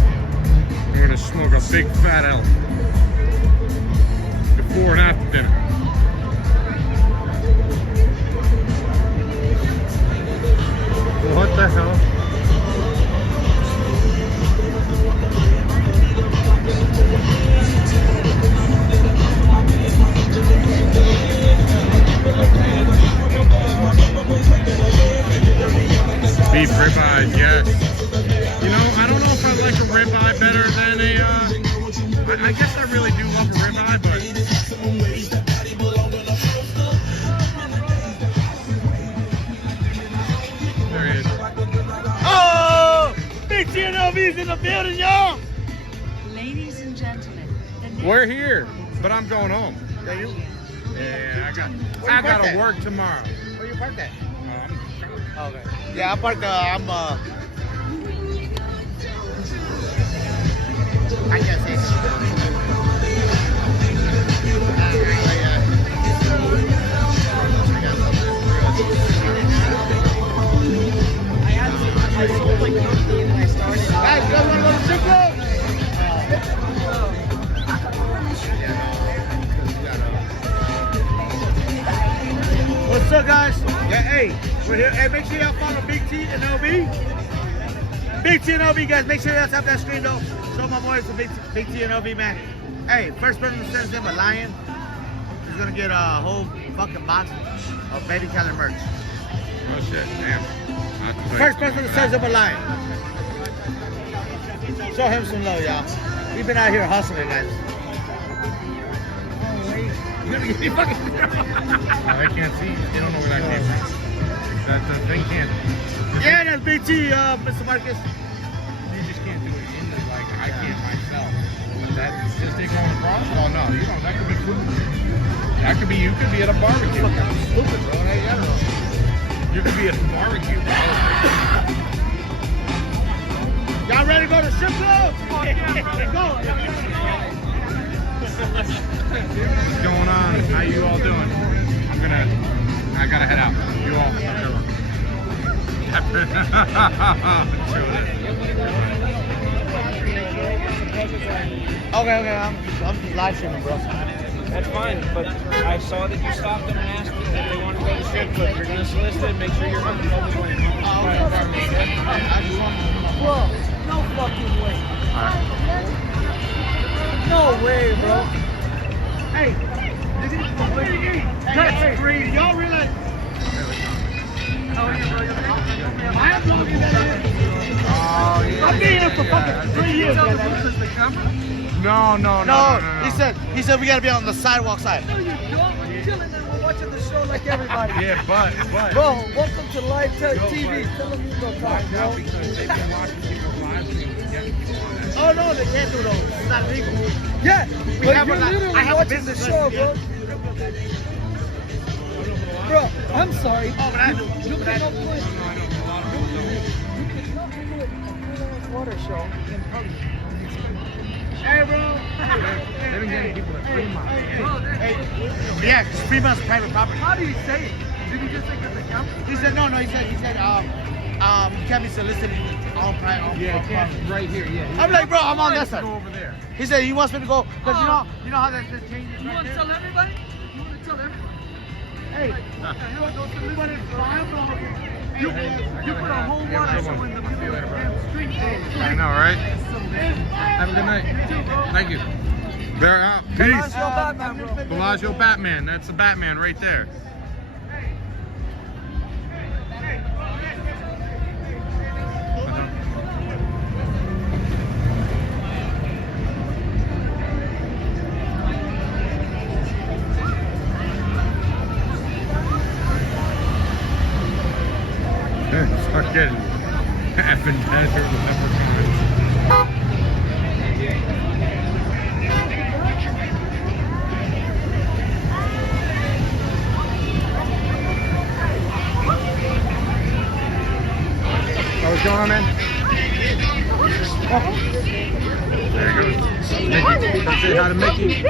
We're gonna smoke a big fat L. Before and after dinner. What the hell? Beef ribeyes, yes. You know, I don't know if I like a ribeye better than a, I guess I really do love a ribeye, but there he is. Oh! Big TNLV's in the building, y'all! Ladies and gentlemen, the next We're here, but I'm going home. Yeah, you. Yeah, I park gotta at? work tomorrow. Where you parked at? Okay. Yeah, I parked. I can't say. I sold my company and I started. Guys, you guys want to go to strip club? What's up, guys? Yeah, hey, we're here. Hey, make sure y'all follow BigT and LV. BigT and LV, guys. Make sure y'all tap that screen, though. Show my boys the BigT and LV, man. Hey, first person who sends them a lion is gonna get a whole fucking box of baby calendar merch. Oh shit, damn. First person that sends him a lion. Show him some love, y'all. We've been out here hustling, guys. I can't see. You don't know where that came from. That thing can't. Yeah, that's BigT, Mr. Marcus. You just can't do it in the, like I can't myself. That's just it going across. Oh no, you know that could be food. That could be you could be at a barbecue. Stupid, bro. I don't know. You could be at a barbecue. Y'all ready to go to strip club? Go. What's going on? How you all doing? I gotta head out. You all. Okay, I'm live streaming, bro. That's fine, but I saw that you stopped them and asked them if they want to go to strip club. You're going to solicit it, make sure you're not going to win. Bro, no fucking way. No way, bro. Hey, that's greedy. Y'all realize? How are you, bro? I am vlogging that. Oh yeah. I've been here for fucking 3 years. No. He said we gotta be on the sidewalk side. No, you don't. We're chilling and we're watching the show like everybody. Yeah, but. Bro, welcome to live TV. Tell them you go talk, bro. Because they've been watching people live stream and getting people on that. Oh no, they can't do those. It's not legal. Yeah, We but have you're a- literally I have a watching the business show, lesson, bro. Bro, I'm sorry. Oh, but I do. You cannot put water show in public. Hey, bro. They've been getting people at Fremont. Hey, yeah, 'cause Fremont's private property. How do you say it? Did you just say get the camera? He said no. He said you can't be soliciting on private. Yeah, you can't. Right here, yeah. I'm like, bro, I'm on that side. Go over there. He said he wants me to go because you know how that changes. You right want to there? tell everybody? You want to tell everybody? Hey, you want to drive You put a whole water show in the middle of the damn street. I know, right? Have a good night. Thank you. They're out. Peace. Batman, bro. Bellagio Batman. That's the Batman right there. doing, man? There he goes. Mickey. Come say hi to Mickey.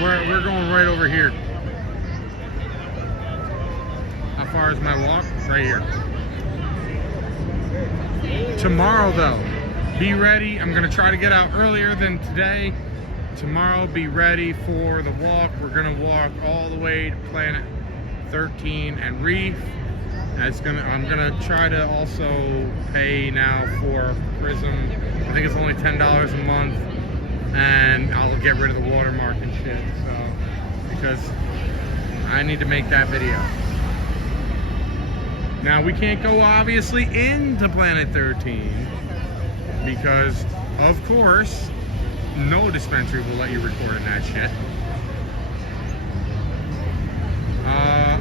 We're going right over here. How far is my walk? Right here. Tomorrow, though, be ready. I'm gonna try to get out earlier than today. Tomorrow, be ready for the walk. We're gonna walk all the way to Planet 13 and Reef. I'm gonna try to also pay now for Prism. I think it's only $10 a month, and I'll get rid of the watermark and shit. So, because I need to make that video. Now we can't go obviously into Planet 13 because, of course, no dispensary will let you record in that shit.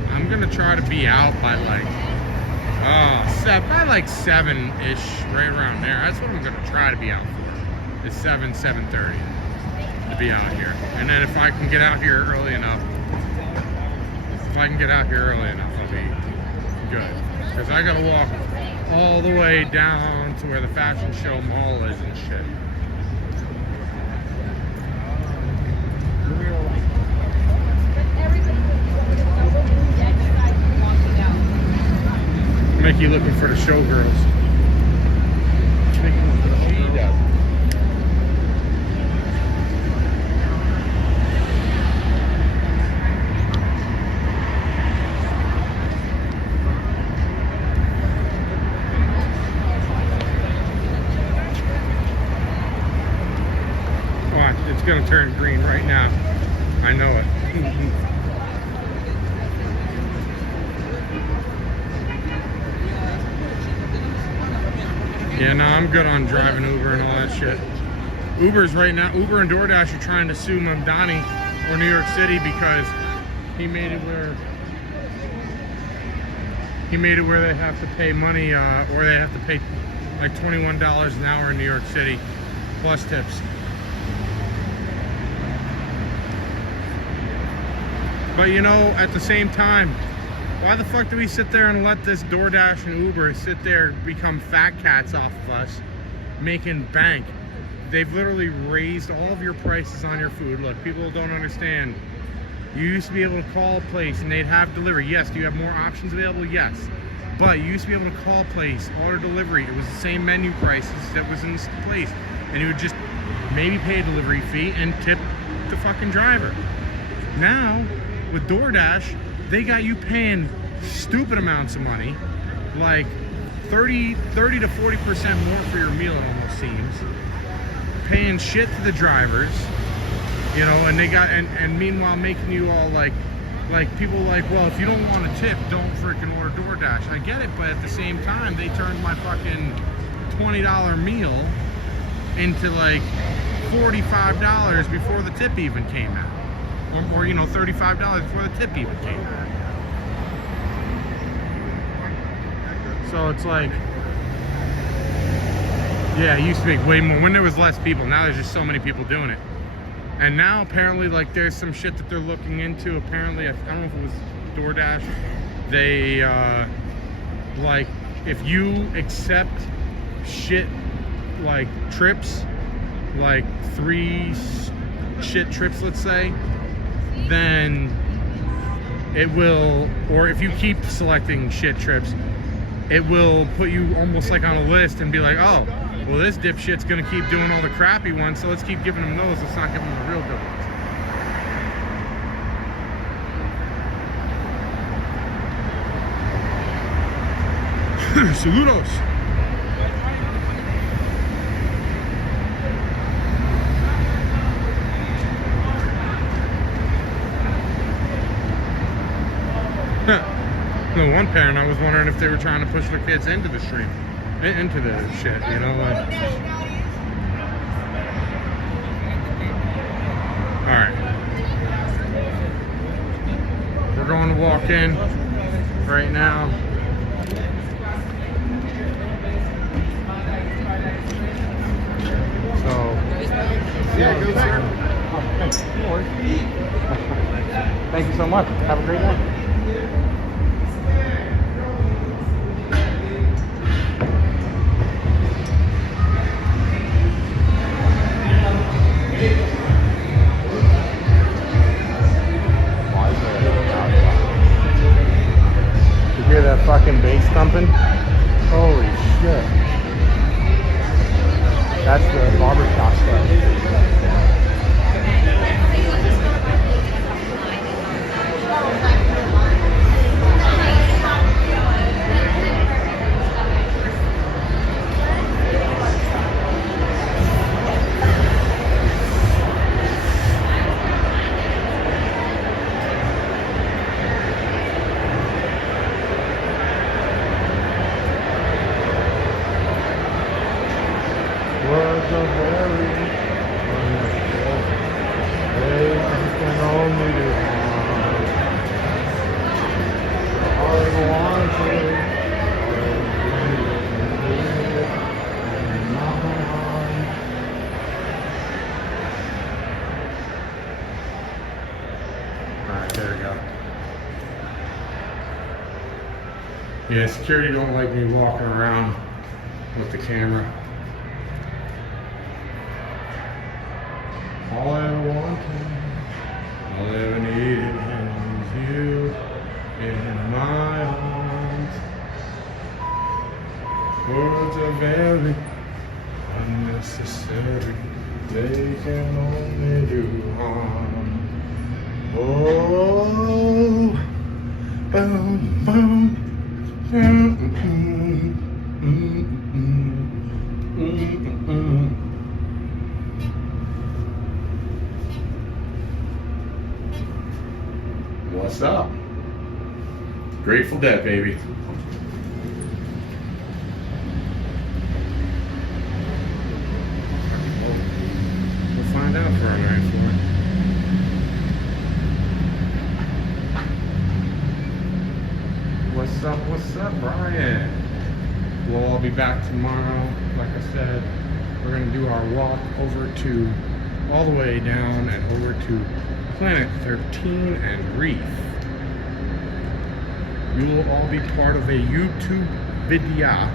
I'm gonna try to be out by like by like 7-ish, right around there. That's what I'm gonna try to be out for. Is 7:30 to be out here. And then if I can get out here early enough, I'll be good. Because I gotta walk all the way down to where the fashion show mall is and shit. Mickey looking for the showgirls. Watch, it's gonna turn green right now. I know it. Yeah, no, I'm good on driving Uber and all that shit. Uber's right now, Uber and DoorDash are trying to sue Mamdani or New York City because he made it where they have to pay money, or they have to pay like $21 an hour in New York City plus tips. But you know, at the same time, why the fuck do we sit there and let this DoorDash and Uber sit there become fat cats off of us, making bank? They've literally raised all of your prices on your food. Look, people don't understand. You used to be able to call a place and they'd have delivery. Yes, do you have more options available? Yes. But you used to be able to call a place, order delivery. It was the same menu prices that was in this place. And you would just maybe pay a delivery fee and tip the fucking driver. Now, with DoorDash, they got you paying stupid amounts of money, like 30 to 40% more for your meal, it almost seems. Paying shit to the drivers, you know, and they got, and meanwhile making you all like people like, well, if you don't want to tip, don't freaking order DoorDash. I get it, but at the same time, they turned my fucking $20 meal into like $45 before the tip even came out. Or you know, $35 before the tip even came out. So it's like, yeah, it used to make way more when there was less people. Now there's just so many people doing it. And now apparently, like, there's some shit that they're looking into. Apparently, I don't know if it was DoorDash. They like, if you accept shit like trips, like 3 shit trips, let's say, then it will, or if you keep selecting shit trips, it will put you almost like on a list and be like, oh, well, this dipshit's gonna keep doing all the crappy ones, so let's keep giving them those. Let's not give them the real good ones. Saludos. The one parent, I was wondering if they were trying to push their kids into the stream, into the shit, you know, like. All right, we're going to walk in right now. So, thank you so much. Have a great night. Yeah, security don't like me walking around with the camera. All I ever wanted, all I ever needed was you in my arms. Words are very unnecessary, they can only do harm. Oh, boom, boom. What's up? Grateful Dead, baby. We'll find out for our night floor. What's up, Brian? We'll all be back tomorrow. Like I said, we're gonna do our walk over to, all the way down and over to Planet 13 and Reef. We will all be part of a YouTube vidya.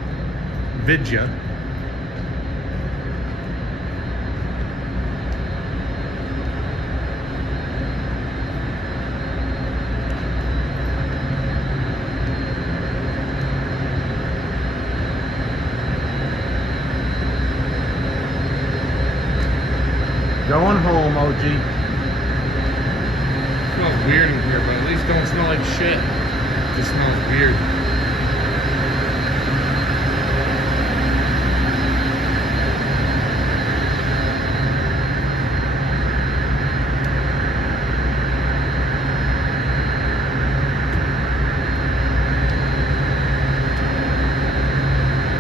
Going home, OG. Smells weird in here, but at least don't smell like shit. It just smells weird.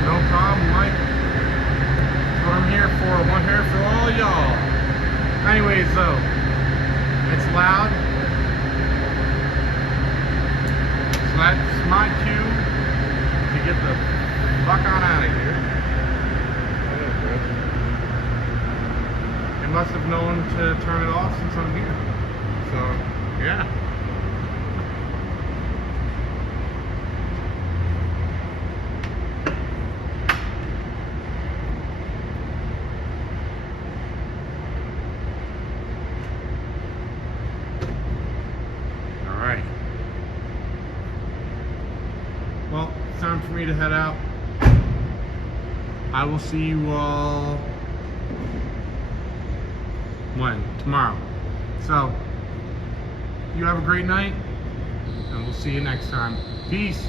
No problem, Mike. That's what I'm here for. I'm here for all y'all. Anyways, though, it's loud. So that's my cue to get the fuck on out of here. It must have known to turn it off since I'm here. So, yeah. Well, it's time for me to head out. I will see you all tomorrow. So, you have a great night, and we'll see you next time. Peace.